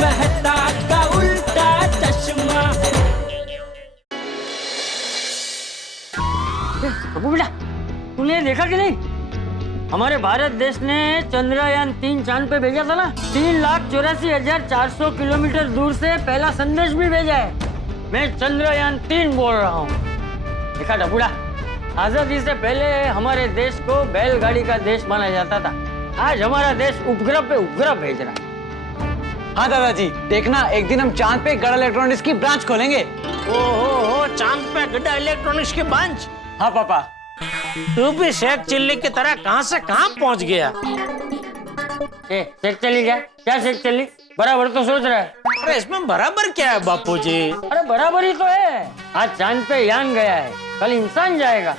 मेहता का उल्टा चश्मा। अबू बेटा, तूने देखा कि नहीं, हमारे भारत देश ने चंद्रयान-3 चांद पे भेजा था ना। 3,84,400 किलोमीटर दूर से पहला संदेश भी भेजा है। मैं चंद्रयान-3 बोल रहा हूँ। देखा डबूड़ा, आजादी से पहले हमारे देश को बैलगाड़ी का देश माना जाता था। आज हमारा देश उपग्रह पे उपग्रह भेज रहा है। हाँ दादाजी, देखना एक दिन हम चांद पे गड़ा इलेक्ट्रॉनिक्स की ब्रांच खोलेंगे। ओहो, चांद पे गड्ढा इलेक्ट्रॉनिक्स की ब्रांच। हाँ पापा। तू भी शेख चिल्ली की तरह कहां से कहां पहुंच गया। शेख चिल्ली क्या शेख चिल्ली, बराबर तो सोच रहा है। अरे इसमें बराबर क्या है बापूजी। अरे बराबर ही तो है। आज चांद पे यान गया है, कल इंसान जाएगा,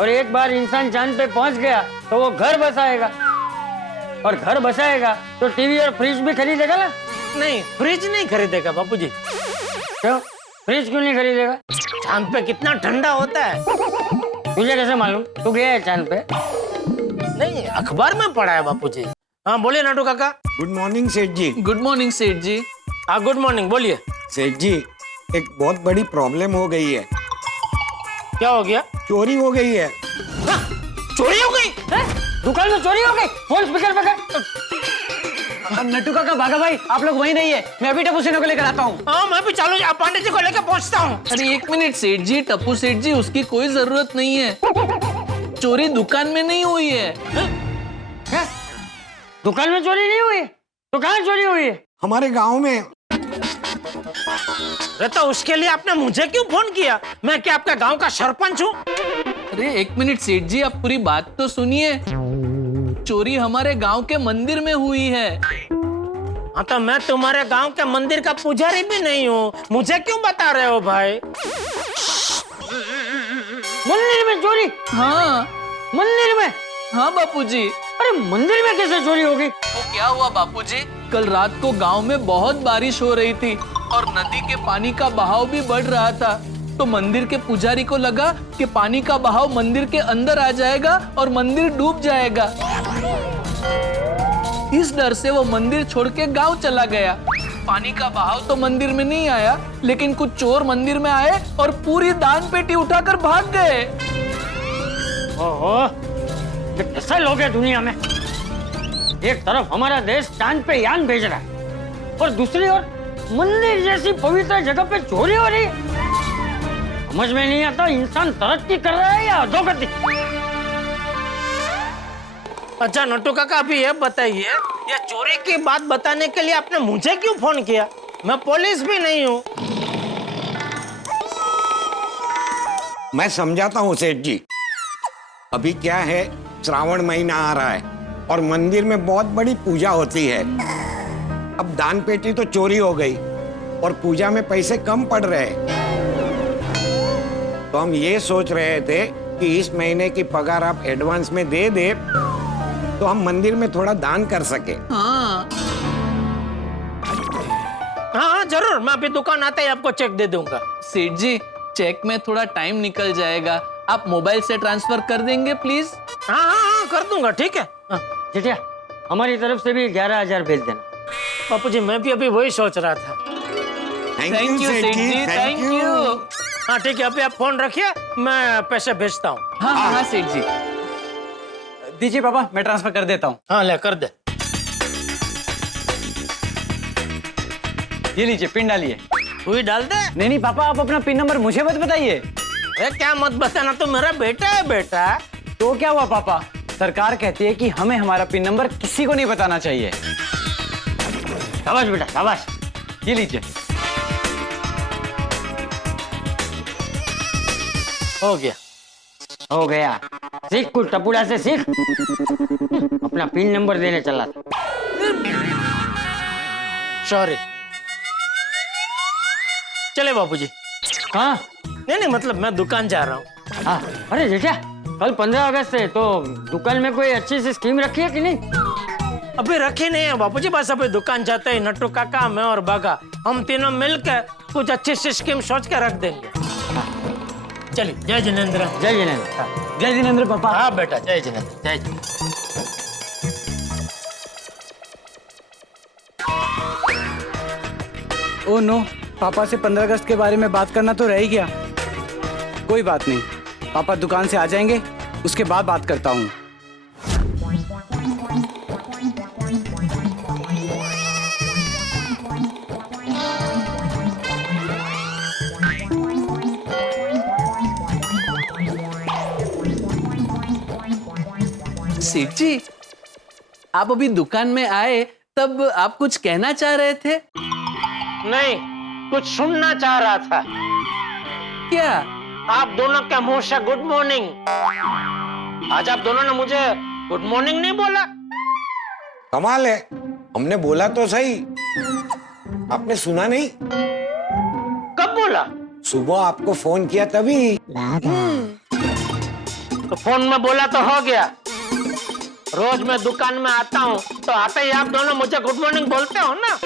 और एक बार इंसान चांद पे पहुंच गया तो वो घर बसाएगा, और घर बसाएगा तो टीवी और फ्रिज भी खरीदेगा ना। नहीं, फ्रिज नहीं खरीदेगा बापूजी। क्यों? फ्रिज क्यों नहीं खरीदेगा? चांद पे कितना ठंडा होता है। तुझे कैसे मालूम? तू गया है चांद पे? नहीं, अखबार में पढ़ा है बापूजी। हाँ बोलिए नाटू काका। गुड मॉर्निंग सेठ जी। गुड मॉर्निंग सेठ जी। हाँ गुड मॉर्निंग, बोलिए। सेठ जी, एक बहुत बड़ी प्रॉब्लम हो गई है। क्या हो गया? चोरी हो गई है। चोरी हो गई? दुकान में चोरी हो गई? फोन स्पीकर पे कर। नट्टू काका, भागा भाई, आप लोग वहीं रहिए, मैं अभी टप्पू सिन्हा को लेकर आता हूँ। हाँ मैं भी चालू पांडे जी को लेकर पहुँचता हूँ। अरे एक मिनट सेठ जी, टप्पू सेठ जी, उसकी कोई जरूरत नहीं है। चोरी दुकान में नहीं हुई है। क्या? दुकान में चोरी नहीं हुई तो कहाँ चोरी हुई है? हमारे गांव में। अरे तो उसके लिए आपने मुझे क्यों फोन किया? मैं क्या आपका गांव का सरपंच हूँ? अरे एक मिनट सेठ जी, आप पूरी बात तो सुनिए। चोरी हमारे गांव के मंदिर में हुई है। हाँ तो मैं तुम्हारे गांव के मंदिर का पुजारी भी नहीं हूँ, मुझे क्यों बता रहे हो भाई? मंदिर में चोरी? हाँ मंदिर में? हाँ बापूजी। अरे मंदिर में कैसे चोरी होगी? वो क्या हुआ बापूजी, कल रात को गांव में बहुत बारिश हो रही थी और नदी के पानी का बहाव भी बढ़ रहा था। तो मंदिर के पुजारी को लगा कि पानी का बहाव मंदिर के अंदर आ जाएगा और मंदिर डूब जाएगा। इस डर से वो मंदिर छोड़ के गांव चला गया। पानी का बहाव तो मंदिर में नहीं आया, लेकिन कुछ चोर मंदिर में आए और पूरी दान पेटी उठाकर भाग गए। ओहो, ये कैसे लोग हैं दुनिया में। एक तरफ हमारा देश चांद पे यान भेज रहा है और दूसरी ओर मंदिर जैसी पवित्र जगह पे चोरी हो रही है। समझ में नहीं आता, इंसान तरक्की कर रहा है या अधोगति। अच्छा नट्टू काका, अभी ये बताइए, ये चोरी की बात बताने के लिए आपने मुझे क्यों फोन किया? मैं पुलिस भी नहीं हूँ। मैं समझाता हूँ सेठ जी। अभी क्या है, श्रावण महीना आ रहा है और मंदिर में बहुत बड़ी पूजा होती है। अब दान पेटी तो चोरी हो गई और पूजा में पैसे कम पड़ रहे। तो हम ये सोच रहे थे कि इस महीने की पगार आप एडवांस में दे दे तो हम मंदिर में थोड़ा दान कर सके। हाँ हाँ जरूर, मैं अभी दुकान आते ही आपको चेक दे दूंगा। सेठ जी, चेक में थोड़ा टाइम निकल जाएगा, आप मोबाइल से ट्रांसफर कर देंगे प्लीज? हाँ हाँ हाँ कर दूंगा, ठीक है। जितिया, हमारी तरफ से भी 11,000 भेज देना। बापूजी मैं भी अभी वही सोच रहा था। थैंक यू सेठ जी, थैंक यू। हाँ ठीक है, अभी आप फोन रखिए, मैं पैसे भेजता हूँ। हाँ हाँ हाँ सेठ जी। दीजिए पापा, मैं ट्रांसफर कर देता हूँ। हाँ ले कर दे। ये लीजिए, पिन डालिए। तू ही डाल दे। नहीं नहीं पापा, आप अपना पिन नंबर मुझे मत बताइए। अरे क्या मत बताना, तो मेरा बेटा है बेटा। तो क्या हुआ पापा, सरकार कहती है कि हमें हमारा पिन नंबर किसी को नहीं बताना चाहिए। शाबाश बेटा, शाबाश। ये लीजिए। हो गया। हो गया। सीख कुछ टपुड़ा से सीख। अपना पिन नंबर देने चला था। सॉरी। चले बापूजी। हाँ नहीं मतलब मैं दुकान जा रहा हूँ। हाँ। अरे जेठा, कल 15 अगस्त है, तो दुकान में कोई अच्छी सी स्कीम रखी है कि नहीं? अभी रखी नहीं है बापूजी, बस अभी दुकान जाते ही नट्टू काका, मैं और बागा, हम तीनों मिलकर कुछ अच्छी सी स्कीम सोच कर रख देंगे। चलिए, जय जिनेंद्र। जय जिनेंद्र। जय जिनेंद्र पापा। हाँ बेटा, जय जिनेंद्र, जय जिनेंद्र। ओ नो, पापा से 15 अगस्त के बारे में बात करना तो रह ही गया। कोई बात नहीं, पापा दुकान से आ जाएंगे, उसके बाद बात करता हूँ। सेठ जी, आप अभी दुकान में आए तब आप कुछ कहना चाह रहे थे? नहीं, कुछ सुनना चाह रहा था। क्या? आप दोनों के मुंह से गुड मॉर्निंग। आज आप दोनों ने मुझे गुड मॉर्निंग नहीं बोला। कमाल है, हमने बोला तो सही, आपने सुना नहीं। कब बोला? सुबह आपको फोन किया तभी। तो फोन में बोला तो हो गया। रोज मैं दुकान में आता हूँ तो आते ही आप दोनों मुझे गुड मॉर्निंग बोलते हो ना।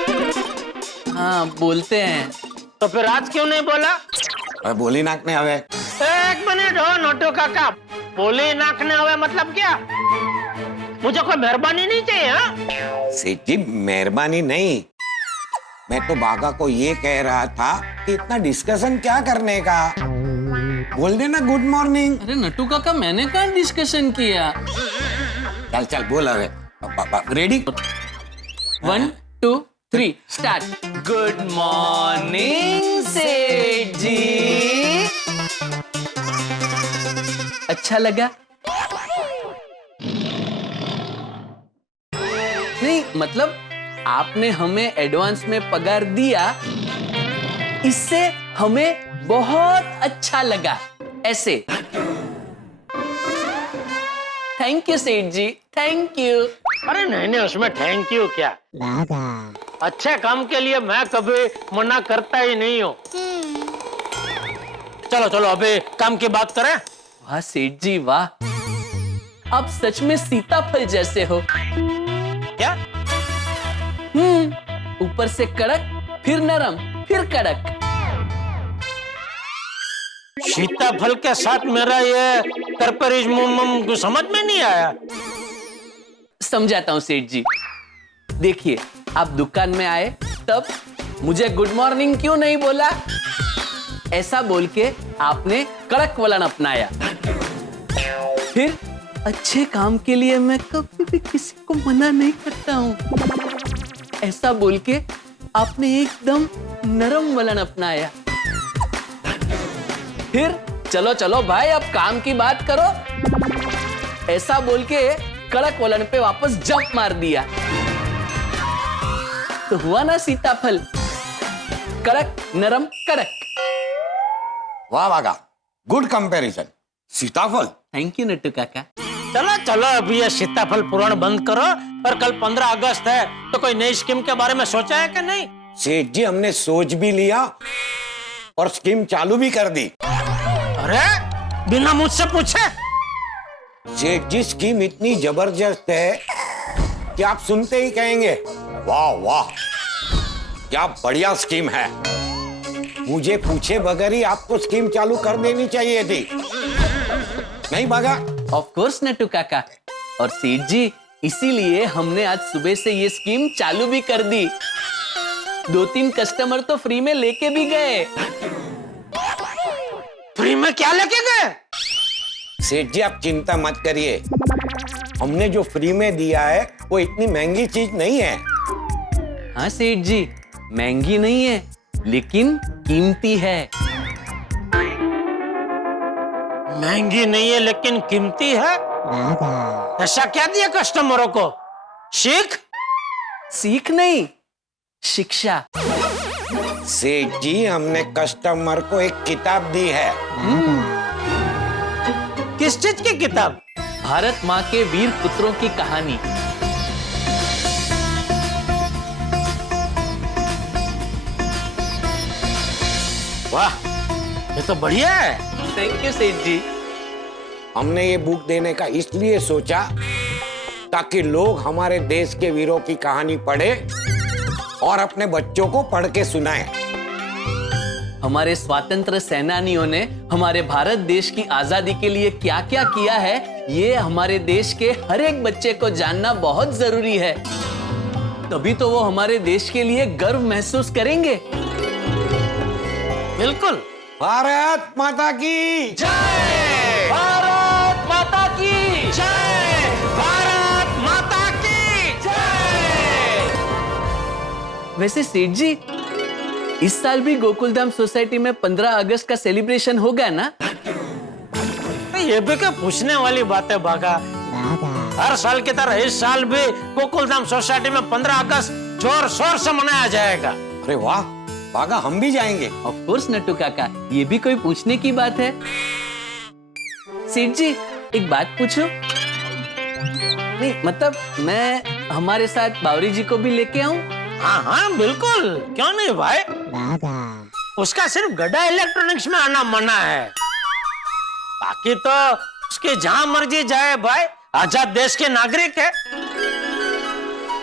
हाँ, बोलते हैं। तो फिर आज क्यों नहीं बोला? अरे बोली नाकने हवे। एक मिनट हो नोटू काका, बोली नाकने हवे मतलब क्या? मुझे कोई मेहरबानी नहीं चाहिए। हाँ? सेठ जी, मेहरबानी नहीं, मैं तो बागा को ये कह रहा था कि इतना डिस्कशन क्या करने का, बोल देना गुड मॉर्निंग। अरे नट्टू काका, मैंने कहाँ डिस्कशन किया? चल चल बोल हवे। रेडी? 1 2 3 स्टार्ट। गुड मॉर्निंग सेठ जी। अच्छा लगा? नहीं, मतलब आपने हमें एडवांस में पगार दिया, इससे हमें बहुत अच्छा लगा। ऐसे थैंक यू सेठ जी, थैंक यू। अरे नहीं नहीं, उसमें थैंक यू क्या, अच्छे काम के लिए मैं कभी मना करता ही नहीं हूँ। चलो चलो अभी काम की बात करें। वाह सेठ जी वाह, आप सच में सीताफल जैसे हो। क्या? ऊपर से कड़क, फिर नरम, फिर कड़क। सीताफल के साथ मेरा ये करपरिज्म समझ में नहीं आया। समझाता हूँ सेठ जी। देखिए, आप दुकान में आए तब मुझे गुड मॉर्निंग क्यों नहीं बोला? ऐसा बोल के आपने कड़क वलन अपनाया। फिर अच्छे काम के लिए मैं कभी भी किसी को मना नहीं करता हूँ, ऐसा बोल के आपने एकदम नरम वलन अपनाया। फिर चलो चलो भाई, अब काम की बात करो, ऐसा बोल के कड़क वलन पे वापस जंप मार दिया। तो हुआ ना सीताफल, कड़क नरम कड़क। वाह बागा, गुड कंपैरिजन। सीताफल। थैंक यू नट्टू काका। चलो चलो अभी ये सीताफल पुराण बंद करो, और कल 15 अगस्त है तो कोई नई स्कीम के बारे में सोचा है कि नहीं? सेठ जी, हमने सोच भी लिया और स्कीम चालू भी कर दी। अरे बिना मुझसे पूछे? सेठ जी, स्कीम इतनी जबरदस्त है कि आप सुनते ही कहेंगे वाह वाह, क्या बढ़िया स्कीम है। मुझे पूछे बगैर ही आपको स्कीम चालू कर देनी चाहिए थी, नहीं बागा? ऑफ कोर्स नट्टू काका। और सेठ जी, इसीलिए हमने आज सुबह से ये स्कीम चालू भी कर दी। 2-3 कस्टमर तो फ्री में लेके भी गए। फ्री में क्या लेके गए? सेठ जी, आप चिंता मत करिए, हमने जो फ्री में दिया है वो इतनी महंगी चीज नहीं है। हाँ सेठ जी, महंगी नहीं है लेकिन कीमती है। महंगी नहीं है लेकिन कीमती है? ऐसा क्या दिया कस्टमरों को? सीख? सीख नहीं, शिक्षा। सेठ जी, हमने कस्टमर को एक किताब दी है। किस चीज की किताब? भारत माँ के वीर पुत्रों की कहानी। वाह, ये तो बढ़िया है। थैंक यू सेठ जी। हमने ये बुक देने का इसलिए सोचा ताकि लोग हमारे देश के वीरों की कहानी पढ़े और अपने बच्चों को पढ़ के सुनाएं। हमारे स्वतंत्र सेनानियों ने हमारे भारत देश की आजादी के लिए क्या क्या किया है, ये हमारे देश के हर एक बच्चे को जानना बहुत जरूरी है। तभी तो वो हमारे देश के लिए गर्व महसूस करेंगे। बिल्कुल। भारत माता की जय भारत माता की जय, भारत माता की जय। वैसे सेठ जी, इस साल भी गोकुलधाम सोसाइटी में 15 अगस्त का सेलिब्रेशन होगा ना? ये भी क्या पूछने वाली बात है भागा। हर साल की तरह इस साल भी गोकुलधाम सोसाइटी में 15 अगस्त जोर शोर से मनाया जाएगा। अरे वाह बागा, हम भी जाएंगे। ऑफ कोर्स नट्टू काका, ये भी कोई पूछने की बात है? सेठ जी, एक बात पूछूं? नहीं मतलब मैं हमारे साथ बावरी जी को भी लेके आऊं? हाँ हाँ बिल्कुल, क्यों नहीं भाई। उसका सिर्फ गड्ढा इलेक्ट्रॉनिक्स में आना मना है, बाकी तो उसकी जहां मर्जी जाए भाई। आजाद देश के नागरिक है,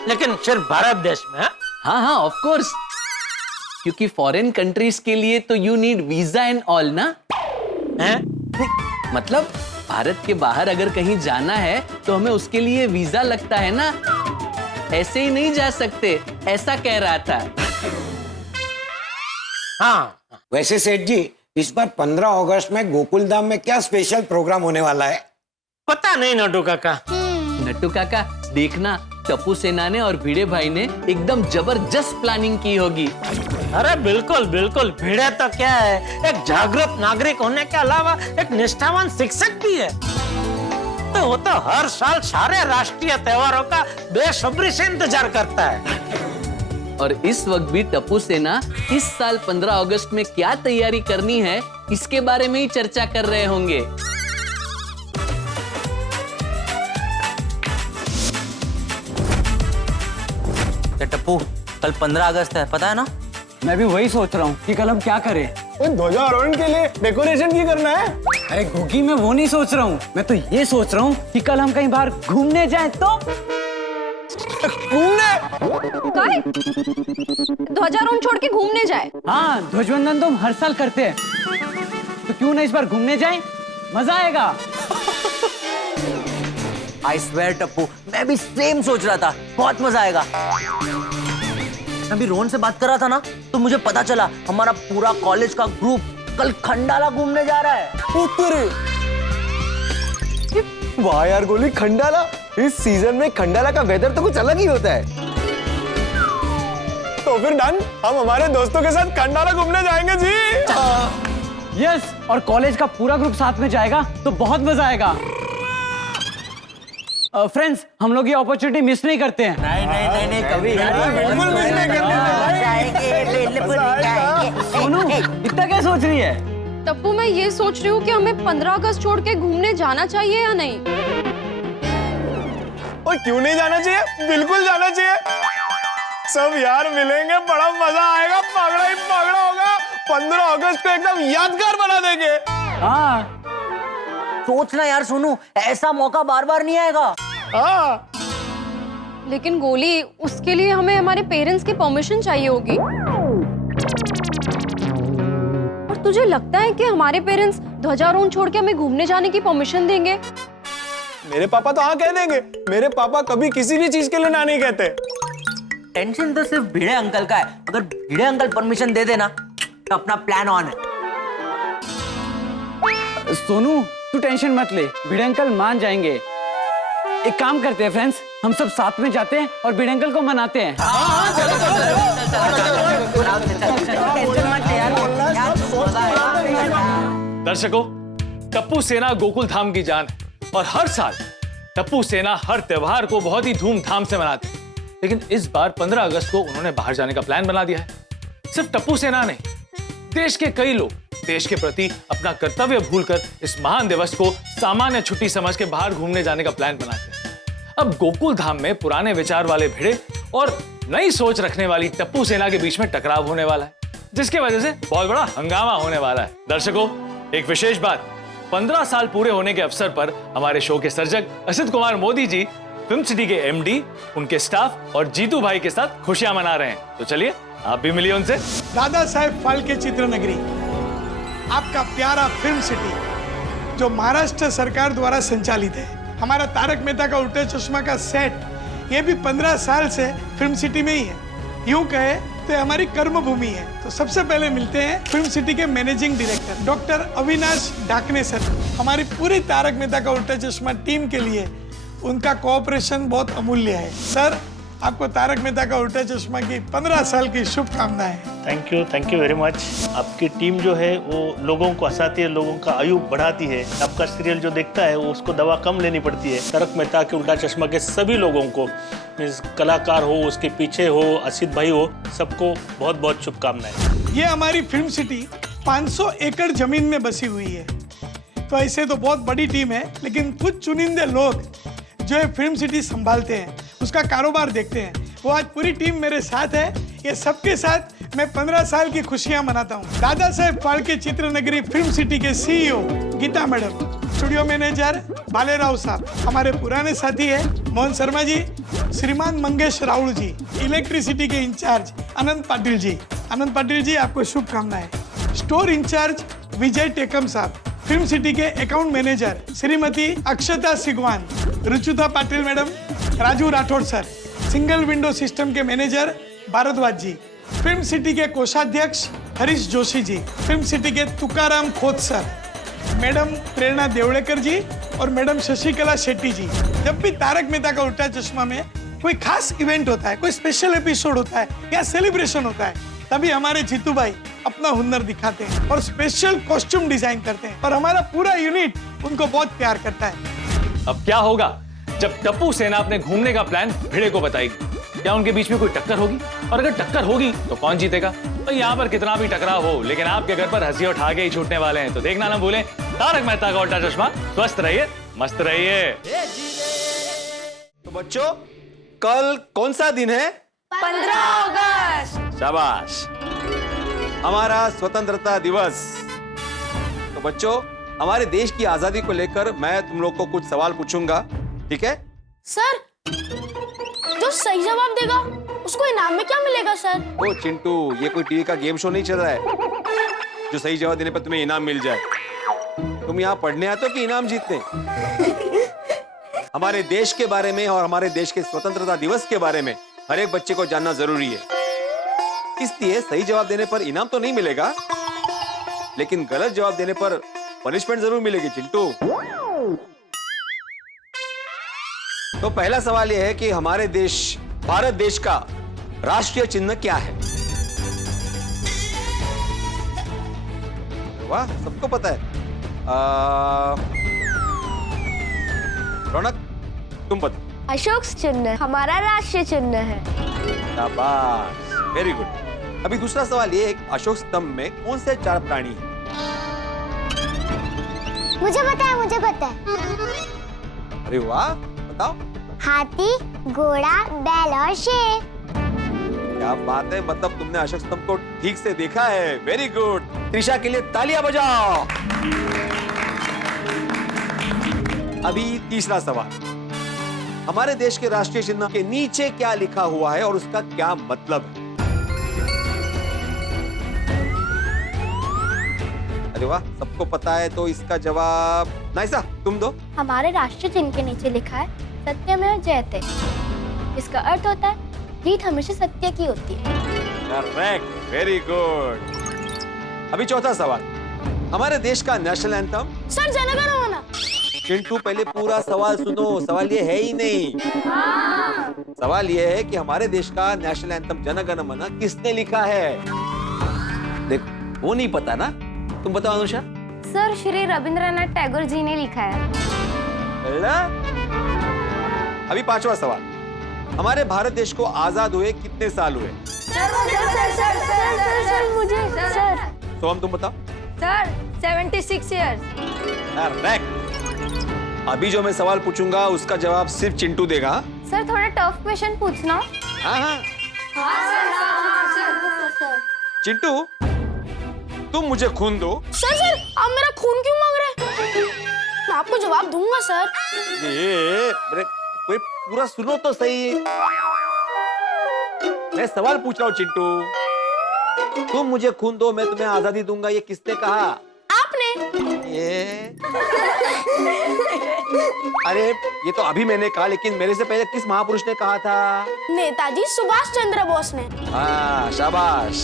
लेकिन सिर्फ भारत देश में। हाँ हाँ ऑफ कोर्स, क्योंकि फॉरेन कंट्रीज के लिए तो you need visa and all ना। हैं? मतलब भारत के बाहर अगर कहीं जाना है तो हमें उसके लिए वीजा लगता है ना, ऐसे ही नहीं जा सकते, ऐसा कह रहा था। हाँ वैसे सेठ जी, इस बार 15 अगस्त में गोकुलधाम में क्या स्पेशल प्रोग्राम होने वाला है? पता नहीं नटू काका। नट्टू काका देखना, टप्पू सेना ने और भिड़े भाई ने एकदम जबरदस्त प्लानिंग की होगी। अरे बिल्कुल बिल्कुल, भिड़े तो क्या है, एक जागरूक नागरिक होने के अलावा एक निष्ठावान शिक्षक भी है। तो वो तो हर साल सारे राष्ट्रीय त्योहारों का बेसब्री से इंतजार करता है। और इस वक्त भी टप्पू सेना इस साल 15 अगस्त में क्या तैयारी करनी है, इसके बारे में ही चर्चा कर रहे होंगे। टप्पू, कल 15 अगस्त है, पता है ना? मैं भी वही सोच रहा हूँ कि कल हम क्या करें। ध्वजारोहण के लिए डेकोरेशन की करना है। अरे घुगी, मैं वो नहीं सोच रहा हूँ, मैं तो ये सोच रहा हूँ कि कल हम कहीं बाहर घूमने जाएं तो। घूमने? काहे? ध्वजारोहण छोड़ के घूमने जाए? हाँ, ध्वजवंदन तो हम हर साल करते हैं, तो क्यों ना इस बार घूमने जाएं, मजा आएगा। आई स्वेयर टप्पू, मैं भी सेम सोच रहा था, बहुत मजा आएगा। अभी रोहन से बात कर रहा था ना, तो मुझे पता चला हमारा पूरा कॉलेज का ग्रुप कल खंडाला घूमने जा रहा है। उत्तरी। वाह यार गोली, खंडाला! इस सीजन में खंडाला का वेदर तो कुछ अलग ही होता है। तो फिर डन, हम हमारे दोस्तों के साथ खंडाला घूमने जाएंगे जी। यस, और कॉलेज का पूरा ग्रुप साथ में जाएगा तो बहुत मजा आएगा। फ्रेंड्स, हम लोग ये अपॉर्चुनिटी मिस नहीं करते हैं। नहीं कभी बिल्कुल मिस नहीं करते। सोनू, इतना क्या सोच रही है? टप्पू, मैं ये सोच रही हूँ कि हमें 15 अगस्त छोड़ के घूमने जाना चाहिए या नहीं। और क्यों नहीं जाना चाहिए? बिल्कुल जाना चाहिए। सब यार मिलेंगे, बड़ा मजा आएगा, पगड़ा ही पगड़ा होगा। 15 अगस्त को एकदम यादगार बना देंगे। हाँ, सोचना यार सोनू, ऐसा मौका बार बार नहीं आएगा। हाँ। लेकिन गोली, उसके लिए हमें हमारे पेरेंट्स की परमिशन चाहिए होगी। और तुझे लगता है कि हमारे पेरेंट्स ध्वजारोहण छोड़ के हमें घूमने जाने की परमिशन देंगे? मेरे पापा तो हाँ कह देंगे। मेरे पापा कभी किसी भी चीज के लिए ना नहीं कहते। टेंशन तो सिर्फ भिड़े अंकल का है। अगर भिड़े अंकल परमिशन दे देना तो अपना प्लान ऑन है। सोनू, तू टेंशन मत ले, भिड़े अंकल मान जाएंगे। एक काम करते हैं फ्रेंड्स, हम सब साथ में जाते हैं और भिड़े अंकल को मनाते हैं। दर्शकों, टप्पू सेना गोकुल धाम की जान है और हर साल टप्पू सेना हर त्योहार को बहुत ही धूमधाम से मनाते हैं। लेकिन इस बार 15 अगस्त को उन्होंने बाहर जाने का प्लान बना दिया है। सिर्फ टप्पू सेना नहीं, देश के कई लोग देश के प्रति अपना कर्तव्य भूलकर इस महान दिवस को सामान्य छुट्टी समझ के बाहर घूमने जाने का प्लान बनाते हैं। अब गोकुल धाम में पुराने विचार वाले भिड़े और नई सोच रखने वाली टप्पू सेना के बीच में टकराव होने वाला है, जिसकी वजह से बहुत बड़ा हंगामा होने वाला है। दर्शकों, एक विशेष बात, 15 साल पूरे होने के अवसर पर हमारे शो के सर्जक असित कुमार मोदी जी फिल्म सिटी के एमडी, उनके स्टाफ और जीतू भाई के साथ खुशियां मना रहे हैं। तो चलिए आप भी मिलिए उनसे। दादा साहेब फाल्के चित्र नगरी, आपका प्यारा फिल्म सिटी, जो महाराष्ट्र सरकार द्वारा संचालित है। हमारा तारक मेहता का उल्टे चश्मा का सेट, ये भी 15 साल से फिल्म सिटी में ही है। यूं कहे तो ये हमारी कर्म भूमि है। तो सबसे पहले मिलते हैं फिल्म सिटी के managing director doctor Avinash Dhakne sir. हमारी पूरी तारक मेहता का उल्टा चश्मा टीम के लिए उनका कोऑपरेशन बहुत अमूल्य है। सर, आपको तारक मेहता का उल्टा चश्मा की 15 साल की शुभकामनाएं। Thank you very much. आपकी टीम जो है वो लोगों को हंसाती है, लोगों का आयु बढ़ाती है। आपका सीरियल जो देखता है वो उसको दवा कम लेनी पड़ती है। तारक मेहता के उल्टा चश्मा के सभी लोगों को, मीन्स कलाकार हो, उसके पीछे हो, असित भाई हो, सबको बहुत बहुत शुभकामनाएं। ये हमारी फिल्म सिटी 500 एकड़ जमीन में बसी हुई है। तो ऐसे तो बहुत बड़ी टीम है, लेकिन कुछ चुनिंदे लोग जो है फिल्म सिटी संभालते हैं, उसका कारोबार देखते हैं, वो आज पूरी टीम मेरे साथ है। ये सबके साथ मैं 15 साल की खुशियां मनाता हूँ। दादा साहेब फाल्के चित्रनगरी फिल्म सिटी के CEO Geeta madam, studio manager Bhalerao साहब, हमारे पुराने साथी है मोहन शर्मा जी, श्रीमान मंगेश राउल जी, इलेक्ट्रिसिटी के इंचार्ज आनंद पाटिल जी। आनंद पाटिल जी, आपको शुभकामनाएं। स्टोर इंचार्ज विजय टेकम साहब, फिल्म सिटी के अकाउंट मैनेजर श्रीमती Akshata Sigwan, Ruchuta Patil madam, Raju Rathod sir, single window system के manager Bhardwaj ji, film city के कोषाध्यक्ष हरीश जोशी जी, फिल्म सिटी के तुकाराम खोत सर, मैडम प्रेरणा देवड़ेकर जी और मैडम शशिकला शेट्टी जी। जब भी तारक मेहता का उल्टा चश्मा में कोई खास इवेंट होता है, कोई स्पेशल एपिसोड होता है या सेलिब्रेशन होता है, तभी हमारे जीतू भाई अपना हुनर दिखाते हैं और स्पेशल कॉस्ट्यूम डिजाइन करते हैं और हमारा पूरा यूनिट उनको बहुत प्यार करता है। अब क्या होगा जब टप्पू सेना अपने घूमने का प्लान भिड़े को बताएगी? क्या उनके बीच में कोई टक्कर होगी? और अगर टक्कर होगी तो कौन जीतेगा? तो यहाँ पर कितना भी टकराव हो, लेकिन आपके घर पर हंसी उठा के ही छूटने वाले हैं। तो देखना ना भूलें तारक मेहता का उल्टा चश्मा। स्वस्थ रहिए, मस्त रहिए। तो बच्चों, कल कौन सा दिन है? 15 अगस्त। शाबाश, हमारा स्वतंत्रता दिवस। तो बच्चों, हमारे देश की आजादी को लेकर मैं तुम लोग को कुछ सवाल पूछूंगा, ठीक है? सर, जो सही जवाब देगा उसको इनाम में क्या मिलेगा सर? ओ चिंटू, ये कोई टीवी का गेम शो नहीं चल रहा है जो सही जवाब देने पर तुम्हें इनाम मिल जाए। तुम यहाँ पढ़ने आते हो कि इनाम जीतने? हमारे देश के बारे में और हमारे देश के स्वतंत्रता दिवस के बारे में हर एक बच्चे को जानना जरूरी है। इसलिए सही जवाब देने पर इनाम तो नहीं मिलेगा, लेकिन गलत जवाब देने पर पनिशमेंट जरूर मिलेगी चिंटू। तो पहला सवाल यह है कि हमारे देश, भारत देश का राष्ट्रीय चिन्ह क्या है? वाह, सबको पता है। रौनक, तुम बता। अशोक चिन्ह हमारा राष्ट्रीय चिन्ह है। शाबाश, वेरी गुड। अभी दूसरा सवाल ये है, अशोक स्तंभ में कौन से 4 प्राणी हैं? मुझे पता है। अरे वाह, बताओ। हाथी, घोड़ा, बैल और शेर। क्या बात है, मतलब तुमने अशोक स्तंभ को ठीक से देखा है। Very good. त्रिशा के लिए तालियां बजाओ। अभी तीसरा सवाल, हमारे देश के राष्ट्रीय चिन्ह के नीचे क्या लिखा हुआ है और उसका क्या मतलब है? अरे वाह, सबको पता है, तो इसका जवाब नाइसा तुम दो। हमारे राष्ट्रीय चिन्ह के नीचे लिखा है सत्यमेव जयते। इसका अर्थ होता है जीत हमेशा सत्य की होती है। Correct, very good. अभी चौथा सवाल, हमारे देश का national anthem? Sir, Jana Gana मन। चिंटू, पहले पूरा सवाल सुनो, सवाल ये है ही नहीं। सवाल ये है कि हमारे देश का नेशनल एंथम जन गण मन किसने लिखा है? देखो, वो नहीं पता ना, तुम बताओ अनुषा। सर, श्री रविंद्रनाथ टैगोर जी ने लिखा है। अभी पांचवा सवाल, हमारे भारत देश को आजाद हुए कितने साल हुए? सर, तो हम तुम बताओ। Sir, 76 years. करेक्ट। अभी जो मैं सवाल पूछूंगा उसका जवाब सिर्फ चिंटू देगा। सर, थोड़ा टफ क्वेश्चन पूछना। हाँ। चिंटू, तुम मुझे खून दो। सर, आप मेरा खून क्यों मांग रहे हैं? मैं आपको जवाब दूंगा सर। कोई पूरा सुनो तो सही। मैं सवाल पूछ रहा हूँ चिंटू, तुम मुझे खून दो, मैं तुम्हें आजादी दूंगा, ये किसने कहा? आपने। ये अरे ये तो अभी मैंने कहा, लेकिन मेरे से पहले किस महापुरुष ने कहा था? नेताजी सुभाष चंद्र बोस ने। हाँ शाबाश।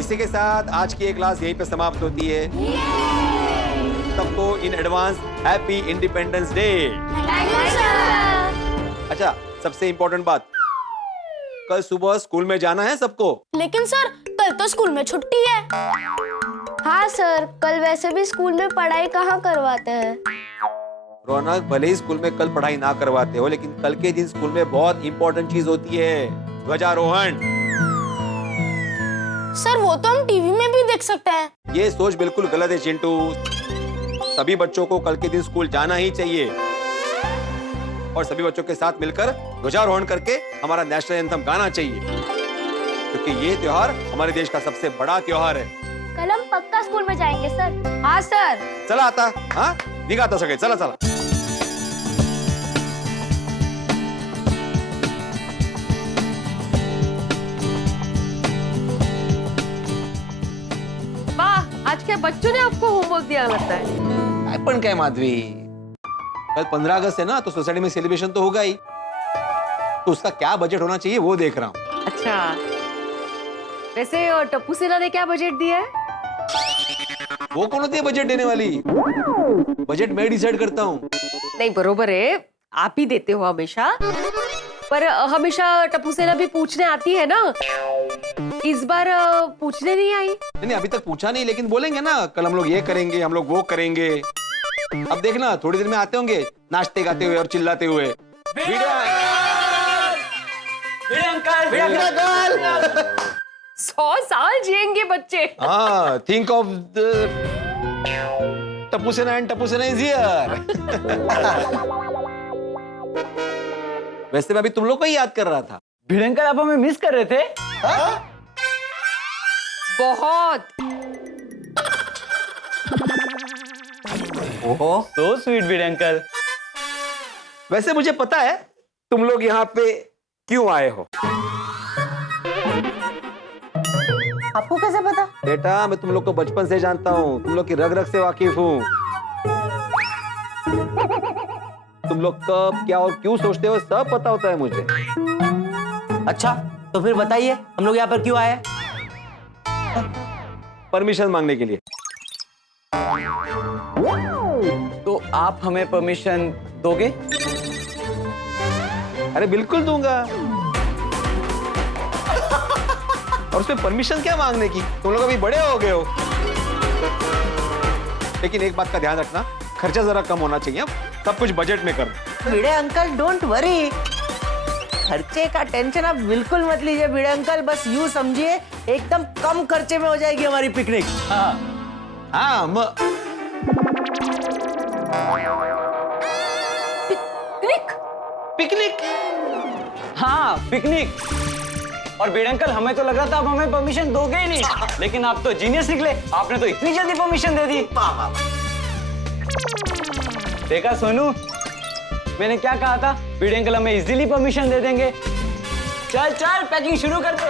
इसी के साथ आज की ये क्लास यहीं पे समाप्त होती है। सबको in advance happy independence day. अच्छा, सबसे इम्पोर्टेंट बात, कल सुबह स्कूल में जाना है सबको। लेकिन सर कल तो स्कूल में छुट्टी है। हाँ सर, कल वैसे भी स्कूल में पढ़ाई कहाँ करवाते हैं। रौनक, भले ही स्कूल में कल पढ़ाई ना करवाते हो, लेकिन कल के दिन स्कूल में बहुत इंपॉर्टेंट चीज होती है, ध्वजारोहण। सर वो तो हम टीवी में भी देख सकते हैं। ये सोच बिल्कुल गलत है चिंटू। सभी बच्चों को कल के दिन स्कूल जाना ही चाहिए और सभी बच्चों के साथ मिलकर ध्वजारोहण करके हमारा नेशनल एंथम गाना चाहिए, क्योंकि ये त्योहार हमारे देश का सबसे बड़ा त्योहार है। कल हम पक्का स्कूल में जाएंगे सर। हाँ सर। चला आता, हाँ निघाता सगळे, चला चला। वाह, आज के बच्चों ने आपको होमवर्क दिया लगता है। पण काय माधवी, कल 15 अगस्त है ना, तो सोसाइटी में सेलिब्रेशन तो होगा ही, तो उसका क्या बजट होना चाहिए वो देख रहा हूँ। अच्छा, वैसे टप्पू सेना ने क्या बजट दिया है? वो कौन होती है बजट देने वाली? बजट मैं डिसाइड करता हूँ। नहीं बरोबर है, आप ही देते हो हमेशा, पर हमेशा टप्पू सेना भी पूछने आती है ना, इस बार पूछने नहीं आई। नहीं अभी तक पूछा नहीं, लेकिन बोलेंगे ना कल हम लोग ये करेंगे, हम लोग वो करेंगे। अब देखना थोड़ी देर में आते होंगे नाचते गाते हुए और चिल्लाते हुए। अंकल 100 साल जिएंगे बच्चे। हाँ, थिंक ऑफ टप्पू सेना एंड टप्पू सेना इज हियर। वैसे मैं अभी तुम लोग को ही याद कर रहा था। भिड़े अंकल, आप हमें मिस कर रहे थे? बहुत। ओहो, सो स्वीट भिड़े अंकल। वैसे मुझे पता है तुम लोग यहाँ पे क्यों आए हो। आपको कैसे पता? बेटा मैं तुम लोग को बचपन से जानता हूँ, तुम लोग की रग रग से वाकिफ हूँ। तुम लोग कब क्या और क्यों सोचते हो सब पता होता है मुझे। अच्छा, तो फिर बताइए हम लोग यहाँ पर क्यों आए? परमिशन मांगने के लिए। तो आप हमें परमिशन दोगे? अरे बिल्कुल दूंगा। और उसमें परमिशन क्या मांगने की, तुम लोग अभी बड़े हो गए हो। लेकिन एक बात का ध्यान रखना, खर्चा जरा कम होना चाहिए, सब कुछ बजट में कर। भिड़े अंकल डोंट वरी, खर्चे का टेंशन आप बिल्कुल मत लीजिए भिड़े अंकल, बस यूं समझिए एकदम कम खर्चे में हो जाएगी हमारी पिकनिक। हाँ पिकनिक। हाँ पिकनिक। और भिड़े अंकल, हमें तो लगा था आप हमें परमिशन दोगे ही नहीं, लेकिन आप तो जीनियस निकले, आपने तो इतनी जल्दी परमिशन दे दी। देखा सोनू, मैंने क्या कहा था, भिड़े अंकल हमें इजीली परमिशन दे देंगे। चल चल पैकिंग शुरू कर दे।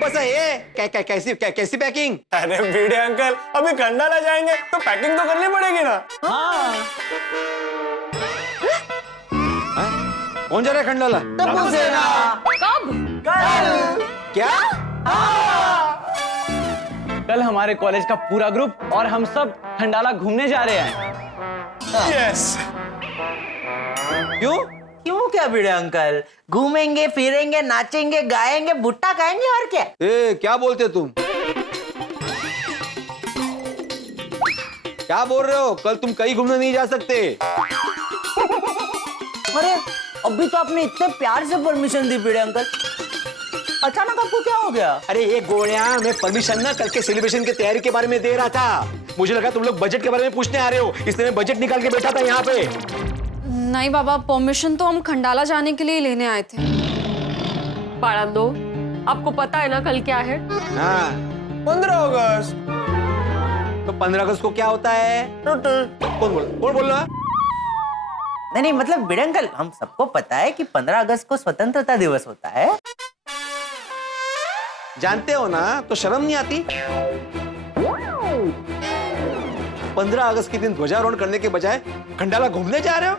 बस ये कैसी पैकिंग? अरे भिड़े अंकल, अभी खंडाला जाएंगे तो पैकिंग तो करनी पड़ेगी ना। हाँ। कौन जा रहा है खंडाला? टप्पू सेना। कब? कल। क्या? कल हमारे कॉलेज का पूरा ग्रुप और हम सब खंडाला घूमने जा रहे हैं। यस। क्यों? क्यों क्या भिड़े अंकल, घूमेंगे फिरेंगे नाचेंगे गाएंगे भुट्टा खाएंगे और क्या। क्या बोलते तुम? क्या बोल रहे हो? कल तुम कहीं घूमने नहीं जा सकते। अरे अभी तो आपने इतने प्यार से परमिशन दी भिड़े अंकल, अचानक आपको क्या हो गया? अरे ये गोलियां, मैं परमिशन ना कल के सेलिब्रेशन की तैयारी के बारे में दे रहा था। मुझे लगा तुम लोग बजट के बारे में पूछने आ रहे हो, इसलिए मैं बजट निकाल के बैठा था यहाँ पे। नहीं बाबा, परमिशन तो हम खंडाला जाने के लिए लेने आए थे। दो, आपको पता है ना कल क्या है? हाँ 15 अगस्त। तो 15 अगस्त को क्या होता है? कौन बोल रहा? नहीं मतलब भिड़े अंकल, हम सबको पता है कि 15 अगस्त को स्वतंत्रता दिवस होता है। जानते हो ना, तो शर्म नहीं आती? 15 अगस्त के दिन ध्वजारोहण करने के बजाय खंडाला घूमने जा रहे हो?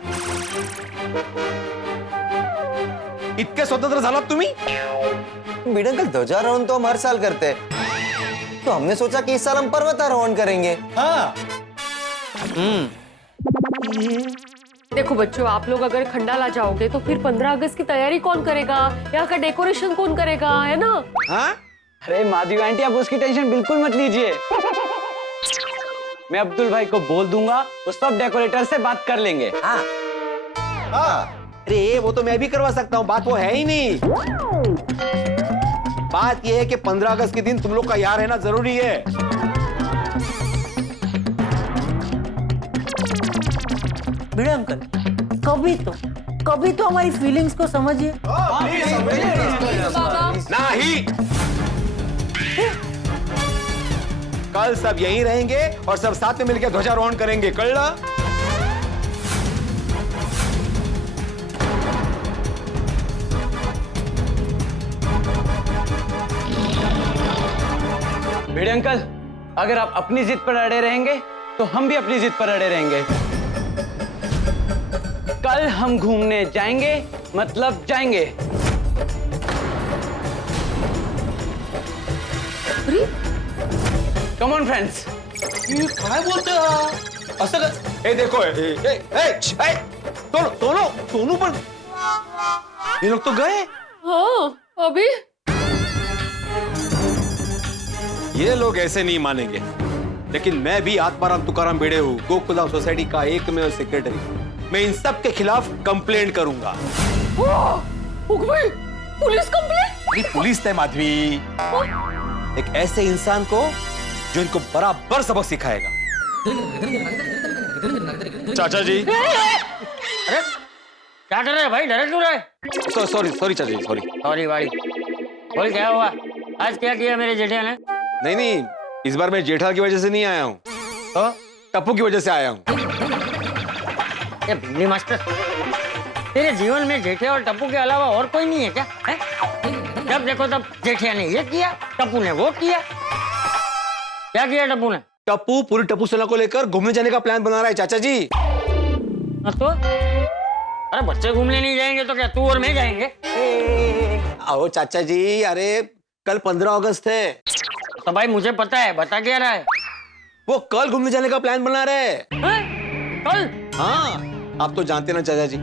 इतके स्वतंत्र झालात तुम्ही? भिड़े अंकल, ध्वजारोहण तो हम हर साल करते हैं, तो हमने सोचा कि इस साल हम पर्वतारोहण करेंगे। हाँ। देखो बच्चों, आप लोग अगर खंडाला जाओगे तो फिर 15 अगस्त की तैयारी कौन करेगा, यहाँ का डेकोरेशन कौन करेगा, है ना? हाँ? अरे माधवी आंटी, आप उसकी टेंशन बिल्कुल मत लीजिए। मैं अब्दुल भाई को बोल दूंगा, वो सब डेकोरेटर से बात कर लेंगे। हाँ। हाँ। अरे वो तो मैं भी करवा सकता हूँ, बात वो है ही नहीं। बात ये है कि 15 अगस्त के दिन तुम लोग का यहाँ रहना जरूरी है। भिड़े अंकल, कभी तो हमारी फीलिंग्स को समझिए। नहीं, कल सब यहीं रहेंगे और सब साथ में मिलकर ध्वजारोहण करेंगे। कल भिड़े अंकल, अगर आप अपनी जिद पर अड़े रहेंगे तो हम भी अपनी जिद पर अड़े रहेंगे। कल हम घूमने जाएंगे, मतलब जाएंगे। Come on friends. काय बोलते ए देखो, सोनू पर ये लोग तो गए। हाँ, अभी ये लोग ऐसे नहीं मानेंगे, लेकिन मैं भी आत्माराम तुकाराम भिड़े हूँ, गोकुलधाम सोसाइटी का एकमेव सेक्रेटरी। मैं इन सब के खिलाफ कंप्लेंट करूंगा। Police complaint? पुलिस है माधवी, एक ऐसे इंसान को जो इनको बराबर सबक सिखाएगा। चाचा जी। अरे क्या कर रहे हैं भाई, डरे क्यों रहे? सॉरी चाचा जी, सॉरी। सॉरी भाई, बोल क्या हुआ? आज क्या किया मेरे जेठिया ने? नहीं, इस बार मैं जेठा की वजह से नहीं आया हूँ, तो टप्पू की वजह से आया हूँ। ये भिंडी मास्टर, तेरे जीवन में जेठिया और टप्पू के अलावा और कोई नहीं है क्या? है? जब देखो तब जेठिया ने ये किया, टप्पू ने वो किया। क्या किया टप्पू ने? टप्पू पूरी टप्पू सेना को लेकर घूमने जाने का प्लान बना रहा है चाचा जी। तो अरे बच्चे घूमने नहीं जाएंगे तो क्या तू और मैं जाएंगे? आओ चाचा जी, अरे कल 15 अगस्त है। तो भाई मुझे पता है, बता क्या रहा है? वो कल घूमने जाने का प्लान बना रहे हैं। कल? हाँ, आप तो जानते ना चाचा जी,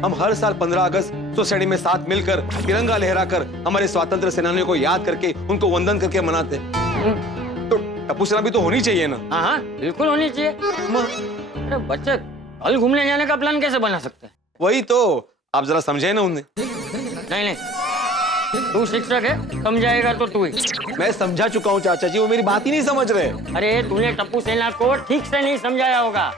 हम हर साल 15 अगस्त सोसाइटी में साथ मिलकर तिरंगा लहराकर हमारे स्वतंत्र सेनानियों को याद करके उनको वंदन करके मनाते। तो टप्पू सेना भी तो होनी चाहिए ना? हाँ, बिल्कुल होनी चाहिए। अरे बच्चे कल घूमने जाने का प्लान कैसे बना सकते हैं? वही तो, आप जरा समझे ना उन्हें। नहीं, तू शिक्षक है, समझाएगा तो तू ही। मैं समझा चुका हूँ चाचा जी, वो मेरी बात ही नहीं समझ रहे। अरे तूने टप्पू सेना को ठीक से नहीं समझाया होगा।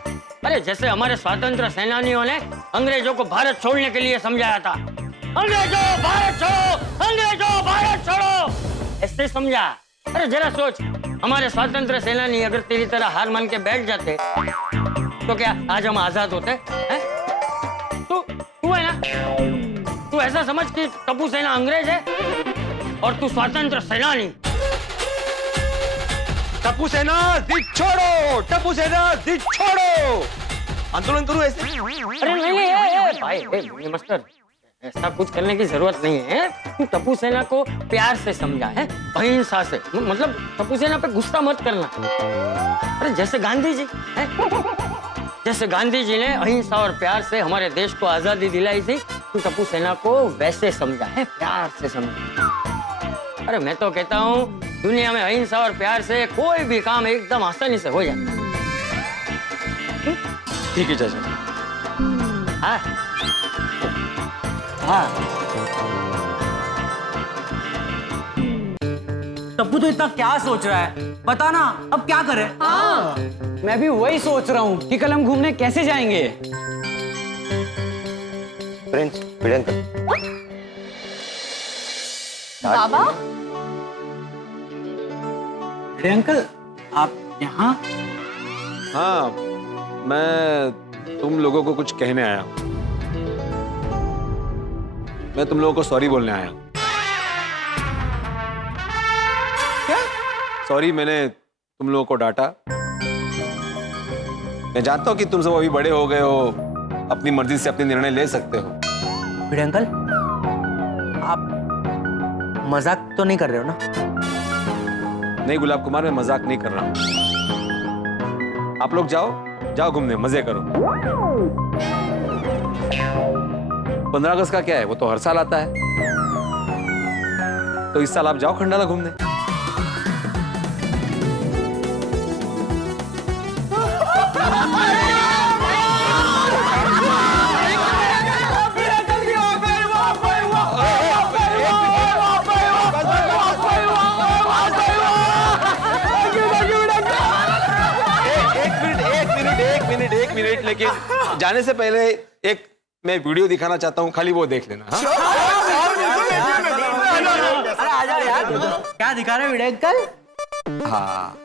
अरे जैसे हमारे स्वतंत्र सेनानियों ने अंग्रेजों को भारत छोड़ने के लिए समझाया था, अंग्रेजों भारत छोड़ो, अंग्रेजों भारत छोड़ो, ऐसे समझा। अरे जरा सोच, हमारे स्वतंत्र सेनानी अगर तेरी तरह हार मान के बैठ जाते तो क्या आज हम आजाद होते? हैं? तू है ना, तू ऐसा समझ कि टप्पू सेना अंग्रेज है और तू स्वतंत्र सेनानी। टप्पू सेना जिद छोड़ो, टप्पू सेना जिद छोड़ो, आंदोलन करो ऐसे। अरे नहीं भाई मास्टर, ऐसा कुछ करने की जरूरत नहीं है। तू टप्पू सेना को प्यार से समझा है, अहिंसा से, मतलब टप्पू सेना पे गुस्सा मत करना। अरे जैसे गांधी जी है, जैसे गांधी जी ने अहिंसा और प्यार से हमारे देश को आजादी दिलाई थी, तू टप्पू सेना को वैसे समझा है, प्यार से समझा। अरे मैं तो कहता हूँ दुनिया में अहिंसा और प्यार से कोई भी काम एकदम आसानी से हो जाता है। ठीक है चाचा। हाँ हाँ। टप्पू तो इतना क्या सोच रहा है, बता ना, अब क्या करे? हाँ, मैं भी वही सोच रहा हूँ कि कल हम घूमने कैसे जाएंगे। प्रिंस, भिड़े अंकल। बाबा? भिड़े अंकल, आप यहाँ? हाँ, मैं तुम लोगों को कुछ कहने आया हूँ। मैं तुम लोगों को सॉरी बोलने आया हूँ। क्या? सॉरी, मैंने तुम लोगों को डांटा। मैं जानता हूं कि तुम सब अभी बड़े हो गए हो, अपनी मर्जी से अपने निर्णय ले सकते हो। भिड़े अंकल, आप मजाक तो नहीं कर रहे हो ना? नहीं गुलाब कुमार, मैं मजाक नहीं कर रहा हूं। आप लोग जाओ जाओ घूमने, मजे करो। 15 अगस्त का क्या है, वो तो हर साल आता है। तो इस साल आप जाओ खंडाला घूमने। एक मिनट, लेकिन जाने से पहले एक मैं वीडियो दिखाना चाहता हूँ, खाली वो देख लेना। हाँ? अरे आ जाओ यार, क्या दिखा रहे हैं भिड़े अंकल? हाँ,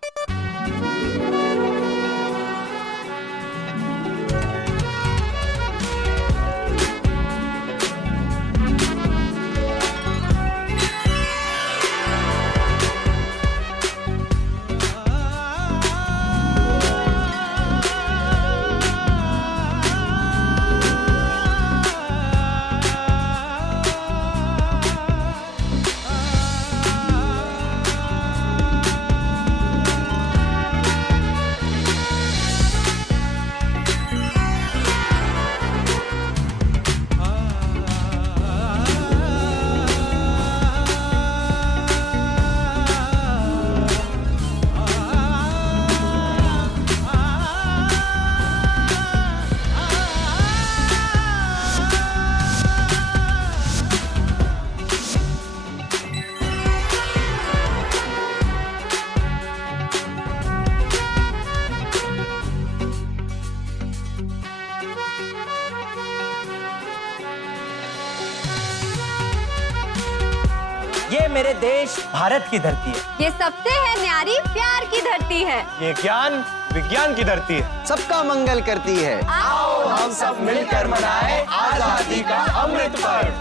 ये मेरे देश भारत की धरती है। ये सबसे है न्यारी प्यार की धरती है। ये ज्ञान विज्ञान की धरती है। सबका मंगल करती है। आओ हम सब मिलकर मनाएं आजादी का अमृत पर्व।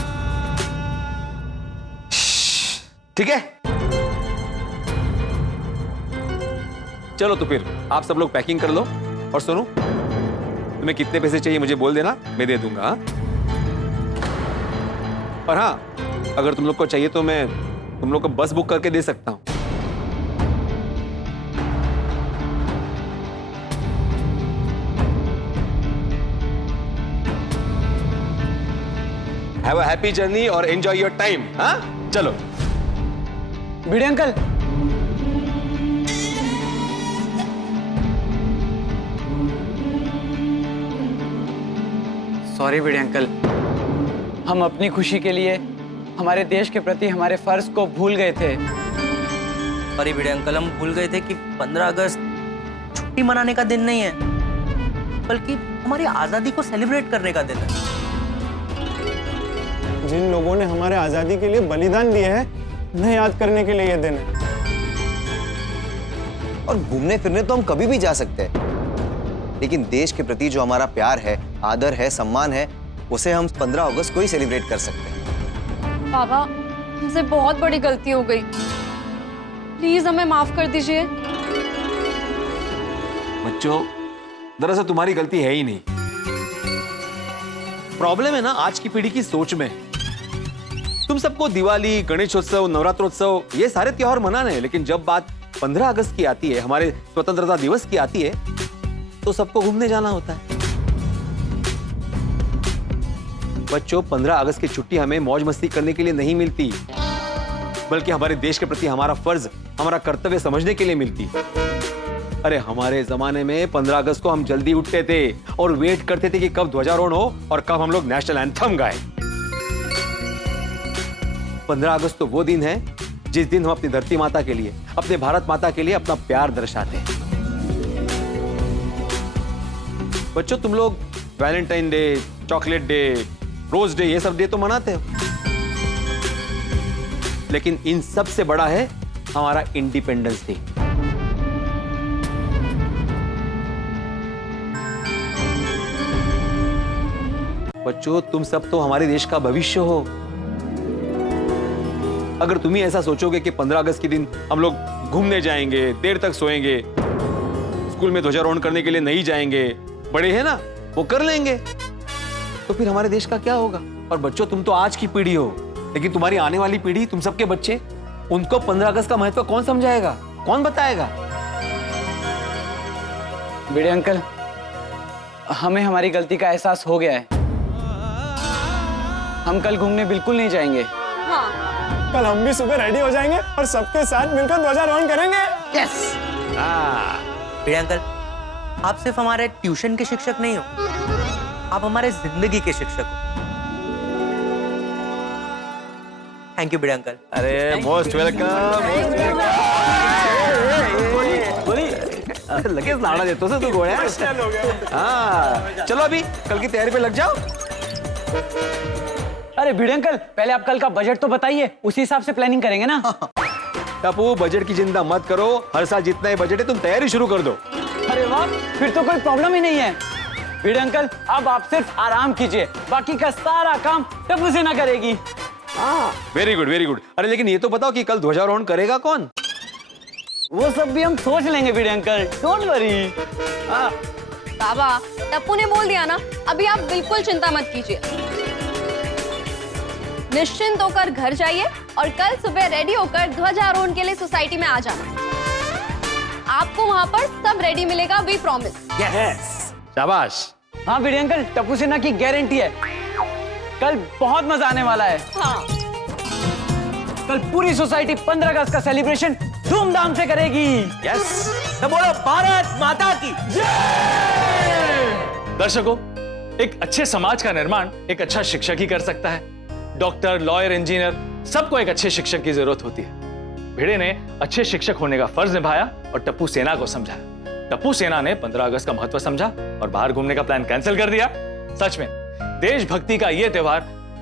ठीक है, चलो तो फिर आप सब लोग पैकिंग कर लो। और सुनो, तुम्हें कितने पैसे चाहिए मुझे बोल देना, मैं दे दूंगा। हाँ? और हाँ, अगर तुम लोग को चाहिए तो मैं तुम लोग को बस बुक करके दे सकता हूं। हैव अ हैप्पी जर्नी और एंजॉय योर टाइम। हाँ, चलो। भिड़े अंकल, सॉरी भिड़े अंकल, हम अपनी खुशी के लिए हमारे देश के प्रति हमारे फर्ज को भूल गए थे। अरे भिड़े अंकल, हम भूल गए थे कि 15 अगस्त छुट्टी मनाने का दिन नहीं है, बल्कि हमारी आजादी को सेलिब्रेट करने का दिन है। जिन लोगों ने हमारे आजादी के लिए बलिदान दिए हैं, उन्हें याद करने के लिए यह दिन है। और घूमने फिरने तो हम कभी भी जा सकते हैं, लेकिन देश के प्रति जो हमारा प्यार है, आदर है, सम्मान है, उसे हम 15 अगस्त को ही सेलिब्रेट कर सकते हैं। बाबा, हमसे बहुत बड़ी गलती हो गई, प्लीज हमें माफ कर दीजिए। बच्चों, दरअसल तुम्हारी गलती है ही नहीं। प्रॉब्लम है ना आज की पीढ़ी की सोच में। तुम सबको दिवाली, गणेशोत्सव, नवरात्रोत्सव ये सारे त्योहार मनाने हैं, लेकिन जब बात 15 अगस्त की आती है, हमारे स्वतंत्रता दिवस की आती है, तो सबको घूमने जाना होता है। बच्चों, 15 अगस्त की छुट्टी हमें मौज मस्ती करने के लिए नहीं मिलती, बल्कि हमारे देश के प्रति हमारा फर्ज, हमारा कर्तव्य समझने के लिए मिलती। अरे हमारे जमाने में 15 अगस्त को हम जल्दी उठते थे और वेट करते थे कि कब ध्वजारोहण हो और कब हम लोग नेशनल एंथम गाएं। 15 अगस्त तो वो दिन है जिस दिन हम अपनी धरती माता के लिए, अपने भारत माता के लिए अपना प्यार दर्शाते हैं। बच्चों, तुम लोग Valentine day, chocolate day, rose day, ये सब डे तो मनाते हो, लेकिन इन सब से बड़ा है हमारा इंडिपेंडेंस डे। बच्चों, तुम सब तो हमारे देश का भविष्य हो। अगर तुम ही ऐसा सोचोगे कि 15 अगस्त के दिन हम लोग घूमने जाएंगे, देर तक सोएंगे, स्कूल में ध्वजारोहण करने के लिए नहीं जाएंगे, बड़े हैं ना, वो कर लेंगे, तो फिर हमारे देश का क्या होगा? और बच्चों, तुम तो आज की पीढ़ी हो, लेकिन तुम्हारी आने वाली पीढ़ी, तुम सबके बच्चे, उनको 15 अगस्त का महत्व कौन समझाएगा, कौन बताएगा? भिड़े अंकल, हमें हमारी गलती का एहसास हो गया है। हम कल घूमने बिल्कुल नहीं जाएंगे। हाँ। कल हम भी सुबह रेडी हो जाएंगे और सबके साथ मिलकर ध्वजारोहण करेंगे। यस। भिड़े अंकल, आप सिर्फ हमारे ट्यूशन के शिक्षक नहीं हो, आप हमारे जिंदगी के शिक्षक हो। Thank you Bhide uncle. अरे मोस्ट वेलकम। लगे लाड़ा देते हो तू गोया। हाँ, चलो अभी कल की तैयारी पे लग जाओ। अरे भिड़े अंकल, पहले आप कल का बजट तो बताइए, उसी हिसाब से प्लानिंग करेंगे ना। टप्पू, बजट की चिंता मत करो, हर साल जितना ही बजट है तुम तैयारी शुरू कर दो। अरे वाह, फिर तो कोई प्रॉब्लम ही नहीं है। भिड़े अंकल, अब आप सिर्फ आराम कीजिए, बाकी का सारा काम टप्पू सेना करेगी। Very good, very good. अरे लेकिन ये तो बताओ कि कल ध्वजारोहण करेगा कौन? वो सब भी हम सोच लेंगे भिड़े अंकल, डोंट वरी। बाबा, टप्पू ने बोल दिया ना, अभी आप बिल्कुल चिंता मत कीजिए। निश्चिंत होकर घर जाइए और कल सुबह रेडी होकर ध्वजारोहण के लिए सोसाइटी में आ जाना। आपको वहाँ पर सब रेडी मिलेगा, वी प्रॉमिस। यस, शाबाश। हाँ भिड़े अंकल, टप्पू सेना की गारंटी है, कल बहुत मजा आने वाला है। हाँ। कल पूरी सोसाइटी 15 अगस्त का सेलिब्रेशन धूमधाम से करेगी। यस। तो बोलो भारत माता की जय। दर्शकों, एक अच्छे समाज का निर्माण एक अच्छा शिक्षक ही कर सकता है। डॉक्टर, लॉयर, इंजीनियर, सबको एक अच्छे शिक्षक की जरूरत होती है। भिड़े ने अच्छे शिक्षक होने का फर्ज निभाया और टप्पू सेना को समझाया। टप्पू सेना ने 15 अगस्त का महत्व समझा और बाहर घूमने का प्लान कैंसिल कर दिया। सच में देशभक्ति का यह त्योहार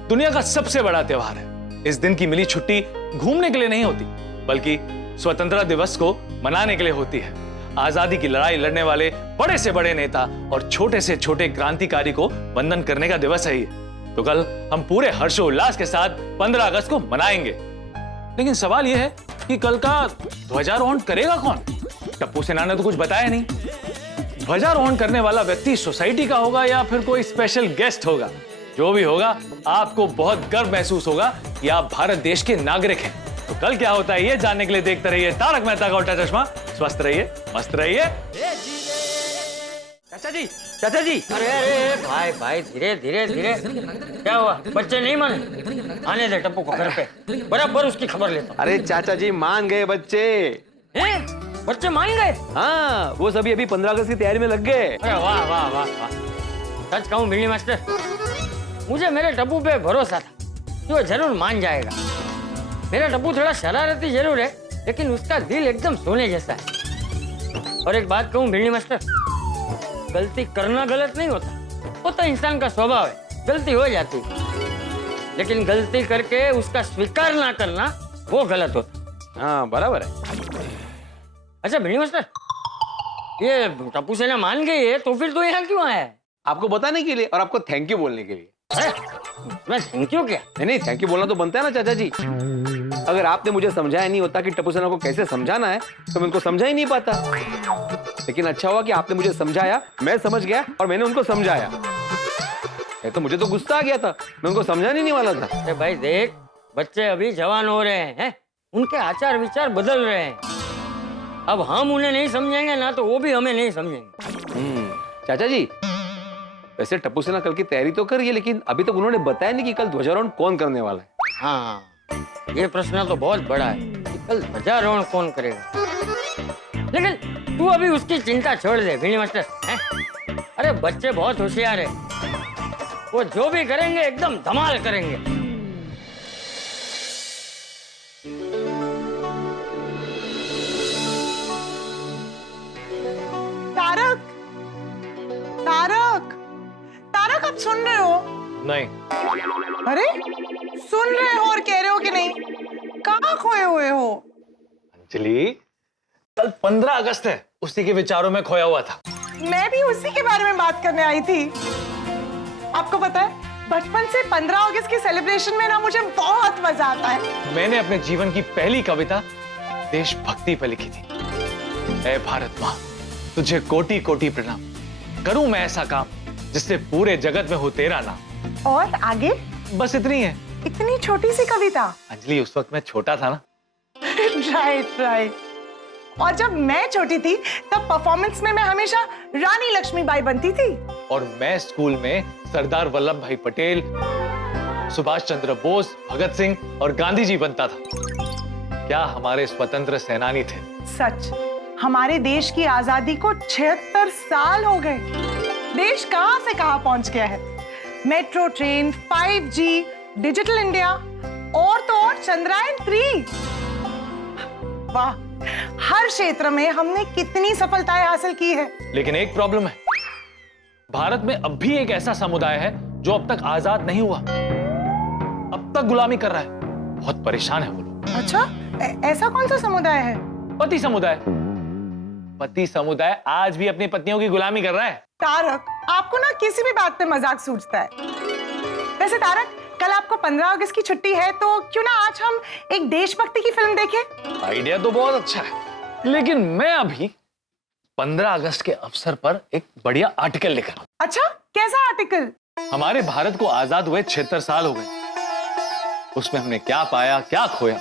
दुनिया का सबसे बड़ा त्योहार है। इस दिन की मिली छुट्टी घूमने के लिए नहीं होती, बल्कि स्वतंत्रता दिवस को मनाने के लिए होती है। आजादी की लड़ाई लड़ने वाले बड़े से बड़े नेता और छोटे से छोटे क्रांतिकारी को वंदन करने का दिवस है ये। तो कल हम पूरे हर्षोल्लास के साथ 15 अगस्त को मनाएंगे। लेकिन सवाल यह है कि कल का ध्वजारोहण करेगा कौन? टप्पू सेना ने तो कुछ बताया नहीं। ध्वजारोहण करने वाला व्यक्ति सोसाइटी का होगा या फिर कोई स्पेशल गेस्ट होगा? जो भी होगा, आपको बहुत गर्व महसूस होगा कि आप भारत देश के नागरिक हैं। तो कल क्या होता है ये जानने के लिए देखते रहिए तारक मेहता का उल्टा चश्मा। स्वस्थ रहिए, मस्त रहिए। चाचा जी, चाचा जी। अरे अरे भाई भाई, धीरे धीरे धीरे। क्या हुआ, बच्चे नहीं माने? आने दे टप्पू को घर पे, बराबर उसकी खबर लेता हूं। अरे चाचा जी, मान गए बच्चे। हैं? बच्चे मान गए? हाँ, वो सभी अभी 15 अगस्त की तैयारी में लग गए। अरे वाह वाह वाह वाह। सच कहूं भिड़ी मास्टर, मुझे मेरे टप्पू पे भरोसा था कि वो जरूर मान जाएगा। मेरा टप्पू थोड़ा शरारती जरूर है, लेकिन उसका दिल एकदम सोने जैसा है। और एक बात कहूं भिड़ी मास्टर, गलती करना गलत नहीं होता, वो तो इंसान का स्वभाव है, गलती हो जाती है। लेकिन गलती करके उसका स्वीकार ना करना, वो गलत होता। हाँ, बराबर है। अच्छा भिड़ी मास्टर, ये टप्पू सेना मान गई है, तो फिर तो यहाँ क्यों आया है? आपको बताने के लिए और आपको थैंक यू बोलने के लिए। मैं थैंक यू क्या? नहीं, थैंक यू बोलना तो बनता है ना चाचा जी। अगर आपने मुझे समझाया नहीं होता कि टप्पू सेना को कैसे समझाना है, तो मैं उनको समझा ही नहीं पाता। लेकिन अच्छा हुआ कि आपने मुझे समझाया, मैं समझ गया और मैंने उनको समझाया। तो मुझे तो गुस्सा आ गया था, मैं उनको समझाने नहीं वाला था। अरे भाई देख, बच्चे अभी जवान हो रहे हैं, उनके आचार विचार बदल रहे हैं। अब हम उन्हें नहीं समझेंगे ना, तो वो भी हमें नहीं समझेंगे। चाचा जी, वैसे टप्पू सेना कल की तैयारी तो करी है, लेकिन अभी तक उन्होंने बताया नहीं कि कल ध्वजारोहण कौन करने वाला है। हाँ, ये प्रश्न तो बहुत बड़ा है कि कल ध्वजारोहण कौन करेगा। लेकिन तू अभी उसकी चिंता छोड़ दे भिड़ी मास्टर, हैं? अरे बच्चे बहुत होशियार है, वो जो भी करेंगे एकदम धमाल करेंगे। तारक, तारक, तारक, आप सुन रहे हो? नहीं। अरे सुन रहे हो और कह रहे हो कि नहीं? कहाँ खोए हुए हो? अंजलि, कल 15 अगस्त है, उसी के विचारों में खोया हुआ था। मैं भी उसी के बारे में बात करने आई थी। आपको पता है, बचपन से 15 अगस्त के सेलिब्रेशन में ना मुझे बहुत मजा आता है। मैंने अपने जीवन की पहली कविता देशभक्ति पर लिखी थी। ऐ भारत माँ, तुझे कोटि कोटि प्रणाम। करूं मैं ऐसा काम जिससे पूरे जगत में हो तेरा नाम। और आगे? बस इतनी है। इतनी छोटी सी कविता? अंजलि, उस वक्त मैं छोटा था ना। Right right. और जब मैं छोटी थी तब परफॉर्मेंस में मैं हमेशा रानी लक्ष्मीबाई बनती थी। और मैं स्कूल में सरदार वल्लभ भाई पटेल, सुभाष चंद्र बोस, भगत सिंह और गांधी जी बनता था। क्या हमारे स्वतंत्र सेनानी थे। सच, हमारे देश की आजादी को 76 साल हो गए। देश कहां से कहां पहुंच गया है। Metro train, 5G, digital India और तो और चंद्रयान 3। वाह, हर क्षेत्र में हमने कितनी सफलताएं हासिल की है। लेकिन एक प्रॉब्लम है, भारत में अब भी एक ऐसा समुदाय है जो अब तक आजाद नहीं हुआ, अब तक गुलामी कर रहा है। बहुत परेशान है वो लोग। अच्छा, ऐसा कौन सा समुदाय है? पति समुदाय। पति समुदाय आज भी अपनी पत्नियों की गुलामी कर रहा है। तारक, आपको ना किसी भी बात पे मजाक सूझता है। वैसे तारक, कल आपको 15 अगस्त की छुट्टी है, तो क्यों ना आज हम एक देशभक्ति की फिल्म देखें? आइडिया तो बहुत अच्छा है, लेकिन मैं अभी 15 अगस्त के अवसर पर एक बढ़िया आर्टिकल लिख रहा हूं। अच्छा, कैसा आर्टिकल? हमारे भारत को आजाद हुए 76 साल हो गए। उसमें हमने क्या पाया, क्या खोया,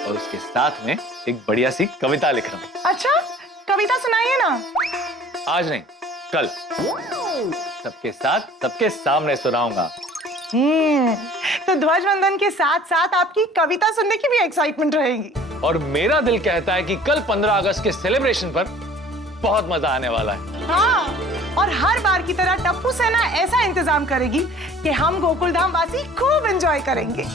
और उसके साथ में एक बढ़िया सी कविता लिख रहा हूं। अच्छा, कविता सुनाइए ना। आज नहीं, कल सबके साथ, सबके सामने सुनाऊंगा। तो ध्वजवंदन के साथ साथ आपकी कविता सुनने की भी एक्साइटमेंट रहेगी। और मेरा दिल कहता है कि कल 15 अगस्त के सेलिब्रेशन पर बहुत मजा आने वाला है। हाँ, और हर बार की तरह टप्पू सेना ऐसा इंतजाम करेगी कि हम गोकुलधाम वासी खूब एंजॉय करेंगे।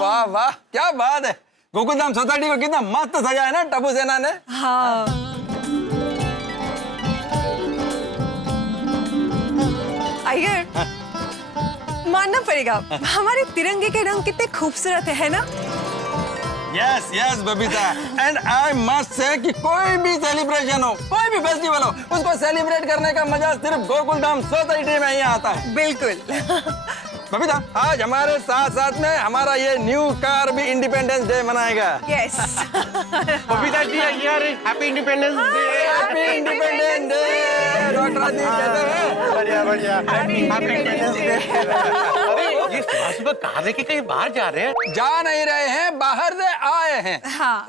वाह वाह, क्या बात है। गोकुलधाम सोसाइटी को कितना मस्त सजा है ना टप्पू सेना ने। हाँ। अय्यर, मानना पड़ेगा, हमारे तिरंगे के रंग कितने खूबसूरत है ना? Yes yes Babita, and I must say कि कोई भी सेलिब्रेशन हो, कोई भी फेस्टिवल हो, उसको सेलिब्रेट करने का मजा सिर्फ गोकुलधाम सोसाइटी में ही आता है। बिल्कुल। बबीता, आज हमारे साथ साथ में हमारा ये न्यू कार भी इंडिपेंडेंस डे मनाएगा। यस। बबीता जी, यार happy independence day. Happy independence day. Doctor आदि कहते हैं। बढ़िया बढ़िया, हैप्पी इंडिपेंडेंस डे। ये सुबह सुबह कहाँ से कहीं बाहर जा रहे हैं? जा नहीं रहे हैं, बाहर से आए हैं। हाँ।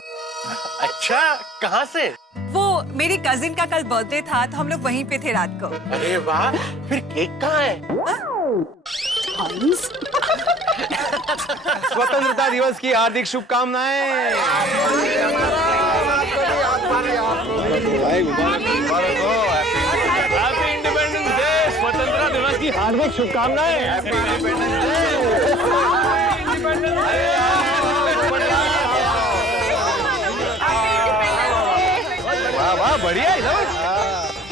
अच्छा, कहाँ से? वो मेरी कजिन का कल बर्थडे था, तो हम लोग वहीं पे थे रात को। अरे वाह, फिर केक कहाँ है? स्वतंत्रता दिवस की हार्दिक शुभकामनाएं। हैप्पी इंडिपेंडेंस डे, स्वतंत्रता दिवस की हार्दिक शुभकामनाएं। वाह वाह, बढ़िया है ना।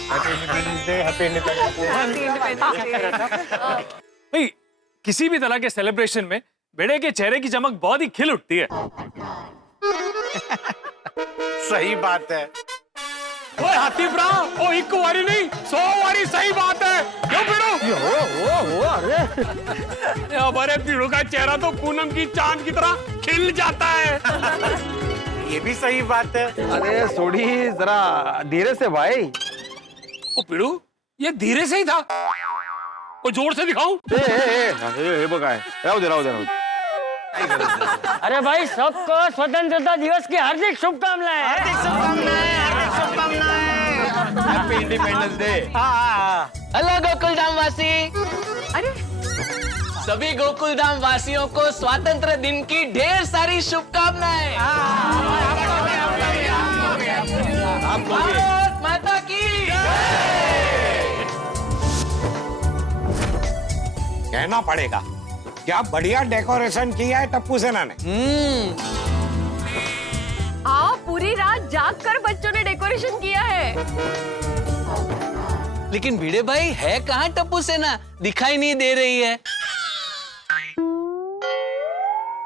Happy independence day, happy independence day. भाई, किसी भी तरह के सेलिब्रेशन में बेड़े के चेहरे की चमक बहुत ही खिल उठती है। सही बात है। ओए हाथी ब्रा, ओ एक वारी नहीं 100 वारी सही बात है। क्यों पीड़ू? अरे हमारे पीड़ू का चेहरा तो पूनम की चांद की तरह खिल जाता है। ये भी सही बात है। अरे सोडी, जरा धीरे से भाई। ओ पीड़ू, ये धीरे से ही था, को जोर से दिखाऊं? बगा है, राव दे राव दे राव। अरे भाई, सबको स्वतंत्रता दिवस की हार्दिक शुभकामनाएं। हार्दिक शुभकामनाएं, हार्दिक शुभकामनाएं। Happy independence day. Hello Gokuldham वासी। अरे सभी गोकुलधाम वासियों को स्वतंत्र दिन की ढेर सारी शुभकामनाएं। भारत माता की कहना पड़ेगा, क्या बढ़िया डेकोरेशन किया है टप्पू सेना ने। हाँ, पूरी रात जाग कर बच्चों ने डेकोरेशन किया है। लेकिन भिड़े भाई है कहाँ टप्पू सेना? दिखाई नहीं दे रही है।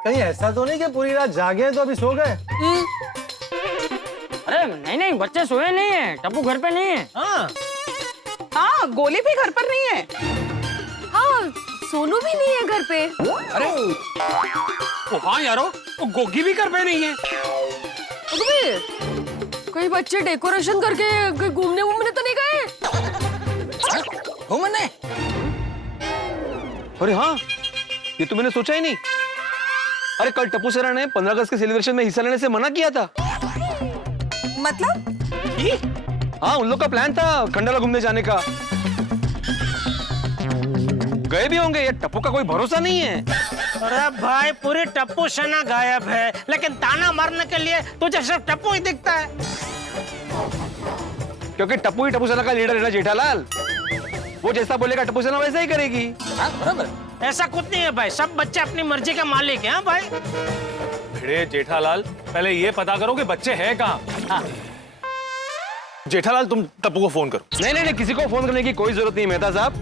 कहीं ऐसा तो नहीं कि पूरी रात जागे तो अभी सो गए? अरे नहीं, बच्चे सोए नहीं है, टप्पू घर पे नहीं है। हाँ, गोली भी घर पर नहीं है। हाँ, सोनू भी नहीं है घर पे। अरे हाँ यारो, वो गोगी भी घर पे नहीं है। कई बच्चे डेकोरेशन करके घूमने तो नहीं गए? घूमने? अरे हाँ, ये तो मैंने सोचा ही नहीं। अरे कल टप्पू सेना ने 15 अगस्त के सेलिब्रेशन में हिस्सा लेने से मना किया था। मतलब? हाँ, उन लोग का प्लान था खंडाला घूमने जाने का। गए भी होंगे, ये टप्पू का कोई भरोसा नहीं है। अरे भाई, पूरी टप्पू सेना गायब है, लेकिन ताना मारने के लिए तुझे सिर्फ टप्पू ही दिखता है। क्योंकि टप्पू ही टप्पू सेना का लीडर है ना जेठालाल। वो जैसा बोलेगा टप्पू सेना वैसा ही करेगी। बराबर। ऐसा कुछ नहीं है भाई, सब बच्चे अपनी मर्जी के मालिक हैं भाई। भिड़े जेठालाल, पहले ये पता करो कि बच्चे हैं कहाँ। जेठालाल, तुम टप्पू को फोन करो। नहीं, किसी को फोन करने की कोई जरूरत नहीं मेहता साहब।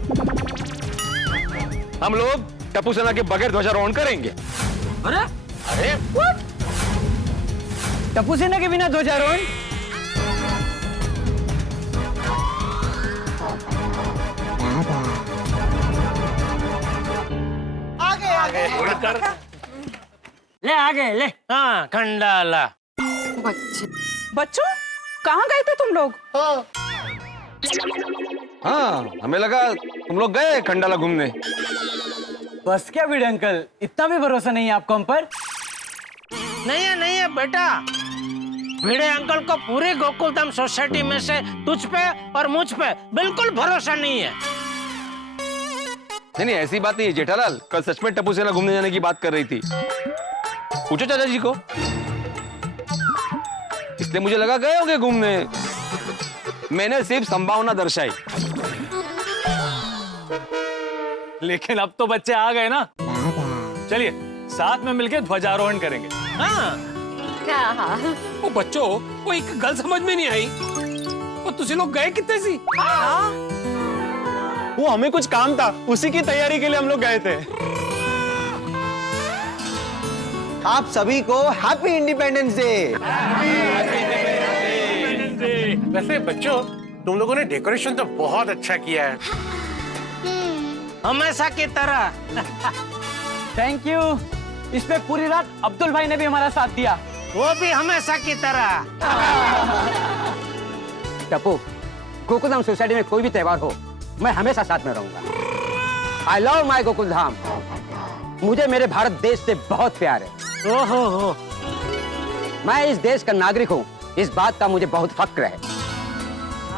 हम लोग टप्पू सेना के बगैर ध्वजारोहण करेंगे। अरे टप्पू सेना के बिना ध्वजारोहण? आगे। ले आगे ले। हाँ, खंडाला। बच्चों, कहाँ गए थे तुम लोग? हाँ, हमें लगा तुम लोग गए खंडाला घूमने। बस क्या भिड़े अंकल, इतना भी भरोसा नहीं है आपको हम पर? नहीं है बेटा, भिड़े अंकल को पूरे गोकुलधाम सोसाइटी में से तुझ पे और मुझ पे बिल्कुल भरोसा नहीं है। नहीं, ऐसी बात नहीं है जेठालाल। कल सच में टप्पू सेना घूमने जाने की बात कर रही थी। पूछो चाचा जी को। इसलिए मुझे लगा गए होंगे घूमने। मैंने सिर्फ संभावना दर्शाई। लेकिन अब तो बच्चे आ गए ना। चलिए साथ में मिलकर ध्वजारोहण करेंगे। वो बच्चों, वो एक गल समझ में नहीं आई, वो तुझे लोग गए कितने सी? वो हमें कुछ काम था, उसी की तैयारी के लिए हम लोग गए थे। आप सभी को हैप्पी इंडिपेंडेंस डे। वैसे बच्चों, तुम लोगों ने डेकोरेशन तो बहुत अच्छा किया है। हमेशा की तरह। Thank you. इसमें पूरी रात अब्दुल भाई ने भी हमारा साथ दिया। वो भी हमेशा की तरह। टप्पू, गोकुलधाम सोसाइटी में कोई भी त्योहार हो, मैं हमेशा साथ में रहूंगा। I love my Gokuldham. मुझे मेरे भारत देश से बहुत प्यार है। ओहो, मैं इस देश का नागरिक हूँ, इस बात का मुझे बहुत फक्र है।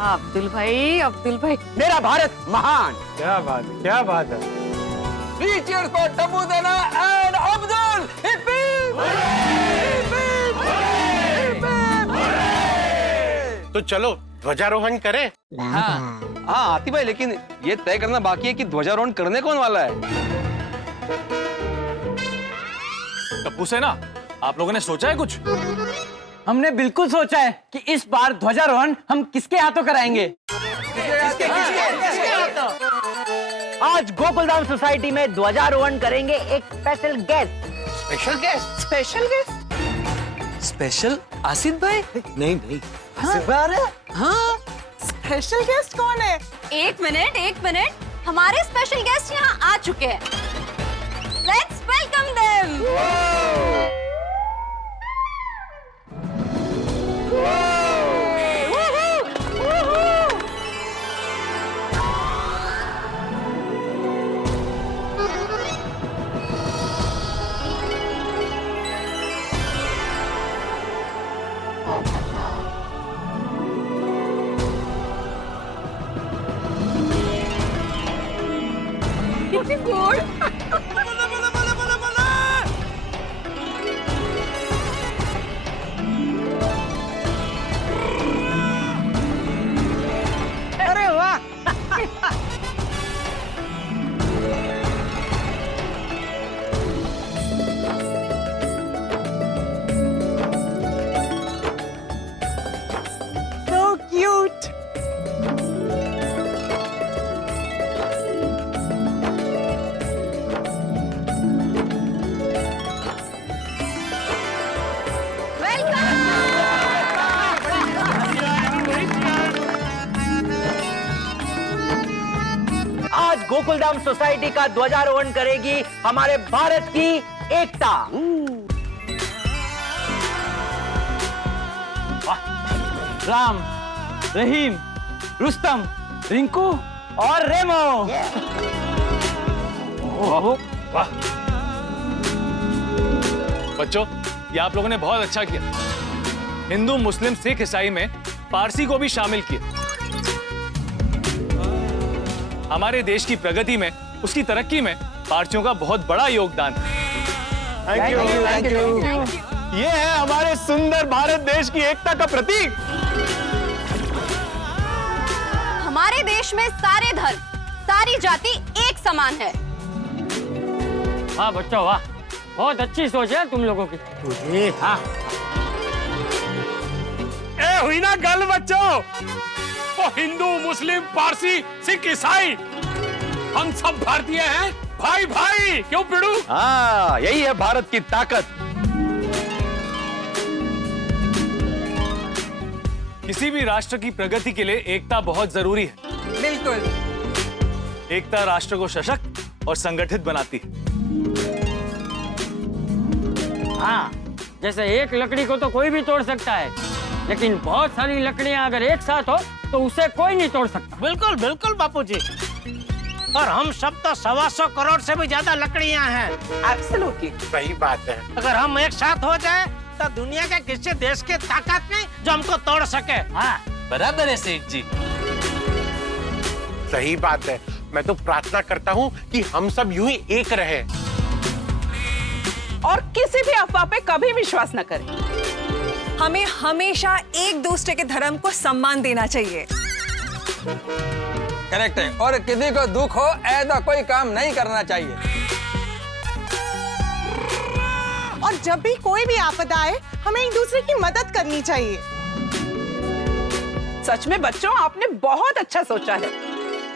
अब्दुल भाई, मेरा भारत महान। क्या बात है, क्या बात है। Cheers for टप्पू सेना and अब्दुल। Hip hip. तो चलो ध्वजारोहण करें। हाँ, आती भाई, लेकिन ये तय करना बाकी है कि ध्वजारोहण करने कौन वाला है। टप्पू सेना, आप लोगों ने सोचा है कुछ? हमने बिल्कुल सोचा है कि इस बार ध्वजारोहण हम किसके हाथों कराएंगे। आज गोकुलधाम सोसाइटी में ध्वजारोहण करेंगे एक स्पेशल गेस्ट। स्पेशल आसिफ भाई? नहीं भाई, आसिफ भाई आ रहे हैं? हाँ, स्पेशल गेस्ट कौन है? एक मिनट, हमारे स्पेशल गेस्ट यहाँ आ चुके हैं। Let's welcome them. कितनी गोकुलधाम सोसाइटी का ध्वजारोहण करेगी हमारे भारत की एकता। राम, रहीम, रुस्तम, रिंकू और रेमो। वाह बच्चों, ये आप लोगों ने बहुत अच्छा किया। हिंदू, मुस्लिम, सिख, ईसाई में पारसी को भी शामिल किया। हमारे देश की प्रगति में, उसकी तरक्की में पारसियों का बहुत बड़ा योगदान है। Thank you. ये है हमारे सुंदर भारत देश की एकता का प्रतीक। हमारे देश में सारे धर्म, सारी जाति एक समान है। वाह बच्चों वाह, बहुत अच्छी सोच है तुम लोगों की। हाँ ए हुई ना गल बच्चों, वो हिंदू, मुस्लिम, पारसी, सिख, ईसाई, हम सब भारतीय हैं, भाई भाई। क्यों पिड़ू? हाँ, यही है भारत की ताकत। किसी भी राष्ट्र की प्रगति के लिए एकता बहुत जरूरी है। बिल्कुल। एकता राष्ट्र को सशक्त और संगठित बनाती है। हाँ, जैसे एक लकड़ी को तो कोई भी तोड़ सकता है, लेकिन बहुत सारी लकड़ियां अगर एक साथ हो तो उसे कोई नहीं तोड़ सकता। बिल्कुल बिल्कुल बापूजी। और हम सब तो 125 करोड़ से भी ज्यादा लकड़ियां हैं। एब्सोल्युटली। सही बात है। अगर हम एक साथ हो जाए तो दुनिया के किसी देश की ताकत नहीं जो हमको तोड़ सके। हाँ बराबर है सेठ जी। सही बात है। मैं तो प्रार्थना करता हूँ कि हम सब यूं ही एक रहे और किसी भी अफवाह पे कभी विश्वास न करें। हमें हमेशा एक दूसरे के धर्म को सम्मान देना चाहिए। करेक्ट है। और किसी को दुख हो ऐसा कोई काम नहीं करना चाहिए। और जब भी कोई भी आपदा आए हमें एक दूसरे की मदद करनी चाहिए। सच में बच्चों, आपने बहुत अच्छा सोचा है।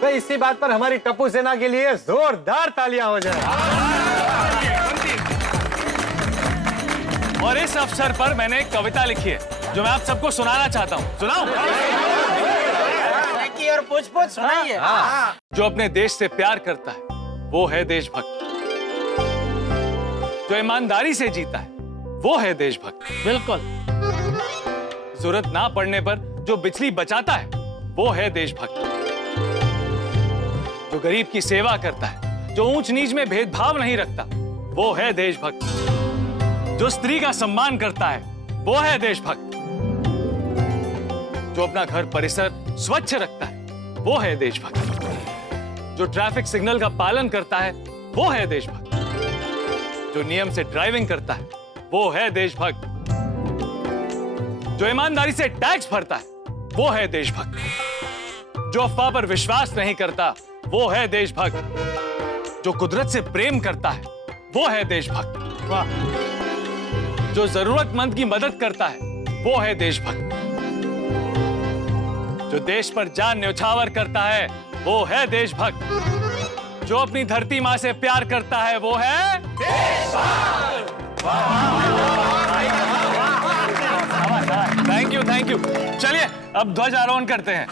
तो इसी बात पर हमारी टप्पू सेना के लिए जोरदार तालियां हो जाए। और इस अवसर पर मैंने एक कविता लिखी है जो मैं आप सबको सुनाना चाहता हूँ। सुनाऊं? और पूछ सुनाइए। जो अपने देश से प्यार करता है वो है देशभक्त, जो ईमानदारी से जीता है वो है देशभक्त। बिल्कुल। जरूरत ना पड़ने पर जो बिजली बचाता है वो है देशभक्त, जो गरीब की सेवा करता है, जो ऊंच नीच में भेदभाव नहीं रखता वो है देशभक्त, जो स्त्री का सम्मान करता है वो है देशभक्त, जो अपना घर परिसर स्वच्छ रखता है वो है देशभक्त, जो ट्रैफिक सिग्नल का पालन करता है वो है देशभक्त, जो नियम से ड्राइविंग करता है वो है देशभक्त, जो ईमानदारी से टैक्स भरता है वो है देशभक्त, जो अफवाह पर विश्वास नहीं करता वो है देशभक्त, जो कुदरत से प्रेम करता है वो है देशभक्त। वाह। जो जरूरतमंद की मदद करता है वो है देशभक्त, जो देश पर जान न्यौछावर करता है वो है देशभक्त, जो अपनी धरती माँ से प्यार करता है वो है देशभक्त। Thank you. चलिए अब ध्वजारोहण करते हैं।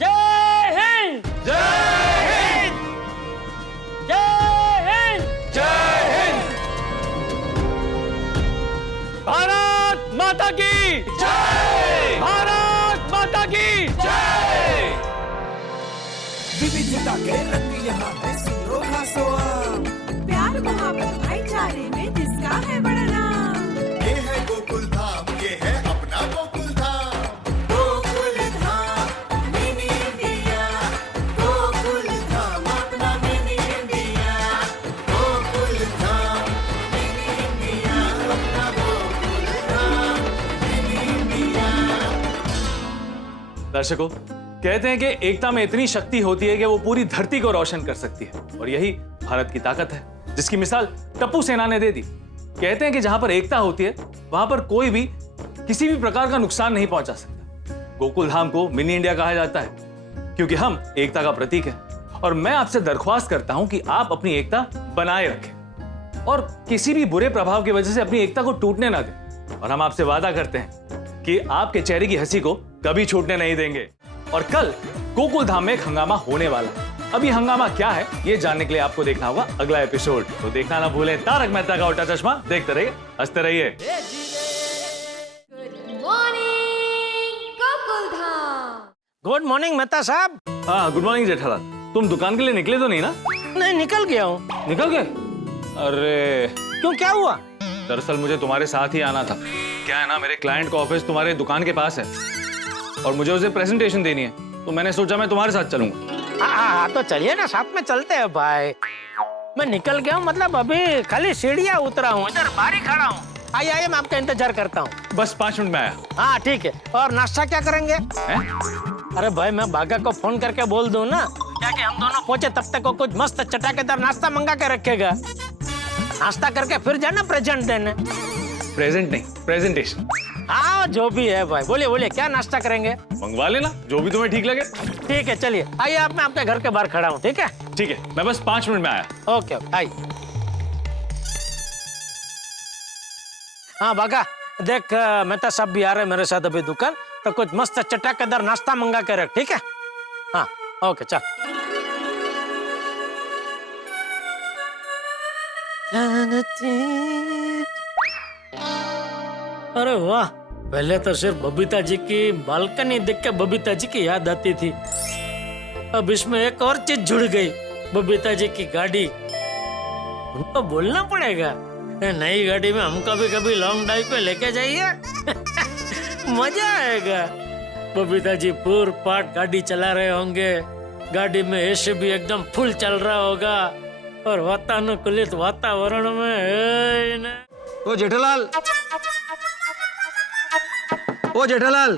जय हिंद। जय माता की जय, भारत माता की जय। विविधता के रंग यहाँ है, सुनो खासो आम। प्यार मोहब्बत भाईचारे में जिसका है बड़ा नाम। ये है गोकुल धाम, ये है अपना गोकुल धाम। गोकुल धाम मिनी इंडिया, गोकुल धाम अपना mini India. Gokul Dham mini India, अपना गोकुल धाम मिनी इंडिया। दर्शकों, कहते हैं कि एकता में इतनी शक्ति होती है कि वो पूरी धरती को रोशन कर सकती है, और यही भारत की ताकत है, जिसकी मिसाल टप्पू सेना ने दे दी। कहते हैं कि जहां पर एकता होती है वहां पर कोई भी किसी भी प्रकार का नुकसान नहीं पहुंचा सकता। गोकुल धाम को मिनी इंडिया कहा जाता है क्योंकि हम एकता का प्रतीक है। और मैं आपसे दरख्वास्त करता हूं कि आप अपनी एकता बनाए रखें और किसी भी बुरे प्रभाव की वजह से अपनी एकता को टूटने ना दें। और हम आपसे वादा करते हैं कि आपके चेहरे की हंसी को कभी छूटने नहीं देंगे। और कल गोकुल धाम में एक हंगामा होने वाला है। अब ये हंगामा क्या है, ये जानने के लिए आपको देखना होगा अगला एपिसोड। तो देखना ना भूलें तारक मेहता का उल्टा चश्मा। देखते रहिए, हंसते रहिए। गुड मॉर्निंग मेहता साहब। हाँ, गुड मॉर्निंग जेठालाल। तुम दुकान के लिए निकले तो नहीं ना? नहीं, निकल गया हूँ। निकल गए? अरे क्यों, क्या हुआ? दरअसल मुझे तुम्हारे साथ ही आना था। क्या है ना, मेरे क्लाइंट का ऑफिस तुम्हारे दुकान के पास है और मुझे उसे प्रेजेंटेशन देनी है, तो मैंने सोचा मैं तुम्हारे साथ चलूंगा। हाँ, तो चलिए ना, साथ में चलते हैं भाई। मैं निकल गया हूँ, मतलब अभी खाली सीढ़ियाँ उतरा हूँ, इधर बाहर ही खड़ा हूँ। आइए आइए, मैं आपका इंतजार करता हूँ। बस 5 मिनट में आया। हाँ ठीक है। और नाश्ता क्या करेंगे? अरे भाई, मैं बागा को फोन करके बोल दूँ ना, क्या कि हम दोनों पहुंचे तब तक को कुछ मस्त चटाकेदार नाश्ता मंगा के रखेगा। नाश्ता करके फिर जाना प्रेजेंट देने। प्रेजेंट नहीं, प्रेजेंटेशन। हाँ, जो भी है भाई। बोलिए बोलिए, क्या नाश्ता करेंगे? मंगवा लेना, जो भी तुम्हें ठीक लगे। ठीक है, चलिए आइए, आप मैं आपके घर के बाहर खड़ा हूँ। ठीक है ठीक है, मैं बस 5 मिनट में आया। ओके, आइए। हाँ बागा, देख मेहता साहब भी आ रहे मेरे साथ अभी दुकान, तो कुछ मस्त चटाकेदार नाश्ता मंगा के रख। ठीक है? हाँ ओके, चल। अरे वाह, पहले तो सिर्फ बबीता जी की बालकनी देख के बबीता जी की याद आती थी। अब इसमें एक और चीज जुड़ गई, बबीता जी की गाड़ी। उनको बोलना पड़ेगा, नई गाड़ी में हमको भी कभी लॉन्ग ड्राइव पे लेके जाइए। मजा आएगा। बबीता जी पूर पाट गाड़ी चला रहे होंगे, गाड़ी में एसी भी एकदम फुल चल रहा होगा, और वातानुकूलित वातावरण में। ओ जेठालाल, ओ जेठालाल।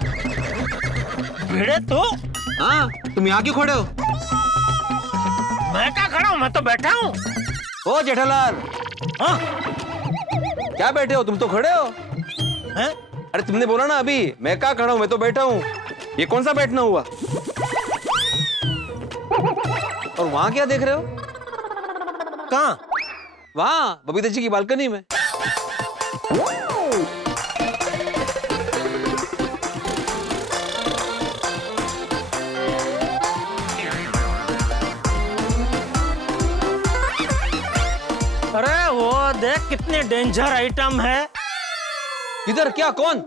भिड़े तो? हाँ, तुम यहाँ क्यों खड़े हो? मैं क्या खड़ा हूँ, मैं तो बैठा हूँ। ओ जेठालाल। हाँ? क्या बैठे हो, तुम तो खड़े हो। हैं? अरे तुमने बोला ना अभी, मैं क्या खड़ा हूँ, मैं तो बैठा हूँ। ये कौन सा बैठना हुआ? और वहां क्या देख रहे हो? कहाँ? वहां बबीता जी की बालकनी में। अरे वो देख, कितने डेंजर आइटम है इधर। क्या, कौन?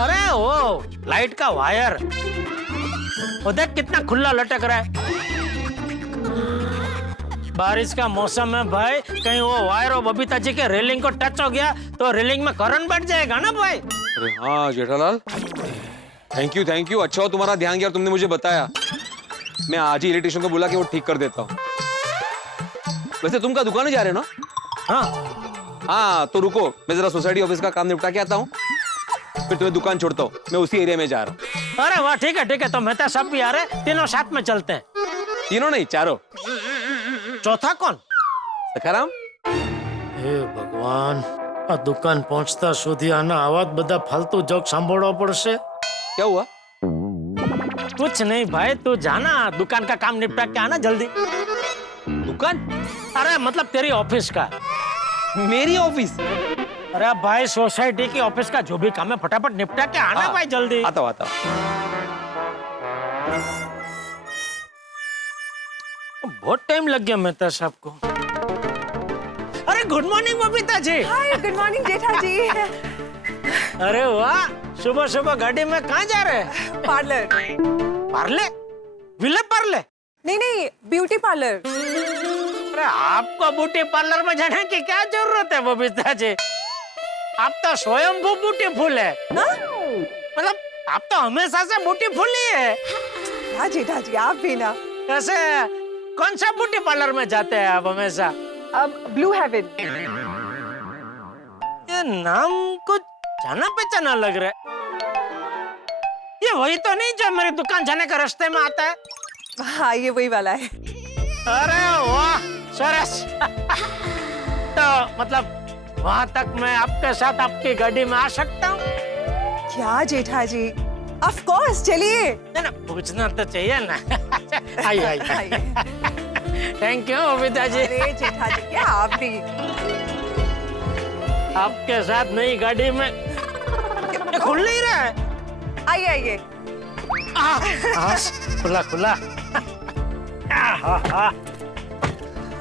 अरे वो लाइट का वायर, वो देख कितना खुला लटक रहा है। बारिश का मौसम है भाई, कहीं वो वायर और बबीता जी के रेलिंग को टच हो गया तो रेलिंग में करंट बैठ जाएगा ना भाई। अरे हाँ जेठालाल, थैंक यू। अच्छा हो तुम्हारा ध्यान गया और तुमने मुझे बताया। मैं आज ही इलेक्ट्रिशियन को बोला कि वो ठीक कर देता हूँ। वैसे तुम का दुकान ही जा रहे हो ना? हाँ, तो रुको, मैं जरा सोसाइटी ऑफिस का काम निपटा के आता हूँ, फिर तुम्हें दुकान छोड़ता हूँ। मैं उसी एरिया में जा रहा हूँ। अरे वाह, ठीक है। तो मेहता सब भी आ रहे, तीनों साथ में चलते हैं। तीनों नहीं, चारों। चौथा कौन? सखाराम। हे भगवान, आ दुकान पहुंचता સુધી આના આવા બધા फालतू जोक સાંભળવા પડશે। क्या हुआ? कुछ नहीं भाई, तू जाना, दुकान का काम निपटा के आना जल्दी। दुकान? अरे मतलब तेरी ऑफिस का। मेरी ऑफिस? अरे भाई, सोसाइटी की ऑफिस का जो भी काम है फटाफट निपटा के आना भाई, जल्दी। आता हूँ। बहुत टाइम लग गया मेहता साहब को। अरे गुड मॉर्निंग बबीता जी। हाय, गुड मॉर्निंग जेठा जी। अरे वाह, सुबह सुबह गाड़ी में कहाँ जा रहे हैं? पार्लर। पार्ले? विले पार्ले? नहीं नहीं, ब्यूटी पार्लर। अरे आपको ब्यूटी पार्लर में जाने की क्या जरूरत है बबीता जी? आप तो स्वयंभू ब्यूटीफुल है। मतलब आप तो हमेशा से ब्यूटीफुल ही है। हाँ जेठा जी, आप भी ना। कैसे, कौन सा ब्यूटी पार्लर में जाते हैं आप हमेशा? Blue heaven. ये नाम कुछ जाना पहचाना लग रहा है। ये वही तो नहीं जो मेरी दुकान जाने के रास्ते में आता है? हाँ, ये वही वाला है। अरे वाह, सरस। तो मतलब वहां तक मैं आपके साथ आपकी गाड़ी में आ सकता हूँ? क्या जेठा जी, ऑफ कोर्स, चलिए। ना पूछना तो चाहिए ना। आइए आइए। Thank you Babita ji. अरे जेठा जी, क्या आप भी। आपके साथ नई गाड़ी में ये खुल नहीं रहा है। आइए आइए। खुला खुला।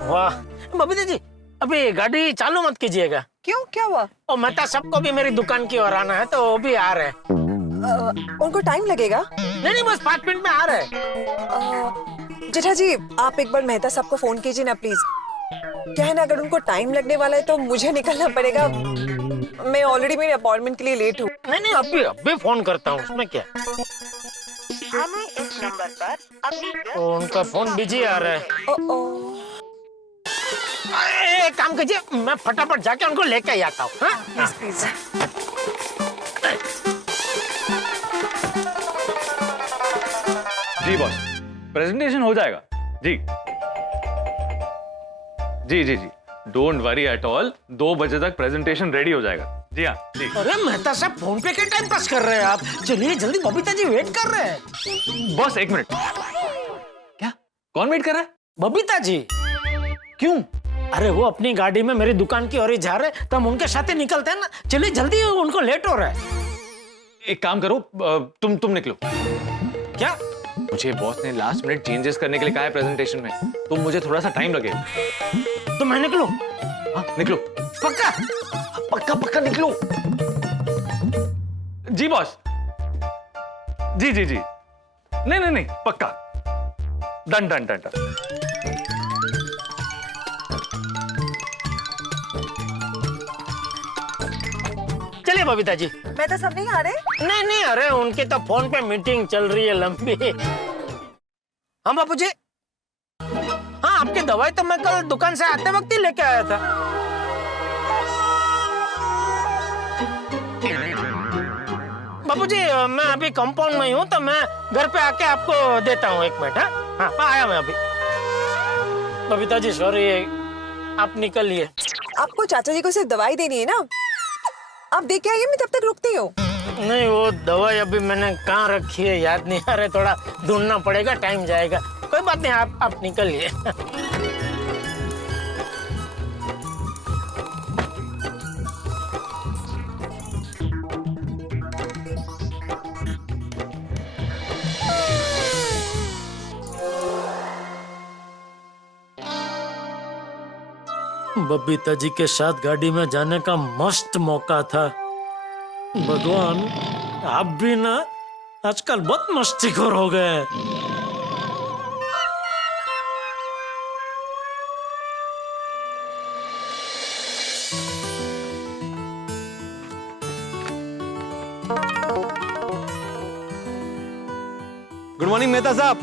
वाह बबीता जी, अभी गाड़ी चालू मत कीजिएगा। क्यों, क्या हुआ? और मेहता सबको भी मेरी दुकान की ओर आना है, तो वो भी आ रहे हैं। उनको टाइम लगेगा? नहीं, बस 5 मिनट में आ रहे हैं। जेठा जी, आप एक बार मेहता साहब को फोन कीजिए ना प्लीज। क्या है ना, अगर उनको टाइम लगने वाला है तो मुझे निकलना पड़ेगा। मैं ऑलरेडी मेरे अपॉइंटमेंट के लिए लेट हूँ। नहीं, अभी फोन करता हूँ, उसमें क्या। हमें इस नंबर पर अभी तो उनका फोन बिजी आ रहा है। एक काम कीजिए, मैं फटाफट जाके उनको लेके ही आता हूँ। Please please. जी बॉस, प्रेजेंटेशन हो जाएगा। जी जी जी जी, डोंट वरी एट ऑल। 2 बजे तक प्रेजेंटेशन रेडी हो जाएगा। जी हाँ जी। अरे मेहता साहब, फोन पे क्या टाइम पास कर रहे हैं आप? चलिए जल्दी, बबीता जी वेट कर रहे हैं। Boss 1 minute. क्या, कौन वेट कर रहा है? बबीता जी। क्यों? अरे वो अपनी गाड़ी में मेरी दुकान की ओर ही जा रहे, तो हम उनके साथ ही निकलते हैं ना। चलिए जल्दी, उनको लेट हो रहा है। एक काम करो, तुम निकलो। क्या? मुझे बॉस ने लास्ट मिनट चेंजेस करने के लिए कहा है प्रेजेंटेशन में, तो मुझे थोड़ा सा टाइम लगेगा। तो मैं निकलूं? हाँ निकलो। पक्का? पक्का पक्का निकलूं? जी बॉस। जी जी जी। नहीं, पक्का। Done done done done. चलिए बबीता जी। मेहता साहब नहीं आ रहे? नहीं, अरे उनकी तो फोन पे मीटिंग चल रही है लंबी। हाँ बापू जी। हाँ, आपकी दवाई तो मैं कल दुकान से आते वक्त ही लेके आया था। बापू जी, मैं अभी कंपाउंड में ही हूँ, तो मैं घर पे आके आपको देता हूँ। 1 मिनट। हाँ, आया मैं अभी। बबीता जी सॉरी, आप निकलिए। आपको चाचा जी को सिर्फ दवाई देनी है ना? आप देख के आइए, मैं तब तक रुकती हूँ। नहीं, वो दवाई अभी मैंने कहाँ रखी है याद नहीं आ रहा, थोड़ा ढूंढना पड़ेगा, टाइम जाएगा। कोई बात नहीं, आप निकलिए। बबीता जी के साथ गाड़ी में जाने का मस्त मौका था। भगवान, आप भी ना आजकल बहुत मस्तीखोर हो गए हैं। गुड मॉर्निंग मेहता साहब।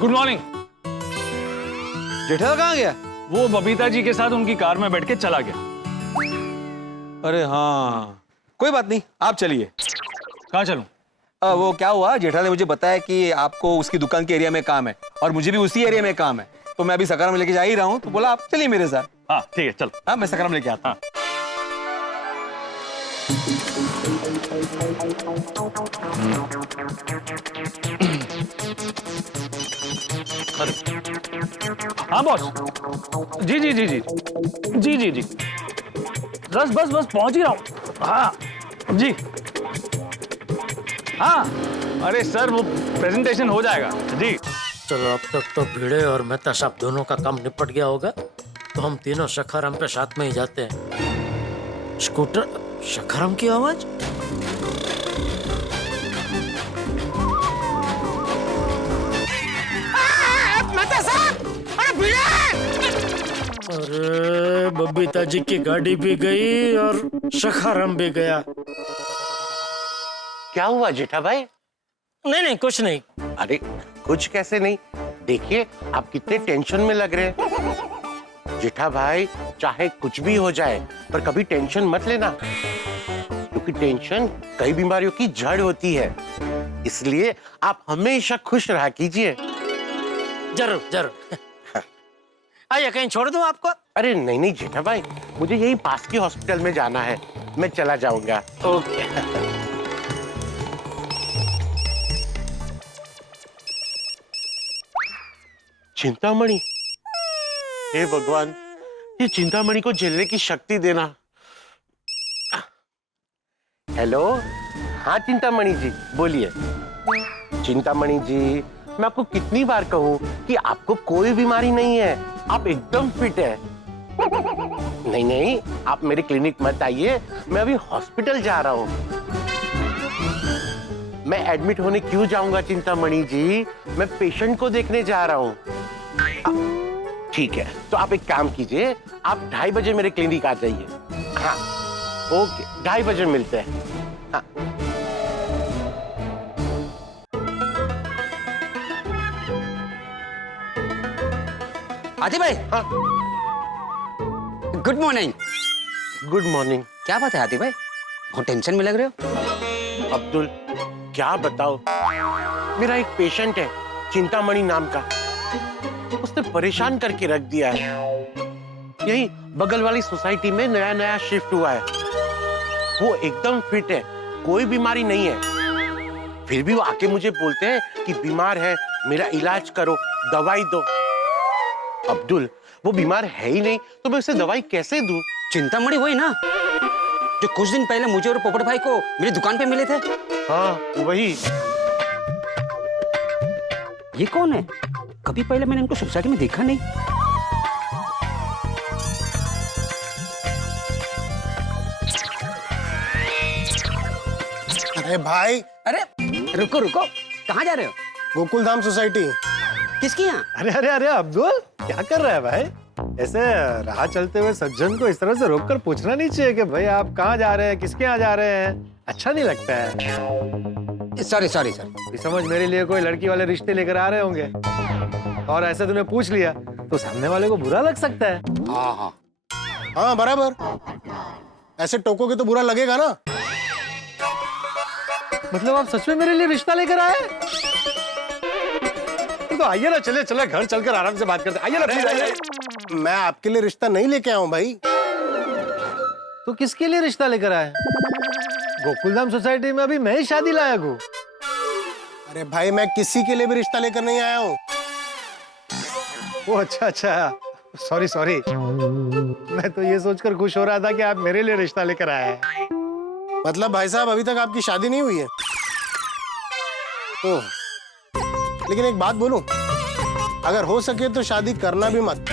Good morning. जेठालाल कहाँ गया? वो बबीता जी के साथ उनकी कार में बैठ के चला गया। अरे हाँ, कोई बात नहीं, आप चलिए। कहाँ चलूं? वो क्या हुआ, जेठालाल ने मुझे बताया कि आपको उसकी दुकान के एरिया में काम है और मुझे भी उसी एरिया में काम है, तो मैं अभी सकाराम में लेके जा ही रहा हूँ, तो बोला आप चलिए मेरे साथ। हाँ ठीक है, चल। हाँ, मैं सकाराम लेके आता हूँ। हाँ बॉस। जी जी जी जी जी जी जी, बस बस बस पहुंच ही रहा हूँ। हाँ जी। हाँ अरे सर, वो प्रेजेंटेशन हो जाएगा जी। चलो, अब तक तो भिड़े और मेहता साहब दोनों का काम निपट गया होगा, तो हम तीनों सखाराम पे साथ में ही जाते हैं। स्कूटर, सखाराम की आवाज। अरे बबीता जी की गाड़ी भी गई और सखाराम भी गया। क्या हुआ जेठा भाई? नहीं नहीं कुछ नहीं। अरे कुछ कैसे नहीं, देखिए आप कितने टेंशन में लग रहे हैं। जेठा भाई चाहे कुछ भी हो जाए पर कभी टेंशन मत लेना, क्योंकि टेंशन कई बीमारियों की जड़ होती है। इसलिए आप हमेशा खुश रहा कीजिए। जरूर जरूर। आइए कहीं छोड़ दूं आपको? अरे नहीं नहीं जेठा भाई, मुझे यही पास के हॉस्पिटल में जाना है, मैं चला जाऊंगा। ओके। चिंतामणि, हे भगवान, ये चिंतामणि को झेलने की शक्ति देना। हेलो, हाँ चिंतामणि जी बोलिए। चिंतामणि जी, मैं आपको कितनी बार कहूँ कि आपको कोई बीमारी नहीं है, आप एकदम फिट है। नहीं नहीं, आप मेरे क्लिनिक मत आइए, मैं अभी हॉस्पिटल जा रहा हूँ। मैं एडमिट होने क्यों जाऊंगा चिंतामणि जी, मैं पेशेंट को देखने जा रहा हूँ। ठीक है, तो आप एक काम कीजिए, आप 2:30 बजे मेरे क्लिनिक आ जाइए। हाँ ओके, 2:30 बजे मिलते हैं। हाँ। आदि भाई। हाँ। Good morning. Good morning. क्या बात है आदि भाई, बहुत टेंशन में लग रहे हो? अब्दुल क्या बताओ, मेरा एक पेशेंट है चिंतामणि नाम का, उसने परेशान करके रख दिया है। यही बगल वाली सोसाइटी में नया नया शिफ्ट हुआ है। वो एकदम फिट है, कोई बीमारी नहीं है, फिर भी वो आके मुझे बोलते हैं कि बीमार है, मेरा इलाज करो, दवाई दो। अब्दुल वो बीमार है ही नहीं, तो मैं उसे दवाई कैसे दूं? चिंतामणि वही ना जो कुछ दिन पहले मुझे और पोपट भाई को मेरी दुकान पे मिले थे? हाँ वही। ये कौन है? कभी पहले मैंने इनको सोसाइटी में देखा नहीं। अरे भाई, अरे रुको रुको, कहाँ जा रहे हो? गोकुल धाम सोसाइटी। किसकी यहाँ? अरे अरे अरे अब्दुल, क्या कर रहा है भाई? ऐसे राह चलते हुए सज्जन को इस तरह से रोककर पूछना नहीं चाहिए कि भाई आप कहाँ जा रहे हैं, किसके यहाँ जा रहे हैं, अच्छा नहीं लगता है। Sorry sorry sorry. समझ मेरे लिए कोई लड़की वाले रिश्ते लेकर आ रहे होंगे और ऐसे तूने पूछ लिया तो सामने वाले को बुरा लग सकता है। हाँ हाँ हाँ बराबर, ऐसे टोकोगे तो बुरा लगेगा ना। मतलब आप सच में मेरे लिए रिश्ता लेकर आए? तो आइए ना, चले चले घर चलकर आराम से बात करते हैं। आइए ना प्लीज आइए। मैं आपके लिए रिश्ता नहीं लेके आया हूं भाई। तो किसके लिए रिश्ता लेकर आए? गोकुलधाम सोसाइटी में अभी मैं ही शादी लायक हूँ। अरे भाई मैं किसी के लिए भी रिश्ता लेकर नहीं आया हूँ। ओ अच्छा अच्छा, सॉरी सॉरी, मैं तो ये सोचकर खुश हो रहा था कि आप मेरे लिए रिश्ता लेकर आए हैं। मतलब भाई साहब अभी तक आपकी शादी नहीं हुई है? ओह, लेकिन एक बात बोलूं, अगर हो सके तो शादी करना भी मत।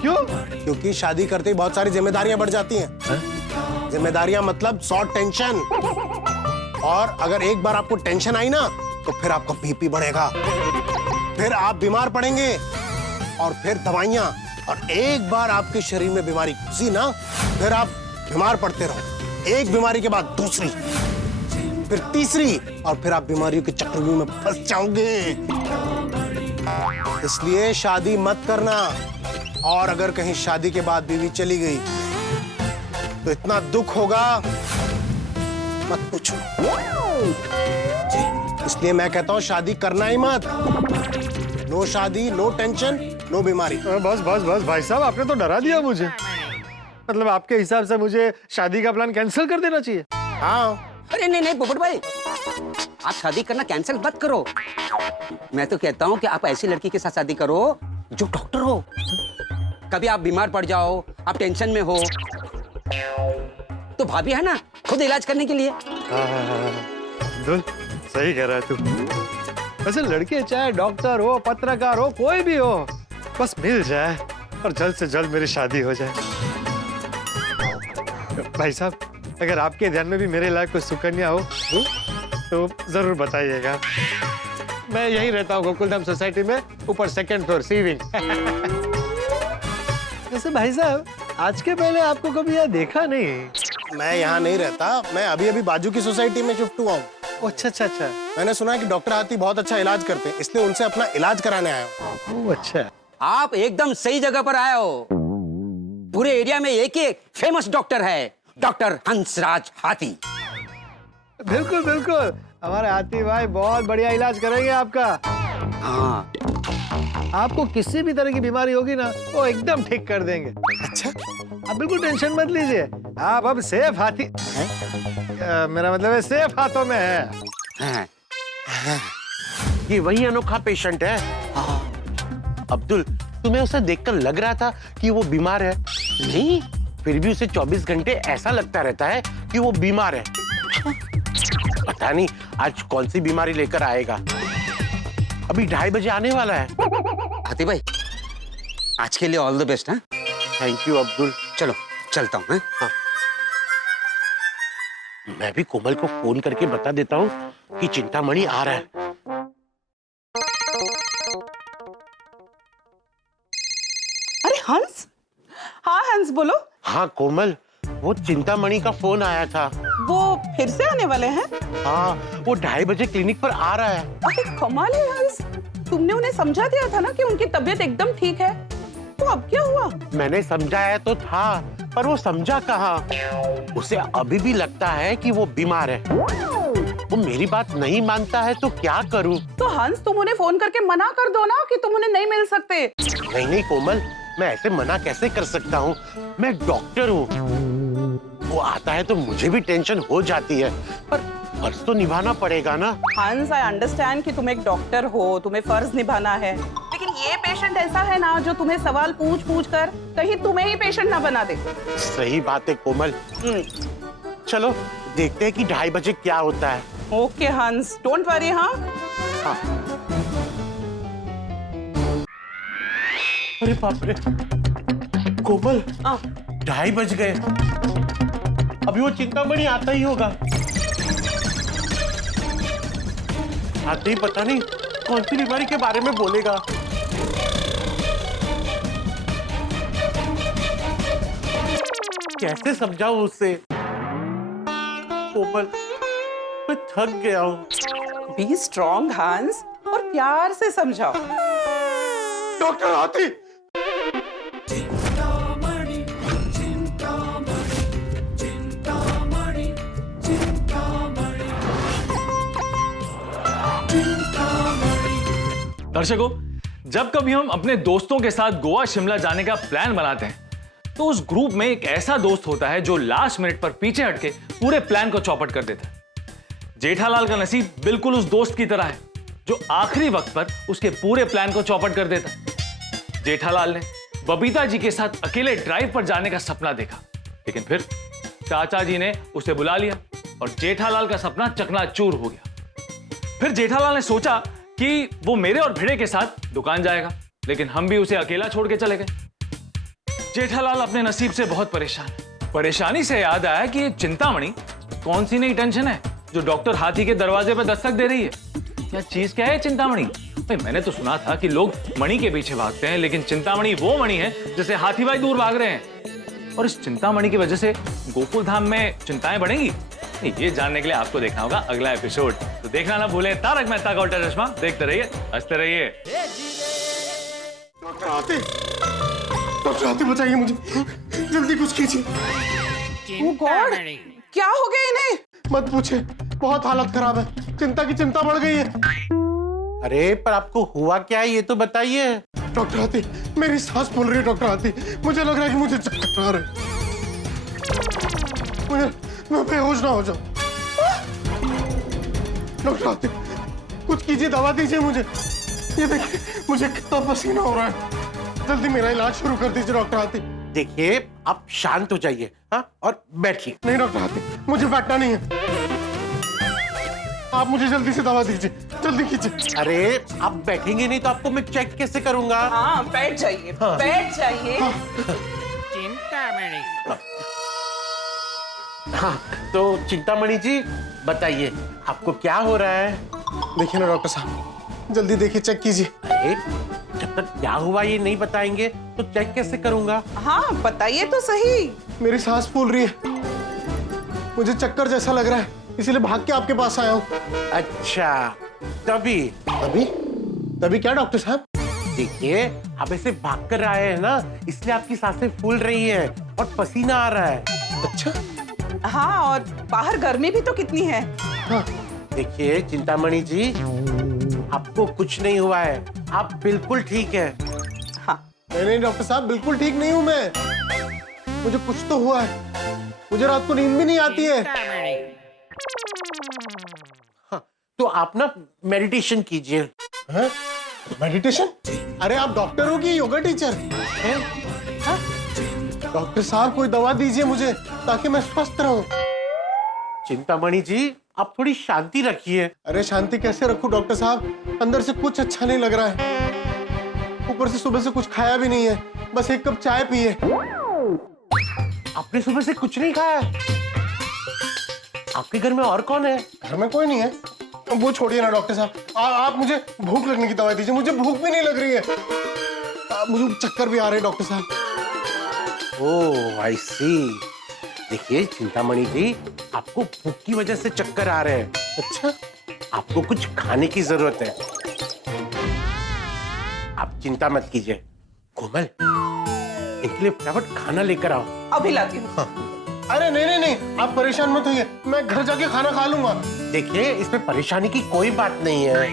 क्यों? क्योंकि शादी करते ही बहुत सारी जिम्मेदारियां बढ़ जाती हैं। जिम्मेदारियां मतलब 100 टेंशन, और अगर एक बार आपको टेंशन आई ना तो फिर आपका बीपी बढ़ेगा, फिर आप बीमार पड़ेंगे, और फिर दवाइयां, और एक बार आपके शरीर में बीमारी घुसी ना फिर आप बीमार पड़ते रहो, एक बीमारी के बाद दूसरी, फिर तीसरी, और फिर आप बीमारियों के चक्रव्यूह में फंस जाओगे। इसलिए शादी मत करना, और अगर कहीं शादी के बाद बीवी चली गई तो इतना दुख होगा मत पूछो। इसलिए मैं कहता हूं शादी करना ही मत। नो शादी, नो टेंशन, नो बीमारी। बस बस बस भाई साहब, आपने तो डरा दिया मुझे। मतलब आपके हिसाब से मुझे शादी का प्लान कैंसिल कर देना चाहिए? हाँ। अरे नहीं नहीं पोपट भाई, आप शादी करना कैंसिल मत करो। मैं तो कहता हूँ कि आप ऐसी लड़की के साथ शादी करो जो डॉक्टर हो। कभी आप बीमार पड़ जाओ, आप टेंशन में हो, तो भाभी है ना खुद इलाज करने के लिए। सही कह रहा है तू। वैसे लड़के चाहे डॉक्टर हो, पत्रकार हो, कोई भी हो, बस मिल जाए और जल्द से जल्द मेरी शादी हो जाए। भाई साहब, अगर आपके ध्यान में भी मेरे लायक कोई सुकन्या हो तो जरूर बताइएगा। मैं यहीं रहता हूँ गोकुलधाम सोसाइटी में, ऊपर 2nd फ्लोर, सी विंग। वैसे भाई साहब, आज के पहले आपको कभी यहाँ देखा नहीं। मैं यहाँ नहीं रहता, मैं अभी अभी बाजू की सोसाइटी में शिफ्ट हुआ हूँ। अच्छा अच्छा अच्छा। मैंने सुना है कि डॉक्टर हाथी बहुत अच्छा इलाज करते हैं, इसलिए उनसे अपना इलाज कराने आया हूँ। ओह अच्छा। आप एकदम सही जगह पर आए हो। पूरे एरिया में एक ही फेमस डॉक्टर है, डॉक्टर हंसराज हाथी। बिल्कुल बिल्कुल, हमारे हाथी भाई बहुत बढ़िया इलाज करेंगे आपका। हाँ, आपको किसी भी तरह की बीमारी होगी ना, वो एकदम ठीक कर देंगे। अच्छा, आप बिल्कुल टेंशन मत लीजिए, आप अब सेफ हाथी मेरा मतलब है सेफ हाथों में है। ये वही अनोखा पेशेंट है। अब्दुल, तुम्हें उसे देखकर लग रहा था कि वो बीमार है? नहीं, फिर भी उसे 24 घंटे ऐसा लगता रहता है कि वो बीमार है। पता नहीं आज कौन सी बीमारी लेकर आएगा। अभी 2:30 बजे आने वाला है। हाथी भाई, आज के लिए ऑल द बेस्ट। हाँ, थैंक यू अब्दुल। चलो चलता हूँ। हाँ। मैं भी कोमल को फोन करके बता देता हूँ कि चिंतामणि आ रहा है। अरे हंस। हाँ हंस बोलो। हाँ कोमल, वो चिंतामणि का फोन आया था। वो फिर से आने वाले हैं? हाँ, वो 2:30 बजे क्लिनिक पर आ रहा है। अरे कमाल है हंस, तुमने उन्हें समझा दिया था ना कि उनकी तबीयत एकदम ठीक है, तो अब क्या हुआ? मैंने समझाया तो था, पर वो समझा कहाँ। उसे अभी भी लगता है कि वो बीमार है। वो मेरी बात नहीं मानता है तो क्या करूं? तो हंस, तुम उन्हें फोन करके मना कर दो ना कि तुम उन्हें नहीं मिल सकते। नहीं नहीं कोमल, मैं ऐसे मना कैसे कर सकता हूँ? मैं डॉक्टर हूँ। वो आता है तो मुझे भी टेंशन हो जाती है, पर फर्ज तो निभाना पड़ेगा ना। हंस, आई अंडरस्टैंड कि तुम एक डॉक्टर हो, तुम्हें फर्ज निभाना है, लेकिन ये पेशेंट ऐसा है ना जो तुम्हें सवाल पूछ पूछ कर कहीं तुम्हें ही पेशेंट ना बना दे। सही बात है कोमल। चलो देखते हैं कि 2:30 बजे क्या होता है। ओके हंस, डोंट वरी। हाँ हाँ। अरे बाप रे कोमल, 2:30 बज गए। अभी वो चिंतामणि आता ही होगा। आते ही पता नहीं कौन सी बीमारी के बारे में बोलेगा। कैसे समझाऊं उससे? कोमल, मैं थक गया हूँ। बी स्ट्रॉन्ग हंस, और प्यार से समझाओ। डॉक्टर हाथी। दर्शकों, जब कभी हम अपने दोस्तों के साथ गोवा शिमला जाने का प्लान बनाते हैं तो उस ग्रुप में एक ऐसा दोस्त होता है जो लास्ट मिनट पर पीछे हटके पूरे प्लान को चौपट कर देता है। जेठालाल का नसीब बिल्कुल उस दोस्त की तरह है जो आखिरी वक्त पर उसके पूरे प्लान को चौपट कर देता है। जेठालाल ने बबीता जी के साथ अकेले ड्राइव पर जाने का सपना देखा, लेकिन फिर चाचा जी ने उसे बुला लिया और जेठालाल का सपना चकनाचूर हो गया। फिर जेठालाल ने सोचा कि वो मेरे और भिड़े के साथ दुकान जाएगा, लेकिन हम भी उसे अकेला छोड़ के चले गए। जेठालाल अपने नसीब से बहुत परेशान है। परेशानी से याद आया कि ये चिंतामणि कौन सी नई टेंशन है जो डॉक्टर हाथी के दरवाजे पर दस्तक दे रही है। क्या चीज क्या है चिंतामणि? भाई मैंने तो सुना था कि लोग मणि के पीछे भागते हैं, लेकिन चिंतामणि वो मणि है जिसे हाथी भाई दूर भाग रहे हैं। और इस चिंतामणि की वजह से गोकुल धाम में चिंताएं बढ़ेंगी, ये जानने के लिए आपको देखना होगा अगला एपिसोड। तो देखना ना भूलें तारक मेहता का उल्टा चश्मा। देखते रहिए, हंसते रहिए। डॉक्टर हाथी बताइए मुझे, जल्दी कुछ कीजिए। Oh God, क्या हो गया इन्हें? मत पूछे, बहुत हालत खराब है, चिंता की चिंता बढ़ गई है। अरे पर आपको हुआ क्या है ये तो बताइए। डॉक्टर हाथी, मेरी सांस फूल रही है। डॉक्टर हाथी, मुझे लग रहा है कि मुझे चक्कर आ रहे हैं। मैं बेहोश ना हो जाऊं। डॉक्टर हाथी, कुछ कीजिए, दवा दीजिए मुझे। ये देखिए मुझे कितना पसीना हो रहा है। जल्दी मेरा इलाज शुरू कर दीजिए डॉक्टर हाथी। देखिए आप शांत हो जाइए, हाँ, और बैठिए। नहीं डॉक्टर हाथी, मुझे बैठना नहीं है। आप मुझे जल्दी से दवा दीजिए, जल्दी कीजिए। अरे आप बैठेंगे नहीं तो आपको मैं चेक कैसे करूंगा? हाँ बैठ जाइए, हाँ। बैठ जाइए। हाँ, तो चिंतामणि जी बताइए आपको क्या हो रहा है? देखिए ना डॉक्टर साहब, जल्दी देखिए, चेक कीजिए। अरे जब तक क्या हुआ ये नहीं बताएंगे तो चेक कैसे करूंगा? हाँ बताइए तो सही। मेरी सांस फूल रही है, मुझे चक्कर जैसा लग रहा है, इसीलिए भाग के आपके पास आया हूँ। अच्छा तभी तभी तभी क्या डॉक्टर साहब? देखिए आप ऐसे भाग कर आए हैं ना, इसलिए आपकी सांसें फूल रही हैं और पसीना आ रहा है। अच्छा हाँ, और बाहर गर्मी भी तो कितनी है। हाँ। देखिए चिंतामणि जी, आपको कुछ नहीं हुआ है, आप बिल्कुल ठीक है। हाँ। नहीं डॉक्टर साहब, बिल्कुल ठीक नहीं हूँ मैं, मुझे कुछ तो हुआ है, मुझे रात को नींद भी नहीं आती है। हाँ, तो आप ना मेडिटेशन कीजिए। मेडिटेशन? अरे आप डॉक्टर हो कि योगा टीचर? डॉक्टर साहब कोई दवा दीजिए मुझे ताकि मैं स्वस्थ रहूं। चिंतामणि जी आप थोड़ी शांति रखिए। अरे शांति कैसे रखूं डॉक्टर साहब, अंदर से कुछ अच्छा नहीं लग रहा है, ऊपर से सुबह से कुछ खाया भी नहीं है, बस एक कप चाय पी है। आपने सुबह से कुछ नहीं खाया? आपके घर में और कौन है? घर में कोई नहीं है। वो छोड़िए ना डॉक्टर साहब, आप मुझे भूख लगने की दवाई दीजिए, मुझे भूख भी नहीं लग रही है, मुझे चक्कर भी आ रहे हैं डॉक्टर साहब। ओह आई सी। देखिए चिंतामणि जी, आपको भूख की वजह से चक्कर आ रहे हैं। अच्छा, आपको कुछ खाने की जरूरत है। आप चिंता मत कीजिए। कोमल, इनके लिए फटाफट खाना लेकर आओ। अभी लाती हूँ। हाँ। अरे नहीं, आप परेशान मत होइए, मैं घर जाके खाना खा लूंगा। देखिए इसमें परेशानी की कोई बात नहीं है।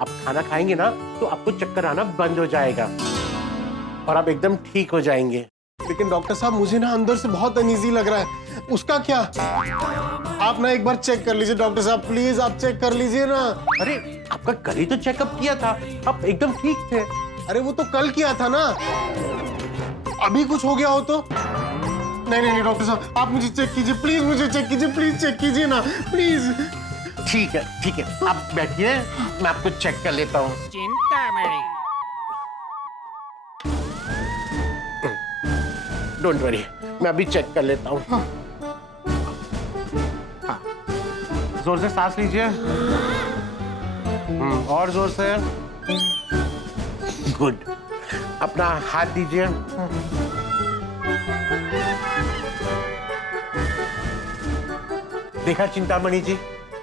आप खाना खाएंगे ना तो आपको चक्कर आना बंद हो जाएगा और आप एकदम ठीक हो जाएंगे। लेकिन डॉक्टर साहब मुझे ना अंदर से बहुत अनईजी लग रहा है, उसका क्या? आप ना एक बार चेक कर लीजिए डॉक्टर साहब, प्लीज आप चेक कर लीजिए ना। अरे आपका कल ही तो चेकअप किया था, आप एकदम ठीक थे। अरे वो तो कल किया था ना, अभी कुछ हो गया हो तो? नहीं डॉक्टर साहब आप मुझे चेक कीजिए प्लीज, मुझे चेक कीजिए प्लीज, चेक कीजिए ना प्लीज। ठीक है आप बैठिए, मैं आपको चेक कर लेता हूँ। डोंट वरी, मैं अभी चेक कर लेता हूँ। हाँ। जोर से सांस लीजिए। और जोर से। गुड। अपना हाथ दीजिए। देखा चिंतामणि जी,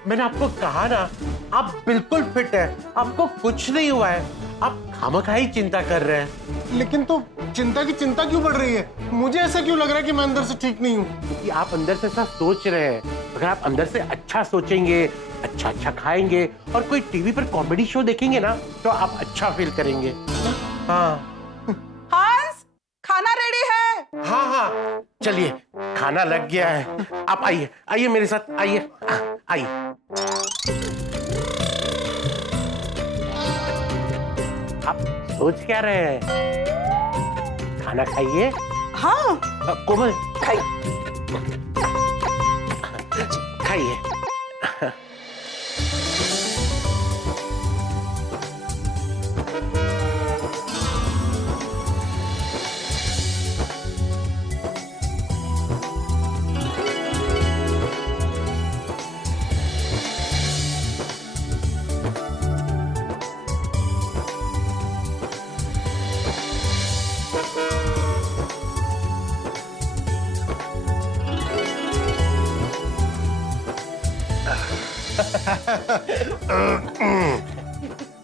मैंने आपको कहा ना, आप बिल्कुल फिट है, आपको कुछ नहीं हुआ है, आप खामखाई चिंता कर रहे हैं। लेकिन तो चिंता की चिंता क्यों बढ़ रही है? मुझे ऐसा क्यों लग रहा है कि मैं अंदर से ठीक नहीं हूँ? क्योंकि आप अंदर से ऐसा सोच रहे हैं। अगर आप अंदर से अच्छा सोचेंगे, अच्छा खाएंगे और कोई टीवी पर कॉमेडी शो देखेंगे ना, तो आप अच्छा फील करेंगे। हाँ हंस, खाना रेडी है। हाँ चलिए, खाना लग गया है। आप आइए मेरे साथ, आइए। आप सोच क्या रहे हैं? खाना खाइए। हाँ कोमल खाइए।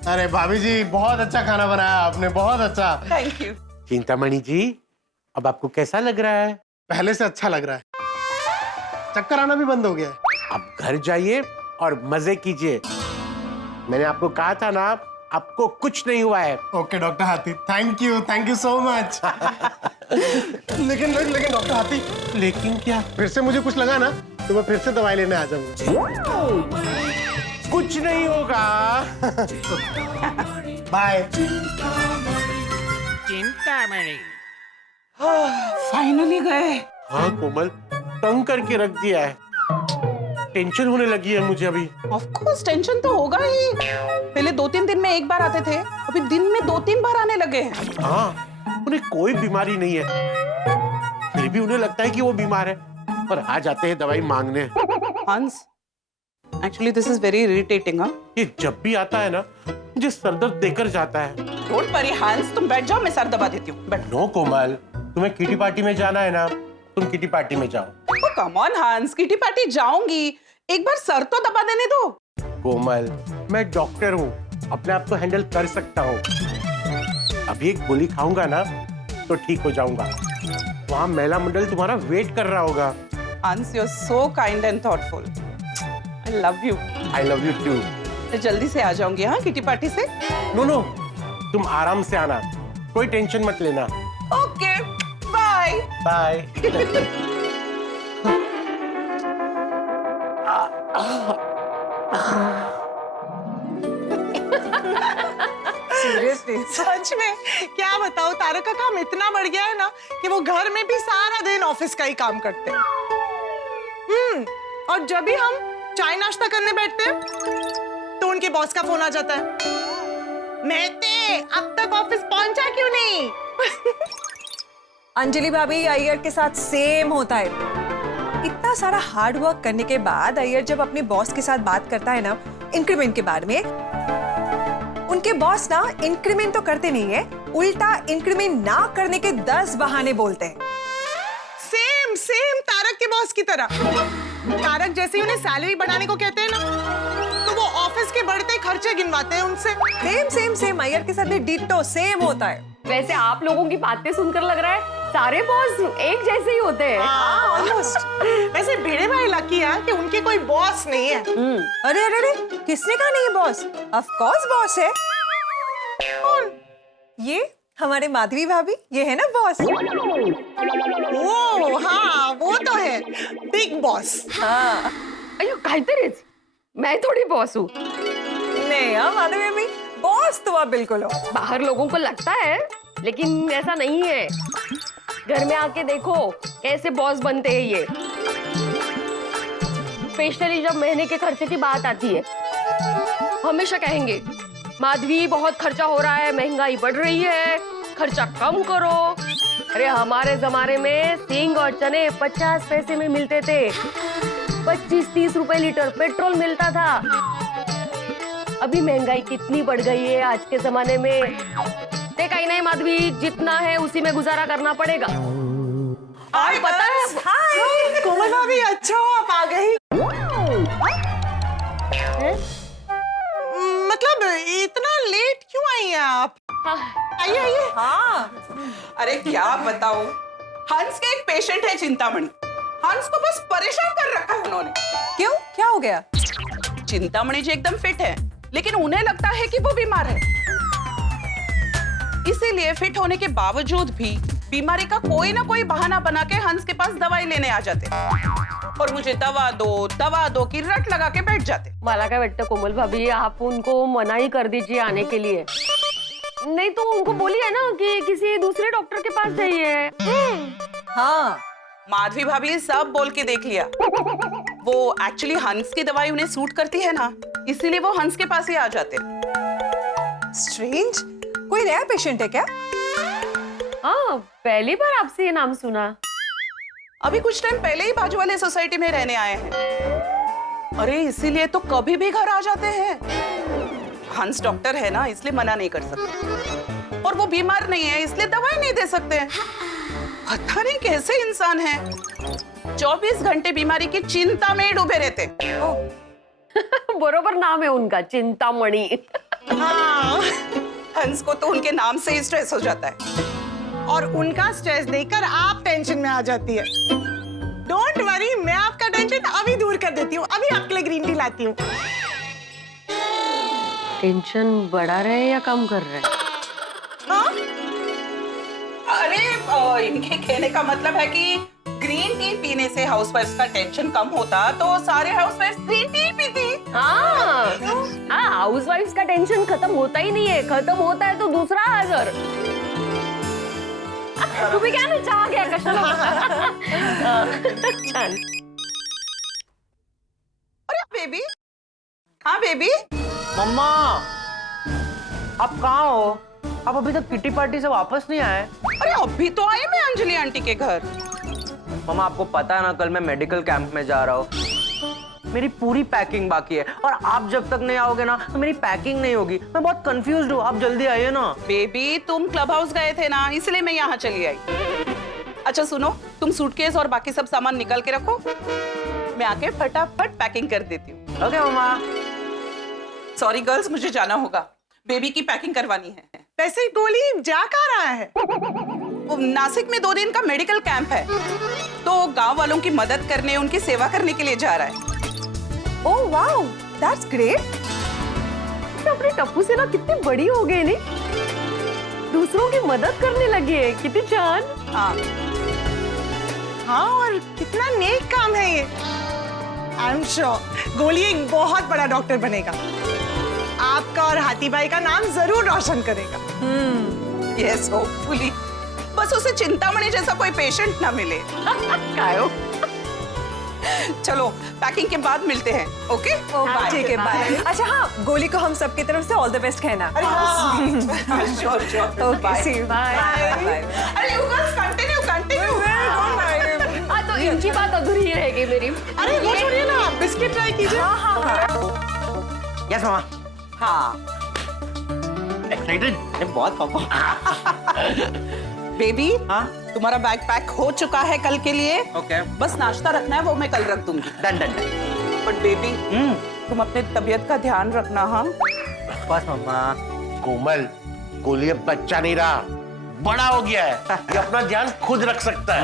अरे भाभी जी बहुत अच्छा खाना बनाया आपने, बहुत अच्छा। Thank you. चिंतामणि जी, अब आपको कैसा लग रहा है? पहले से अच्छा लग रहा है, चक्कर आना भी बंद हो गया है। आप घर जाइए और मजे कीजिए। मैंने आपको कहा था ना, आपको कुछ नहीं हुआ है। ओके डॉक्टर हाथी, थैंक यू सो मच। लेकिन डॉक्टर हाथी, लेकिन क्या? फिर से मुझे कुछ लगा ना तो मैं फिर से दवाई लेने आ जाऊंगा। कुछ नहीं होगा। बाय। चिंतामणि फाइनली गए। हाँ कोमल, तंग करके रख दिया है, टेंशन होने लगी है मुझे अभी। ऑफ कोर्स टेंशन तो होगा ही। पहले 2-3 दिन में एक बार आते थे, अभी दिन में 2-3 बार आने लगे हैं। हाँ, उन्हें कोई बीमारी नहीं है, फिर भी उन्हें लगता है कि वो बीमार है और आ जाते हैं दवाई मांगने। हंस, actually this is very irritating. हाँ, ये जब भी आता है ना, मुझे सर दर्द देकर जाता है। डोंट वरी हंस, तुम बैठ जाओ, मैं सर दबा देती हूँ। बैठ। नो कोमल, तुम्हें किटी पार्टी में जाना है ना, तुम किटी पार्टी में जाओ। कम ऑन हंस, किटी पार्टी जाऊंगी, एक बार सर तो दबा देने दो। कोमल, मैं डॉक्टर हूँ, अपने आप को हैंडल कर सकता हूँ। अभी एक गोली खाऊंगा ना तो ठीक हो जाऊंगा। वहाँ महिला मंडल तुम्हारा वेट कर रहा होगा। Hans, you are so kind and thoughtful. I love you. I love you too. मैं जल्दी से आ जाऊंगी हाँ किटी पार्टी से। नो नो, तुम आराम से आना, कोई टेंशन मत लेना। Okay, bye bye. सीरियसली सच में क्या बताओ, तारक का काम इतना बढ़ गया है ना कि वो घर में भी सारा दिन ऑफिस का ही काम करते हैं। और जब भी हम चाय नाश्ता करने बैठते हैं तो उनके बॉस का फोन आ जाता है, महते अब तक ऑफिस पहुंचा क्यों नहीं? अंजलि भाभी, अय्यर के साथ सेम होता है। इतना सारा हार्ड वर्क करने के बाद अय्यर जब अपने बॉस के साथ बात करता है ना इंक्रीमेंट के बारे में, उनके बॉस ना इंक्रीमेंट तो करते नहीं है, उल्टा इंक्रीमेंट ना करने के 10 बहाने बोलते हैं। सेम सेम तारक के बॉस की तरह। तारक जैसे ही उन्हें सैलरी बढ़ाने को कहते हैं ना तो वो ऑफिस के बढ़ते खर्चे गिनवाते हैं उनसे। सेम सेम सेम अय्यर के साथ भी डिट्टो सेम होता है। वैसे आप लोगों की बातें सुनकर लग रहा है सारे बॉस एक जैसे ही होते हैं। ऑलमोस्ट। वैसे भिड़े भाई लकी है कि उनके कोई बॉस नहीं है। अरे अरे अरे, किसने कहा नहीं बॉस? ऑफ कोर्स बॉस है। कौन? ये हमारे माधवी भाभी, ये है ना बॉस। वो हाँ, वो तो है बिग बॉस। हाँ। अयो काहीतरीच, मैं थोड़ी बॉस हूँ। नहीं हाँ माधवी भाभी, बॉस तो आप बिल्कुल हो। बाहर लोगों को लगता है लेकिन ऐसा नहीं है। घर में आके देखो कैसे बॉस बनते हैं ये। स्पेशली जब महीने के खर्चे की बात आती है, हमेशा कहेंगे माधवी बहुत खर्चा हो रहा है, महंगाई बढ़ रही है, खर्चा कम करो। अरे हमारे जमाने में सींग और चने 50 पैसे में मिलते थे, 25-30 रुपए लीटर पेट्रोल मिलता था। अभी महंगाई कितनी बढ़ गई है आज के जमाने में। देखा ही नहीं माधवी, जितना है उसी में गुजारा करना पड़ेगा। और पता है, हाय कोमल भाभी, अच्छा हो आप आ गई। मतलब इतना लेट क्यों आई हैं आप? आइए आइए। हाँ, अरे क्या बताओ, हंस के एक पेशेंट है चिंतामणि। हंस को बस परेशान कर रखा है उन्होंने। क्यों, क्या हो गया? चिंतामणि जी एकदम फिट है, लेकिन उन्हें लगता है कि वो बीमार है। इसीलिए फिट होने के बावजूद भी बीमारी का कोई ना कोई बहाना बना के हंस के पास दवाई लेने आ जाते और मुझे दवा दो की रट लगा के बैठ जाते। मला काय वाटतं कोमल भाभी, आप उनको मना ही कर दीजिए आने के लिए। नहीं तो उनको बोलिए ना कि किसी दूसरे डॉक्टर के पास जाइए। हाँ, माधवी भाभी सब बोल के देख लिया। वो एक्चुअली हंस की दवाई उन्हें सूट करती है ना, इसीलिए वो हंस के पास ही आ जाते। स्ट्रेंज, कोई नया पेशेंट है क्या? हाँ, पहली बार आपसे ये नाम सुना। अभी कुछ टाइम पहले ही बाजू वाले सोसाइटी में रहने आए हैं। अरे इसीलिए तो कभी भी घर आ जाते हैं। हंस डॉक्टर है ना, इसलिए मना नहीं कर सकते, और वो बीमार नहीं है इसलिए दवाई नहीं दे सकते। पता नहीं कैसे इंसान हैं, 24 घंटे बीमारी की चिंता में डूबे रहते। बरोबर नाम है उनका, चिंतामणि। हाँ, हंस को तो उनके नाम से ही स्ट्रेस हो जाता है। और उनका स्ट्रेस देखकर आप टेंशन में आ जाती है। डोंट वरी, मैं आपका टेंशन अभी दूर कर देती हूँ। अभी आपके लिए ग्रीन टी लाती हूँ। टेंशन बढ़ा रहे या कम कर रहे? हाँ? अरे इनके कहने का मतलब है कि ग्रीन टी पीने से हाउसवाइफ्स का टेंशन कम होता तो सारे हाउसवाइफ्स ग्रीन टी पीती। हाँ, हाउसवाइफ्स का टेंशन खत्म होता ही नहीं है, खत्म होता है तो दूसरा हजर। तुम्ही क्या ना चहा घ्या कशाला? छान। अरे बेबी, हाँ बेबी। मम्मा, आप कहाँ हो? आप अभी तक किटी पार्टी से वापस नहीं आए? अरे अभी तो आई मैं अंजलि आंटी के घर। मम्मा, आपको पता है ना कल मैं मेडिकल कैंप में जा रहा हूँ। मेरी पूरी पैकिंग बाकी है और आप जब तक नहीं आओगे ना तो मेरी पैकिंग नहीं होगी। मैं बहुत कंफ्यूज्ड हूँ, आप जल्दी आइए ना। बेबी तुम क्लब हाउस गए थे ना, इसलिए मैं यहाँ चली आई। अच्छा सुनो, तुम सूटकेस और बाकी सब सामान निकाल के रखो, मैं आके फटाफट पैकिंग कर देती हूँ। ओके मम्मा। सॉरी गर्ल्स, मुझे जाना होगा, बेबी की पैकिंग करवानी है। वैसे गोली जा कहाँ रहा है? नासिक में 2 दिन का मेडिकल कैंप है, तो गांव वालों की मदद करने, उनकी सेवा करने के लिए जा रहा है। Oh wow, that's great. अपनी टप्पू सेना कितनी बड़ी हो गई नहीं, दूसरों की मदद करने लगी है, कितनी जान। हाँ, और कितना नेक काम है ये। आई एम श्योर गोली एक बहुत बड़ा डॉक्टर बनेगा, आपका और हाथी भाई का नाम जरूर रोशन करेगा। यस होपफुली, बस उसे चिंतामणि जैसा कोई पेशेंट ना मिले। कायो। चलो पैकिंग के बाद मिलते हैं। ओके ठीक है, बाय। अच्छा हाँ, गोली को हम सबकी तरफ से ऑल द बेस्ट कहना। Sure sure. Okay, see you, bye. अरे यू गर्ल्स कंटिन्यू। हाँ, तो इनकी बात अधूरी ही रहेगी मेरी। अरे वो छोड़िए ना, बिस्किट ट्राई कीजिए। यस मम्मा। हाँ एक्साइटेड? बहुत पापा। बेबी, तुम्हारा बैग पैक हो चुका है कल के लिए। ओके। बस नाश्ता रखना है, वो मैं कल रख दूंगी। Done done. बट बेबी तुम अपने तबीयत का ध्यान रखना। हाँ बस मम्मा। कोमल, गोली अब बच्चा नहीं रहा, बड़ा हो गया है, ये अपना ध्यान खुद रख सकता है।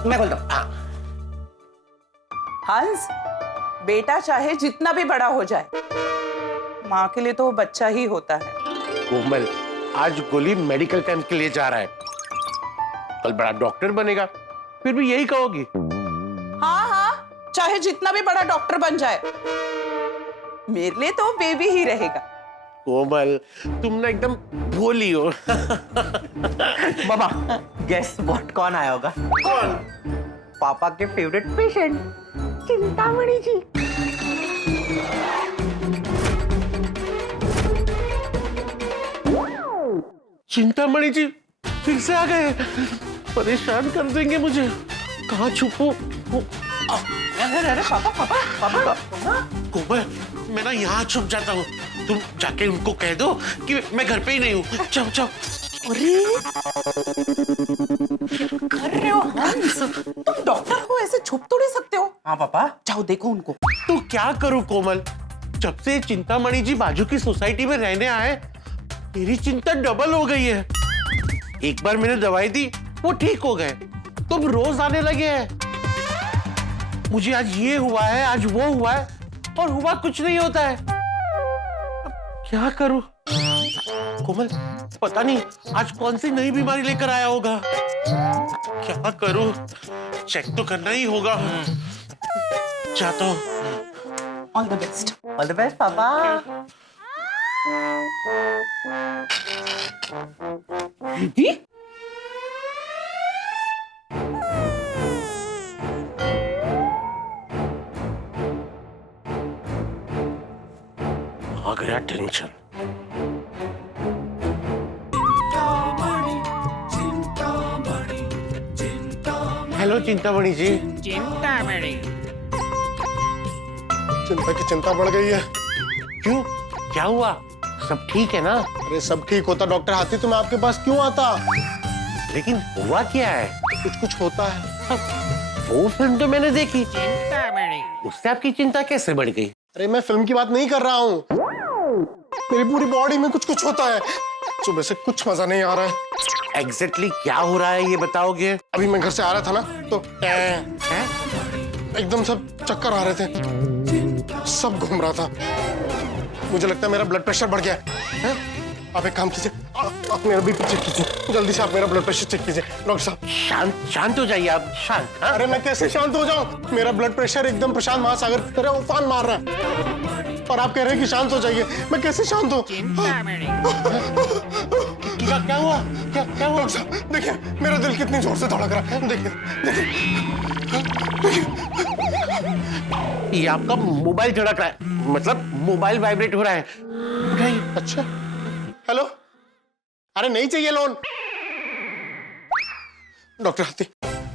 मैं बोलता हूँ। हंस, बेटा चाहे जितना भी बड़ा हो जाए, माँ के लिए तो वो बच्चा ही होता है। कोमल, आज गोली मेडिकल कैंप के लिए जा रहा है, कल बड़ा डॉक्टर बनेगा, फिर भी यही कहोगी? हाँ, चाहे जितना भी बड़ा डॉक्टर बन जाए, मेरे लिए तो बेबी ही रहेगा। कोमल, तुम ना एकदम भोली हो। मामा, गेस व्हाट कौन आया होगा? कौन? पापा के फेवरेट पेशेंट, चिंतामणि जी। चिंतामणि जी फिर से आ गए, परेशान कर देंगे मुझे। कहाँ छुपो? अरे पापा। कोमल, मैं ना यहाँ छुप जाता हूँ, तुम जाके उनको कह दो कि मैं घर पे ही नहीं हूँ। जाओ जाओ। अरे कर रहे हो हंस, तुम डॉक्टर हो, ऐसे छुप तो नहीं सकते हो। हाँ पापा। जाओ देखो उनको। तो क्या करूँ कोमल, जब से चिंतामणि जी बाजू की सोसाइटी में रहने आए, मेरी चिंता डबल हो गई है। एक बार मैंने दवाई दी, वो ठीक हो गए, तुम रोज आने लगे हैं। मुझे आज ये हुआ है, आज वो हुआ है, और हुआ कुछ नहीं होता है। अब क्या करूं? कोमल, पता नहीं आज कौन सी नई बीमारी लेकर आया होगा। क्या करूं? चेक तो करना ही होगा। जाता हूं। All the best. All the best पापा। बेबी, आ गया टेंशन। हेलो चिंतामणि जी। चिंतामणि, चिंता की चिंता बढ़ गई है। क्यों, क्या हुआ? सब ठीक है ना? अरे सब ठीक होता डॉक्टर हाथी तो मैं आपके पास क्यों आता? लेकिन हुआ क्या है? कुछ होता है। वो फिल्म तो मैंने देखी, चिंतामणि। उससे आपकी चिंता कैसे बढ़ गई? अरे मैं फिल्म की बात नहीं कर रहा हूँ, मेरी पूरी बॉडी में कुछ होता है, सुबह से कुछ मजा नहीं आ रहा है। एग्जैक्टली क्या हो रहा है ये बताओगे? अभी मैं घर से आ रहा था ना, तो एकदम सब चक्कर आ रहे थे, सब घूम रहा था। मुझे लगता है मेरा ब्लड प्रेशर बढ़ गया है। आप एक काम कीजिए, आप मेरा बीपी चेक कीजिए, जल्दी से आप मेरा ब्लड प्रेशर चेक कीजिए। डॉक्टर साहब शांत हो जाइए आप, शांत। हाँ? अरे मैं कैसे शांत हो जाऊं? मेरा ब्लड प्रेशर एकदम प्रशांत महासागर की तरह उफान मार रहा है, और आप कह रहे हैं कि शांत हो जाइए। मैं कैसे शांत हूँ? क्या हुआ? क्या हुआ? डॉक्टर साहब देखिए, मेरा दिल कितनी जोर से धड़क रहा है, देखिए देखिए। ये आपका मोबाइल धड़क रहा है, मतलब मोबाइल वाइब्रेट हो रहा है। अच्छा, हेलो। अरे नहीं चाहिए लोन। डॉक्टर हाथी,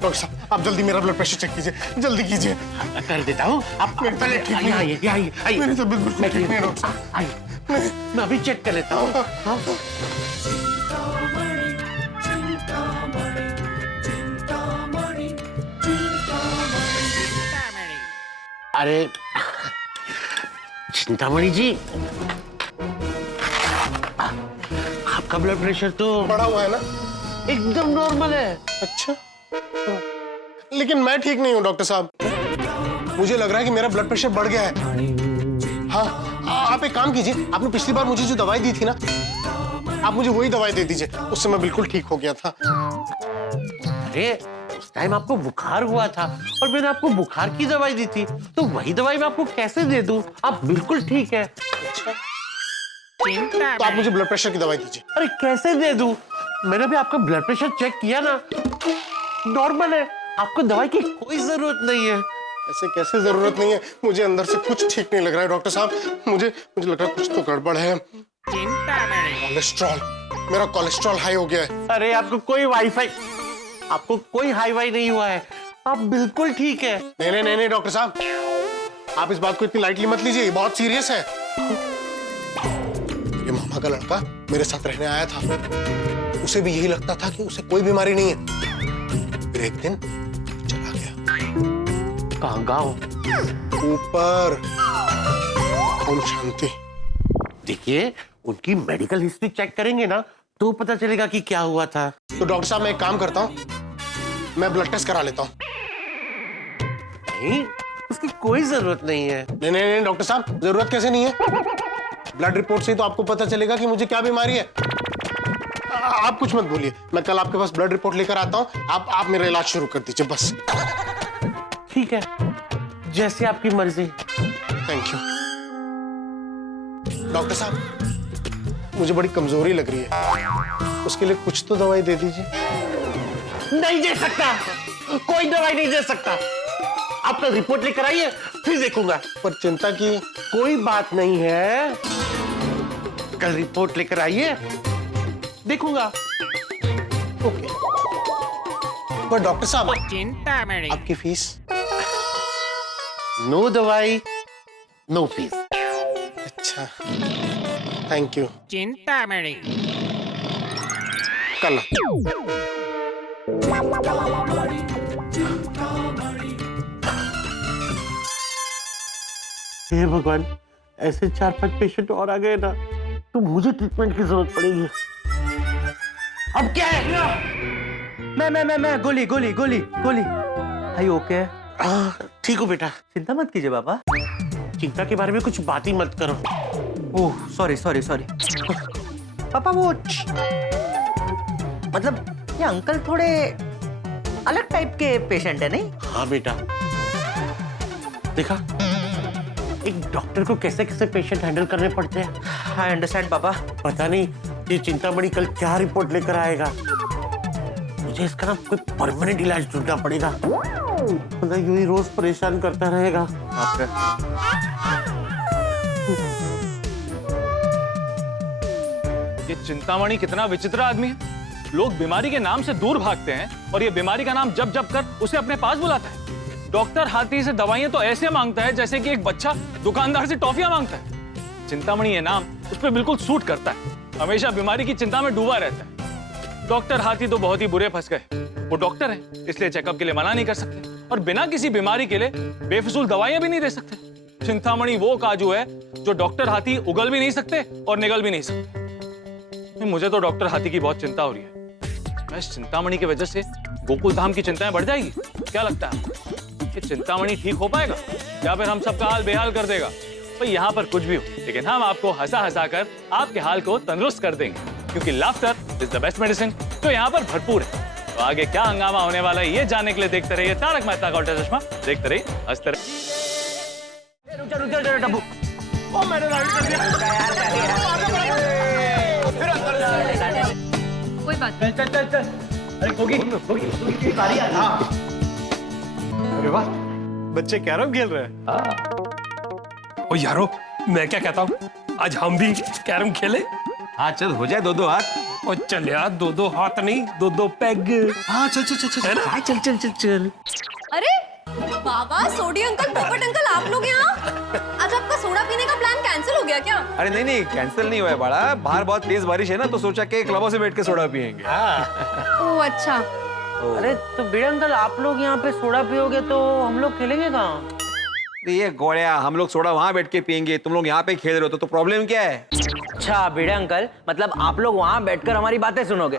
डॉक्टर साहब आप जल्दी मेरा ब्लड प्रेशर चेक कीजिए, जल्दी कीजिए। कर देता हूँ। आप पहले ठीक नहीं आइए। मेरी तबीयत बिल्कुल ठीक नहीं है डॉक्टर साहब। आइए, मैं अभी चेक कर लेता हूँ। अरे चिंतामणि जी, आपका ब्लड प्रेशर तो बढ़ा हुआ है ना? एकदम नॉर्मल है। अच्छा, लेकिन मैं ठीक नहीं हूँ डॉक्टर साहब। मुझे लग रहा है कि मेरा ब्लड प्रेशर बढ़ गया है। हाँ, आप एक काम कीजिए, आपने पिछली बार मुझे जो दवाई दी थी ना, आप मुझे वही दवाई दे दीजिए। उससे मैं बिल्कुल ठीक हो गया था। अरे उस टाइम आपको बुखार हुआ था और मैंने आपको बुखार की दवाई दी थी, तो वही दवाई मैं आपको कैसे दे दूं? आप बिल्कुल ठीक है। तो आप मुझे ब्लड प्रेशर की दवाई दीजिए। अरे कैसे दे दूं? मैंने भी आपका ब्लड प्रेशर चेक किया ना, नॉर्मल है। आपको दवाई की कोई जरूरत नहीं है। ऐसे कैसे जरूरत नहीं है? मुझे अंदर से कुछ ठीक नहीं लग रहा है डॉक्टर साहब। मुझे लग रहा है कुछ तो गड़बड़ है। कोलेस्ट्रॉल, मेरा कोलेस्ट्रॉल हाई हो गया है। अरे आपको कोई हाई वाई नहीं हुआ है, आप बिल्कुल ठीक है। नहीं डॉक्टर साहब, आप इस बात को इतनी लाइटली मत लीजिए, ये बहुत सीरियस है। ये मामा का लड़का मेरे साथ रहने आया था, उसे भी यही लगता था कि उसे कोई बीमारी नहीं है। फिर एक दिन चला गया। कहाँ गाँव? ऊपर। ओम शांति। देखिए, उनकी मेडिकल हिस्ट्री चेक करेंगे ना तो पता चलेगा कि क्या हुआ था। तो डॉक्टर साहब मैं एक काम करता हूँ, मैं ब्लड टेस्ट करा लेता हूँ। नहीं, उसकी कोई जरूरत नहीं है। नहीं डॉक्टर साहब, जरूरत कैसे नहीं है? ब्लड रिपोर्ट से ही तो आपको पता चलेगा कि मुझे क्या बीमारी है। आप कुछ मत बोलिए, मैं कल आपके पास ब्लड रिपोर्ट लेकर आता हूँ। आप मेरा इलाज शुरू कर दीजिए बस। ठीक है, जैसे आपकी मर्जी। थैंक यू डॉक्टर साहब। मुझे बड़ी कमजोरी लग रही है, उसके लिए कुछ तो दवाई दे दीजिए। नहीं दे सकता, कोई दवाई नहीं दे सकता। आप कल रिपोर्ट लेकर आइए, फिर देखूंगा। पर चिंता की कोई बात नहीं है, कल रिपोर्ट लेकर आइए, देखूंगा। ओके। पर डॉक्टर साहब, चिंतामणि, आपकी फीस? नो दवाई, नो फीस। अच्छा, थैंक यू। चिंतामणि, कल। हे भगवान, ऐसे 4-5 पेशेंट और आ गए ना तो मुझे ट्रीटमेंट की जरूरत पड़ेगी। अब क्या है? मैं गोली। आई ओके? ठीक हो बेटा, चिंता मत कीजिए बाबा। चिंता के बारे में कुछ बात ही मत करो। Oh sorry. पापा वो मतलब ये अंकल थोड़े अलग टाइप के पेशेंट है नहीं? हाँ बेटा, देखा एक डॉक्टर को कैसे कैसे पेशेंट हैंडल करने पड़ते हैं। आई अंडरस्टैंड पापा। पता नहीं ये चिंतामणि कल क्या रिपोर्ट लेकर आएगा। मुझे इसका ना कोई परमानेंट इलाज ढूंढना पड़ेगा, वरना यूं ही रोज परेशान करता रहेगा। ये चिंतामणि कितना विचित्र आदमी है। लोग बीमारी के नाम से दूर भागते हैं और ये बीमारी का नाम जप जप कर उसे अपने पास बुलाता है। डॉक्टर हाथी से दवाइयां तो ऐसे मांगता है जैसे कि एक बच्चा दुकानदार से टॉफियां मांगता है। चिंतामणि ये नाम उस पर बिल्कुल सूट करता है, हमेशा बीमारी की चिंता में डूबा रहता है। डॉक्टर हाथी तो बहुत ही बुरे फंस गए। वो डॉक्टर है इसलिए चेकअप के लिए मना नहीं कर सकते और बिना किसी बीमारी के लिए बेफिजूल दवाइयां भी नहीं दे सकते। चिंतामणि वो काजू है जो डॉक्टर हाथी उगल भी नहीं सकते और निगल भी नहीं सकते। मुझे तो डॉक्टर हाथी की बहुत चिंता हो रही है। इस चिंतामणि की वजह से गोकुल धाम की चिंताएं बढ़ जाएगी। क्या लगता है कि चिंतामणि ठीक हो पाएगा या फिर हम सबका हाल बेहाल कर देगा? भाई यहाँ पर कुछ भी हो, लेकिन हम आपको हंसा हंसा कर आपके हाल को तंदुरुस्त कर देंगे, क्योंकि laughter is the best medicine जो यहाँ पर भरपूर है। तो आगे क्या हंगामा होने वाला है ये जानने के लिए देखते रहिए तारक मेहता का उल्टा चश्मा। देखते रहिए, हंसते रहिए। रुक जा डब्बू। ओ मैंने राइट कर दिया। कोई बात नहीं। चल। अरे होगी बारी आ। हाँ। अरे वाह, बच्चे कैरम खेल रहे हैं। ओ यारो, मैं क्या कहता हूँ, आज हम भी कैरम खेले। हाँ चल, हो जाए 2-2 हाथ। ओ चल यार, दो हाथ नहीं, दो पैग। हाँ चल चल चल है ना, चल चल चल चल। अरे बाबा, सोडी अंकल, पोपट अंकल, आप लोग यहाँ? आज आपका सोडा पीने का प्लान कैंसिल हो गया क्या? अरे नहीं नहीं, कैंसिल नहीं हुआ है बड़ा, बाहर बहुत तेज बारिश है ना, तो सोचा कि क्लबों से बैठ के सोडा पियेंगे। ओह अच्छा। अरे तो बड़े अंकल, आप लोग यहाँ पे सोडा पियोगे तो हम लोग खेलेंगे कहाँ? ये गोड़िया, हम लोग सोडा वहाँ बैठ के पियेंगे, तुम लोग यहाँ पे खेल रहे हो, तो प्रॉब्लम क्या है? अच्छा भिड़े अंकल, मतलब आप लोग वहाँ बैठकर हमारी बातें सुनोगे?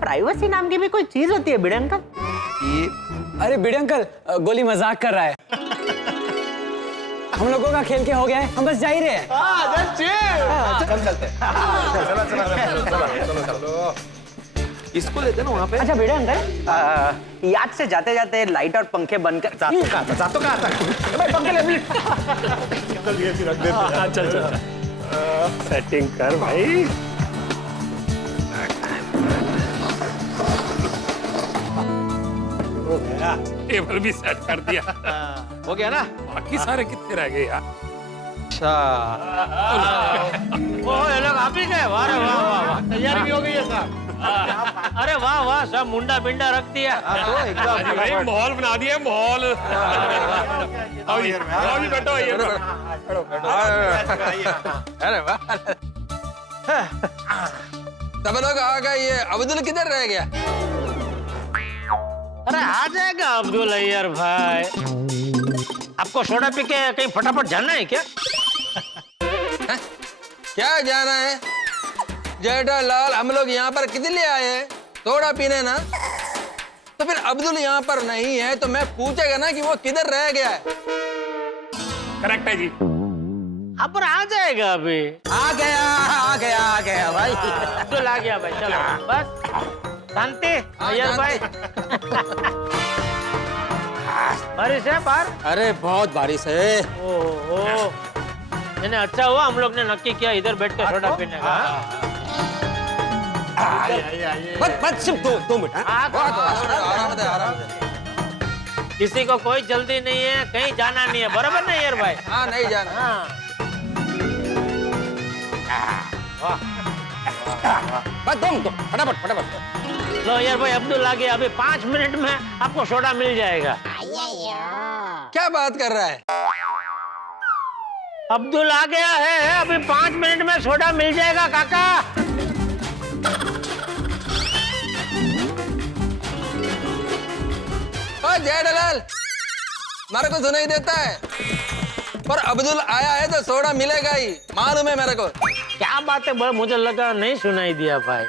प्राइवेसी नाम की भी कोई चीज होती है भिड़े अंकल? अरे भिड़े अंकल, गोली मजाक कर रहा है। हम लोगों का खेल के हो गया है, हम बस जा ही रहे हैं। चलो इसको लेते ना वहाँ पे। अच्छा भिड़े अंकल, याद से जाते जाते लाइट और पंखे बंद कर। पंखे ले चल चल सेटिंग कर भाई। टेबल भी सेट कर दिया। हो गया ना? बाकी सारे कितने रह गए यार? अच्छा ओ ये लोग आप ही गए? वाह रे वाह वाह वाह, तैयारी भी हो गई है साहब। अरे वाह वाह, सब मुंडा बिंडा रख दिया। तो एकदम भाई माहौल बना दिया, माहौल। आओ जी बैठो, आइए। अरे वाह, सब लोग आ गए। ये अब्दुल किधर रह गया? अरे आ जाएगा अब्दुल अय्यर भाई। आपको सोडा पी के कहीं फटाफट जाना है क्या? क्या जाना है जेठालाल? हम लोग यहाँ पर किस लिए आए हैं? सोडा पीने ना। तो फिर अब्दुल यहाँ पर नहीं है तो मैं पूछेगा ना कि वो किधर रह गया है। करेक्ट है जी। अब आ जाएगा अभी। आ गया भाई। अब्दुल आ गया भाई, चलो बस शांति। अय्यर भाई, बारिश है बाहर? अरे बहुत बारिश है। ओहो, मैंने अच्छा हुआ हम लोग ने नक्की किया इधर बैठ कर सोडा पीने का। बस सिर्फ दो मिनट। आराम से। किसी को कोई जल्दी नहीं है, कहीं जाना नहीं है, बराबर नहीं यार भाई? हाँ नहीं जाना। हाँ। बस दो फटाफट। लो यार भाई, अब्दुल आ गया। अभी 5 मिनट में आपको सोडा मिल जाएगा। क्या बात कर रहा है? अब्दुल आ गया है, अभी 5 मिनट में सोडा मिल जाएगा काका। जेठालाल, मेरे को सुनाई देता है, पर अब्दुल आया है तो सोडा मिलेगा ही, मालूम है मेरे को। क्या बात है, मुझे लगा नहीं सुनाई दिया भाई।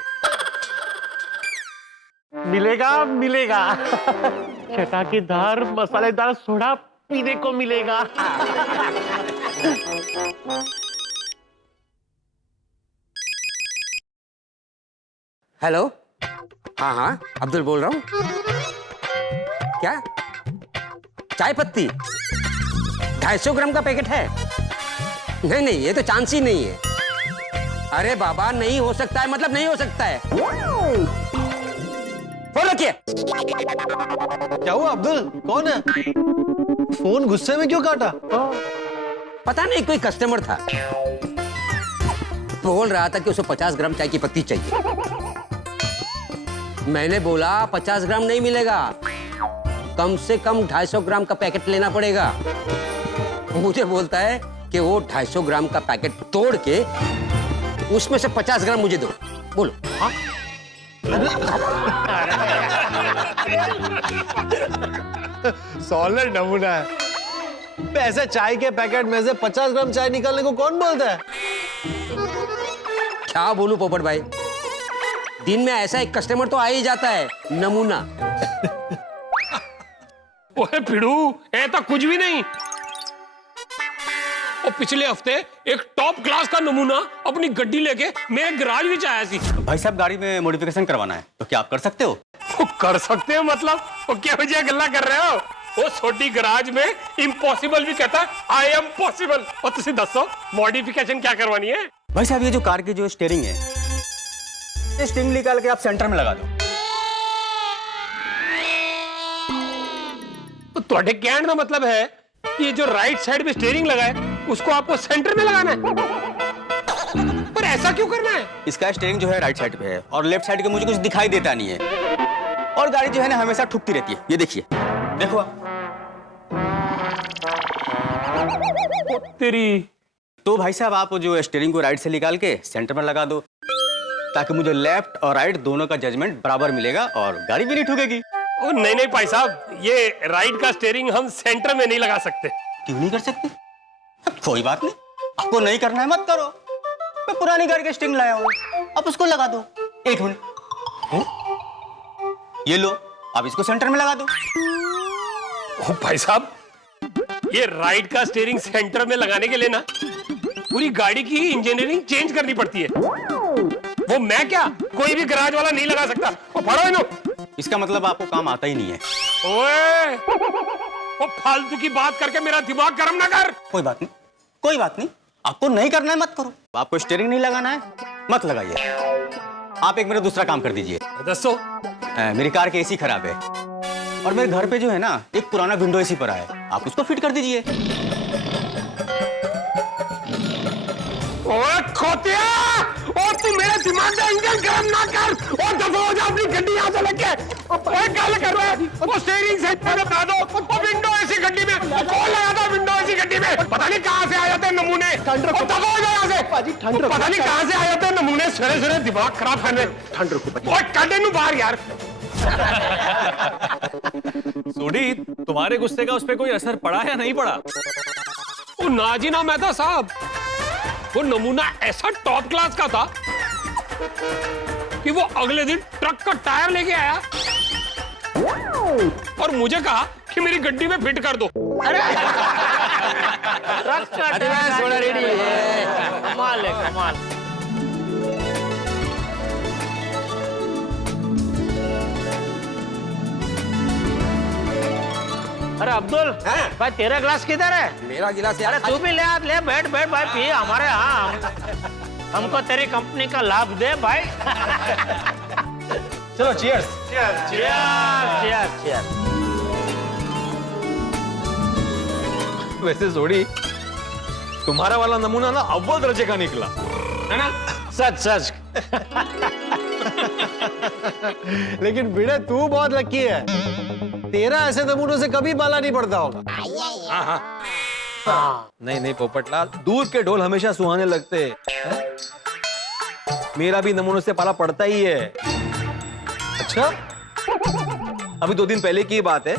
मिलेगा चटाकेदार मसालेदार सोडा पीने को मिलेगा। हेलो, हाँ अब्दुल बोल रहा हूँ। क्या चाय पत्ती 250 ग्राम का पैकेट है? नहीं ये तो चांस ही नहीं है। अरे बाबा, नहीं हो सकता है, मतलब नहीं हो सकता है। फोन रखिए। क्या हुआ अब्दुल? कौन है? फोन गुस्से में क्यों काटा? पता नहीं, कोई कस्टमर था, बोल रहा था कि उसे 50 ग्राम चाय की पत्ती चाहिए। मैंने बोला 50 ग्राम नहीं मिलेगा, कम से कम 250 ग्राम का पैकेट लेना पड़ेगा। मुझे बोलता है कि वो 250 ग्राम का पैकेट तोड़ के उसमें से 50 ग्राम मुझे दो। बोलो। हाँ? सॉलिड नमूना है। ऐसे चाय के पैकेट में से 50 ग्राम चाय निकालने को कौन बोलता है? क्या बोलूं पोपट भाई, दिन में ऐसा एक कस्टमर तो आ ही जाता है, नमूना। ओए पिड़ू, ये तो कुछ भी नहीं। और पिछले हफ्ते एक टॉप क्लास का नमूना अपनी गड्डी लेके मेरे गैराज में आया सी। भाई साहब, गाड़ी में मॉडिफिकेशन करवाना है, तो क्या आप कर सकते हो? कर सकते हैं मतलब? वो क्या वजह गल्ला कर रहे हो? वो छोटी गैराज में इम्पॉसिबल भी कहता है आई एम पॉसिबल। और तुसी दसो मॉडिफिकेशन क्या करवानी है? भाई साहब, ये जो कार की जो स्टीयरिंग है, ये स्टीयरिंग निकाल के आप सेंटर में लगा दो। तो ਤੁਹਾਡੇ कहने का मतलब है कि ये जो राइट साइड में स्टीयरिंग लगा है उसको आपको सेंटर में लगाना है। पर ऐसा क्यों करना है? इसका स्टीयरिंग जो है राइट साइड पे है और लेफ्ट साइड के मुझे कुछ दिखाई देता नहीं है, और गाड़ी जो है ना हमेशा ठुकती रहती है। ये देखिए, देखो आप। तेरी तो भाई साहब आप जो स्टीयरिंग को राइट से निकाल के सेंटर में लगा दो, ताकि मुझे लेफ्ट और राइट दोनों का जजमेंट बराबर मिलेगा और गाड़ी भी नहीं ठुकेगी। ओ नहीं नहीं भाई साहब, ये राइट का स्टीयरिंग हम सेंटर में नहीं लगा सकते। क्यों नहीं कर सकते? कोई बात नहीं, आपको नहीं करना है मत करो। मैं पुरानी गाड़ी का स्टीयरिंग लाया हूँ, आप उसको लगा दो। एक मिनट, ये लो, आप इसको सेंटर में लगा दो। ओ भाई साहब, ये राइट का स्टीयरिंग सेंटर में लगाने के लिए ना पूरी गाड़ी की इंजीनियरिंग चेंज करनी पड़ती है। वो मैं क्या, कोई भी गैराज वाला नहीं लगा सकता। ओ पढ़ो इनो। इसका मतलब आपको काम आता ही नहीं है। ओए, वो फालतू की बात करके मेरा दिमाग गर्म ना कर। कोई बात नहीं, कोई बात नहीं, आपको नहीं करना है मत करो। आपको स्टीयरिंग नहीं लगाना है मत लगाइए। आप एक मेरा दूसरा काम कर दीजिए। दसो। मेरी कार की एसी खराब है और मेरे घर पे जो है ना एक पुराना विंडो एसी पड़ा है, आप उसको फिट कर दीजिए। ओए खोतिया, और तू मेरे दिमाग का इंजन गर्म ना कर, और दफा हो जा अपनी गड्डी यहाँ से लेके। ओए क्या कर रहा है? वो स्टीयरिंग सेट पे लगा दो, वो विंडो ऐसी गड्डी में कौन लगा था? विंडो ऐसी गड्डी में पता नहीं कहाँ से आ जाते हैं नमूने। दफा हो जा यहाँ से। पता नहीं कहाँ से आ जाते हैं नमूने, सरे सरे दिमाग खराब करने। ठंड रखो। ओए काटे नू बाहर यार। सोडी, तुम्हारे गुस्से का उस पे कोई असर पड़ा या नहीं पड़ा? वो नाजीना मेहता साहब, वो नमूना ऐसा टॉप क्लास का था कि वो अगले दिन ट्रक का टायर लेके आया और मुझे कहा कि मेरी गड्डी में फिट कर दो। अरे सोडा रेडी है, कमाल है कमाल। अरे अब्दुल, भाई तेरा गिलास किधर है? मेरा गिलास अरे तू भी ले आ, ले बैठ बैठ भाई, पी हमारे यहाँ। हमको तेरी कंपनी का लाभ दे भाई। चलो चीयर्स। Cheers cheers cheers. वैसे सोडी, तुम्हारा वाला नमूना ना अव्वल दर्जे का निकला है ना? सच सच। लेकिन भिड़े तू बहुत लकी है, तेरा ऐसे नमूनों से कभी बाला नहीं पड़ता होगा। नहीं नहीं पोपटलाल, दूध के ढोल हमेशा सुहाने लगते हैं। मेरा भी नमूनों से पाला पड़ता ही है। अच्छा, अभी 2 दिन पहले की बात है,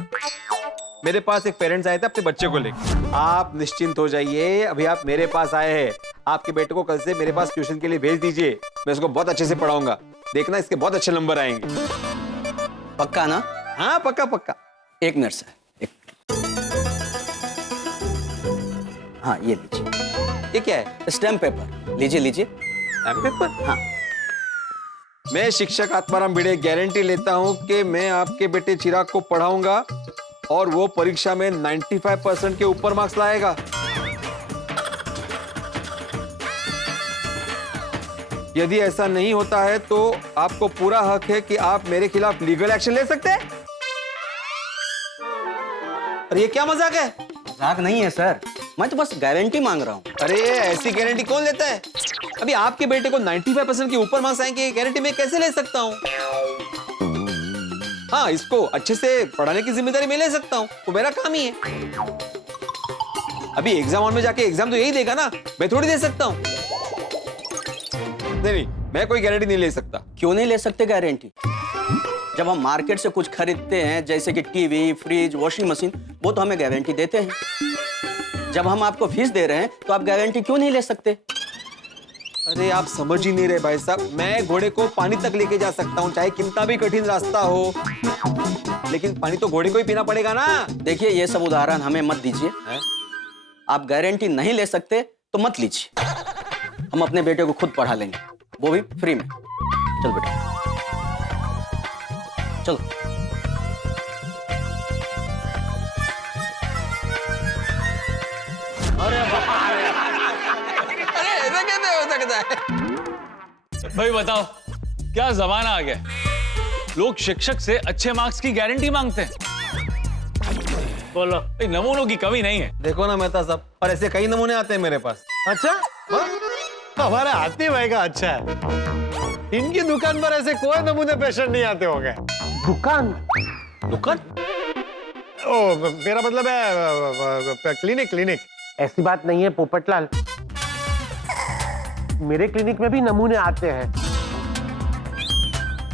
मेरे पास एक पेरेंट्स आए थे अपने बच्चे को लेकर। आप निश्चिंत हो जाइए, अभी आप मेरे पास आए हैं। आपके बेटे को कल से मेरे पास ट्यूशन के लिए भेज दीजिए, मैं उसको बहुत अच्छे से पढ़ाऊंगा। देखना इसके बहुत अच्छे नंबर आएंगे। पक्का ना? हाँ पक्का पक्का। एक मिनट सर, एक। हाँ ये लीजिए। ये क्या है? स्टैम्प पेपर लीजिए लीजिए। Stamp paper? हाँ। मैं शिक्षक आत्माराम भिड़े गारंटी लेता हूं कि मैं आपके बेटे चिराग को पढ़ाऊंगा और वो परीक्षा में 95% के ऊपर मार्क्स लाएगा। यदि ऐसा नहीं होता है तो आपको पूरा हक है कि आप मेरे खिलाफ लीगल एक्शन ले सकते हैं। अरे ये क्या मजाक है? मजाक नहीं है सर, मैं तो बस गारंटी मांग रहा हूँ। अरे ऐसी गारंटी कौन लेता है? अभी आपके बेटे को 95% के ऊपर मार्क्स आएंगे, गारंटी मैं कैसे ले सकता हूँ? हाँ, इसको अच्छे से पढ़ाने की जिम्मेदारी मैं ले सकता हूँ, वो मेरा काम ही है। अभी एग्जाम हॉल में जाके एग्जाम तो यही देगा ना, मैं थोड़ी दे सकता हूँ। नहीं, मैं कोई गारंटी नहीं ले सकता। क्यों नहीं ले सकते गारंटी? जब हम मार्केट से कुछ खरीदते हैं जैसे कि टीवी, फ्रिज, वॉशिंग मशीन, वो तो हमें गारंटी देते हैं। जब हम आपको फीस दे रहे हैं तो आप गारंटी क्यों नहीं ले सकते? अरे आप समझ ही नहीं रहे भाई साहब, मैं घोड़े को पानी तक लेके जा सकता हूँ, चाहे कितना भी कठिन रास्ता हो, लेकिन पानी तो घोड़े को ही पीना पड़ेगा ना। देखिए ये सब उदाहरण हमें मत दीजिए। आप गारंटी नहीं ले सकते तो मत लीजिए, हम अपने बेटे को खुद पढ़ा लेंगे, वो भी फ्री में। चल बेटा चलो। अरे ऐसा कैसे हो सकता है? भाई बताओ, क्या जमाना आ गया, लोग शिक्षक से अच्छे मार्क्स की गारंटी मांगते हैं। बोलो, नमूनों की कमी नहीं है। देखो ना मेहता साहब, और ऐसे कई नमूने आते हैं मेरे पास। अच्छा, हमारे हाथी भाई का अच्छा है। इनकी दुकान पर ऐसे कोई नमूने पेशेंट नहीं आते होंगे। दुकान दुकान? ओ मेरा मतलब है क्लिनिक क्लिनिक। ऐसी बात नहीं है पोपटलाल, मेरे क्लिनिक में भी नमूने आते हैं।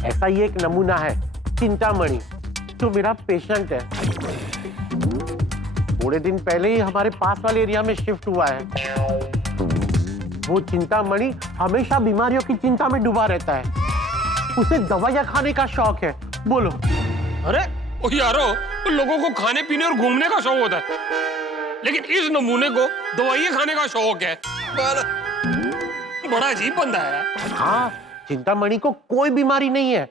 ऐसा ही एक नमूना है चिंतामणि, जो मेरा पेशेंट है। थोड़े दिन पहले ही हमारे पास वाले एरिया में शिफ्ट हुआ है। वो चिंतामणि हमेशा बीमारियों की चिंता में डूबा रहता है। उसे दवाइयां खाने का शौक है। बोलो। अरे ओ यारो, तो लोगों को खाने पीने और घूमने का शौक होता है, लेकिन इस नमूने को दवाइयां खाने का शौक है। बड़ा अजीब बंदा है। हाँ, चिंतामणि को कोई बीमारी नहीं है,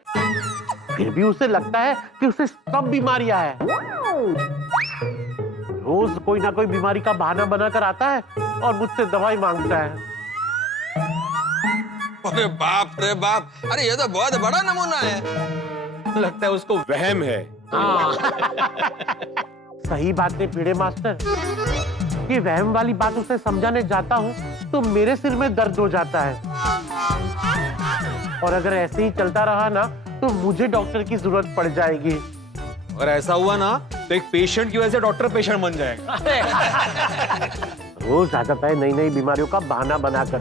फिर भी उसे लगता है कि उसे सब बीमारियां हैं। रोज कोई ना कोई बीमारी का बहाना बनाकर आता है और मुझसे दवाई मांगता है। अरे बाप रे बाप, अरे ये तो बहुत बड़ा नमूना है। लगता है उसको वहम है। सही बात है पीड़े मास्टर, ये वहम वाली बात उसे समझाने जाता हूँ तो मेरे सिर में दर्द हो जाता है। और अगर ऐसे ही चलता रहा ना तो मुझे डॉक्टर की जरूरत पड़ जाएगी। अगर ऐसा हुआ ना तो एक पेशेंट की वजह से डॉक्टर पेशेंट बन जाएगा। रोज आ जाता है नई नई बीमारियों का बहाना बनाकर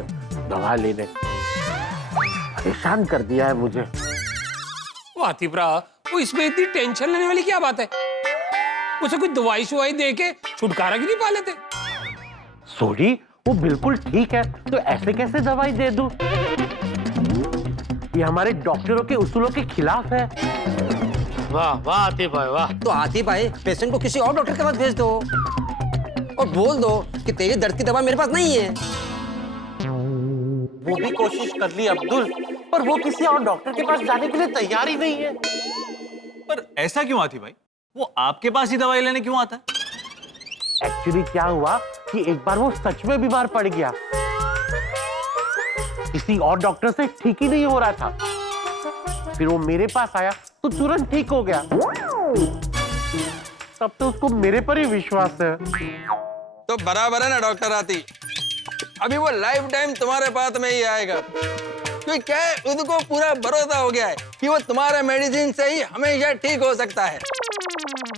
दवा लेने। परेशान कर दिया है मुझे। वो आतिफरा, वो इसमें इतनी टेंशन लेने वाली क्या बात है? उसे कोई दवाई शुवाई दे के छुटकारा क्यों नहीं पा लेते? सोडी, वो बिल्कुल ठीक है, तो ऐसे कैसे दवाई दे दूं? ये हमारे डॉक्टरों के उसूलों के खिलाफ है। वाह वाह आतिफ भाई वाह। तो आतिफ भाई पेशेंट को किसी और डॉक्टर के पास भेज दो और बोल दो कि तेरी दर्द की दवा मेरे पास नहीं है। वो भी कोशिश कर ली अब्दुल, पर वो किसी और डॉक्टर के पास जाने के लिए तैयार ही नहीं है। पर ऐसा क्यों आती भाई? वो आपके पास ही दवाई लेने क्यों आता है? एक्चुअली क्या हुआ कि एक बार वो सच में बीमार पड़ गया। किसी और डॉक्टर से ठीक ही नहीं हो रहा था। फिर वो मेरे पास आया तो तुरंत ठीक हो गया। तब तो उसको मेरे पर ही विश्वास है। तो बराबर है ना डॉक्टर आती, अभी वो लाइफ टाइम तुम्हारे पास में ही आएगा। क्योंकि क्या है, उसको पूरा भरोसा हो गया है कि वो तुम्हारे मेडिसिन से ही हमेशा ठीक हो सकता है।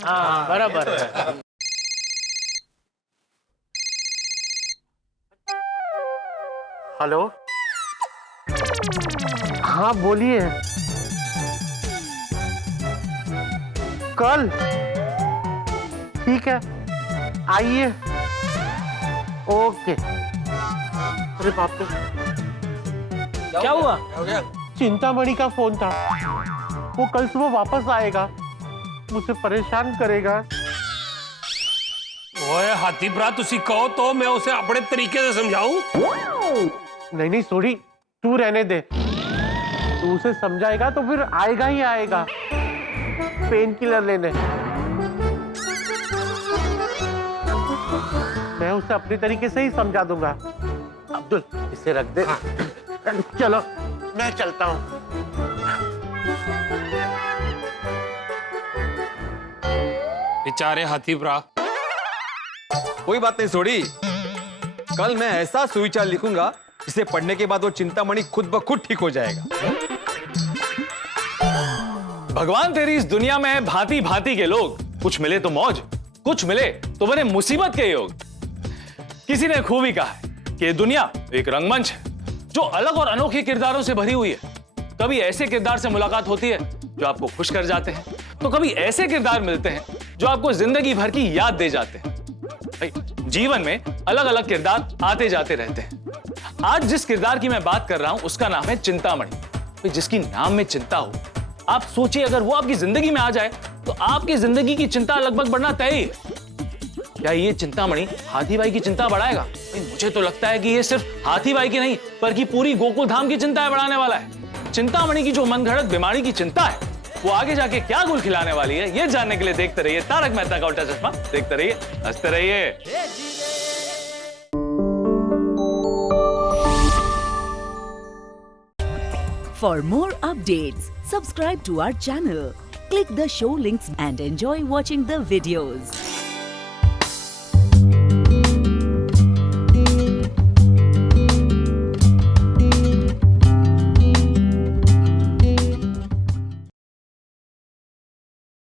हाँ बराबर है। हेलो, हाँ बोलिए। कल ठीक है, आइए। ओके। अरे बाप रे, क्या हुआ? चिंतामणि का फोन था। वो कल सुबह वापस आएगा, मुझे परेशान करेगा। ओए हाथीप्रा, तुसी कहो तो मैं उसे अपने तरीके से समझाऊं। नहीं नहीं सोडी, तू रहने दे। तू उसे समझाएगा तो फिर आएगा ही आएगा पेन किलर लेने। मैं उसे अपने तरीके से ही समझा दूंगा। अब्दुल, इसे रख दे। चलो मैं चलता हूँ। बेचारे हाथीप्रा। कोई बात नहीं सोडी, कल मैं ऐसा सुविचार लिखूंगा जिसे पढ़ने के बाद वो चिंतामणि खुद ब खुद ठीक हो जाएगा। भगवान तेरी इस दुनिया में है भांति भांति के लोग। कुछ मिले तो मौज, कुछ मिले तो बने मुसीबत के योग। किसी ने खूबी कहा है कि ये दुनिया एक रंगमंच है जो अलग और अनोखे किरदारों से भरी हुई है। कभी ऐसे किरदार से मुलाकात होती है जो आपको खुश कर जाते हैं, तो कभी ऐसे किरदार मिलते हैं जो आपको जिंदगी भर की याद दे जाते हैं। जीवन में अलग अलग किरदार आते जाते रहते हैं। आज जिस किरदार की मैं बात कर रहा हूं उसका नाम है चिंतामणि। जिसकी नाम में चिंता हो, आप सोचिए अगर वो आपकी जिंदगी में आ जाए तो आपकी जिंदगी की चिंता लगभग बढ़ना तय है। क्या ये चिंतामणि हाथी भाई की चिंता बढ़ाएगा? मुझे तो लगता है कि ये सिर्फ हाथी भाई की नहीं बल्कि पूरी गोकुल धाम की चिंता बढ़ाने वाला है। चिंतामणि की जो मनगढ़ंत बीमारी की चिंता है वो आगे जाके क्या गुल खिलाने वाली है, ये जानने के लिए देखते रहिए तारक मेहता का उल्टा चश्मा। देखते रहिए, हंसते रहिए। For more updates, subscribe to our channel, click the show links and enjoy watching the videos.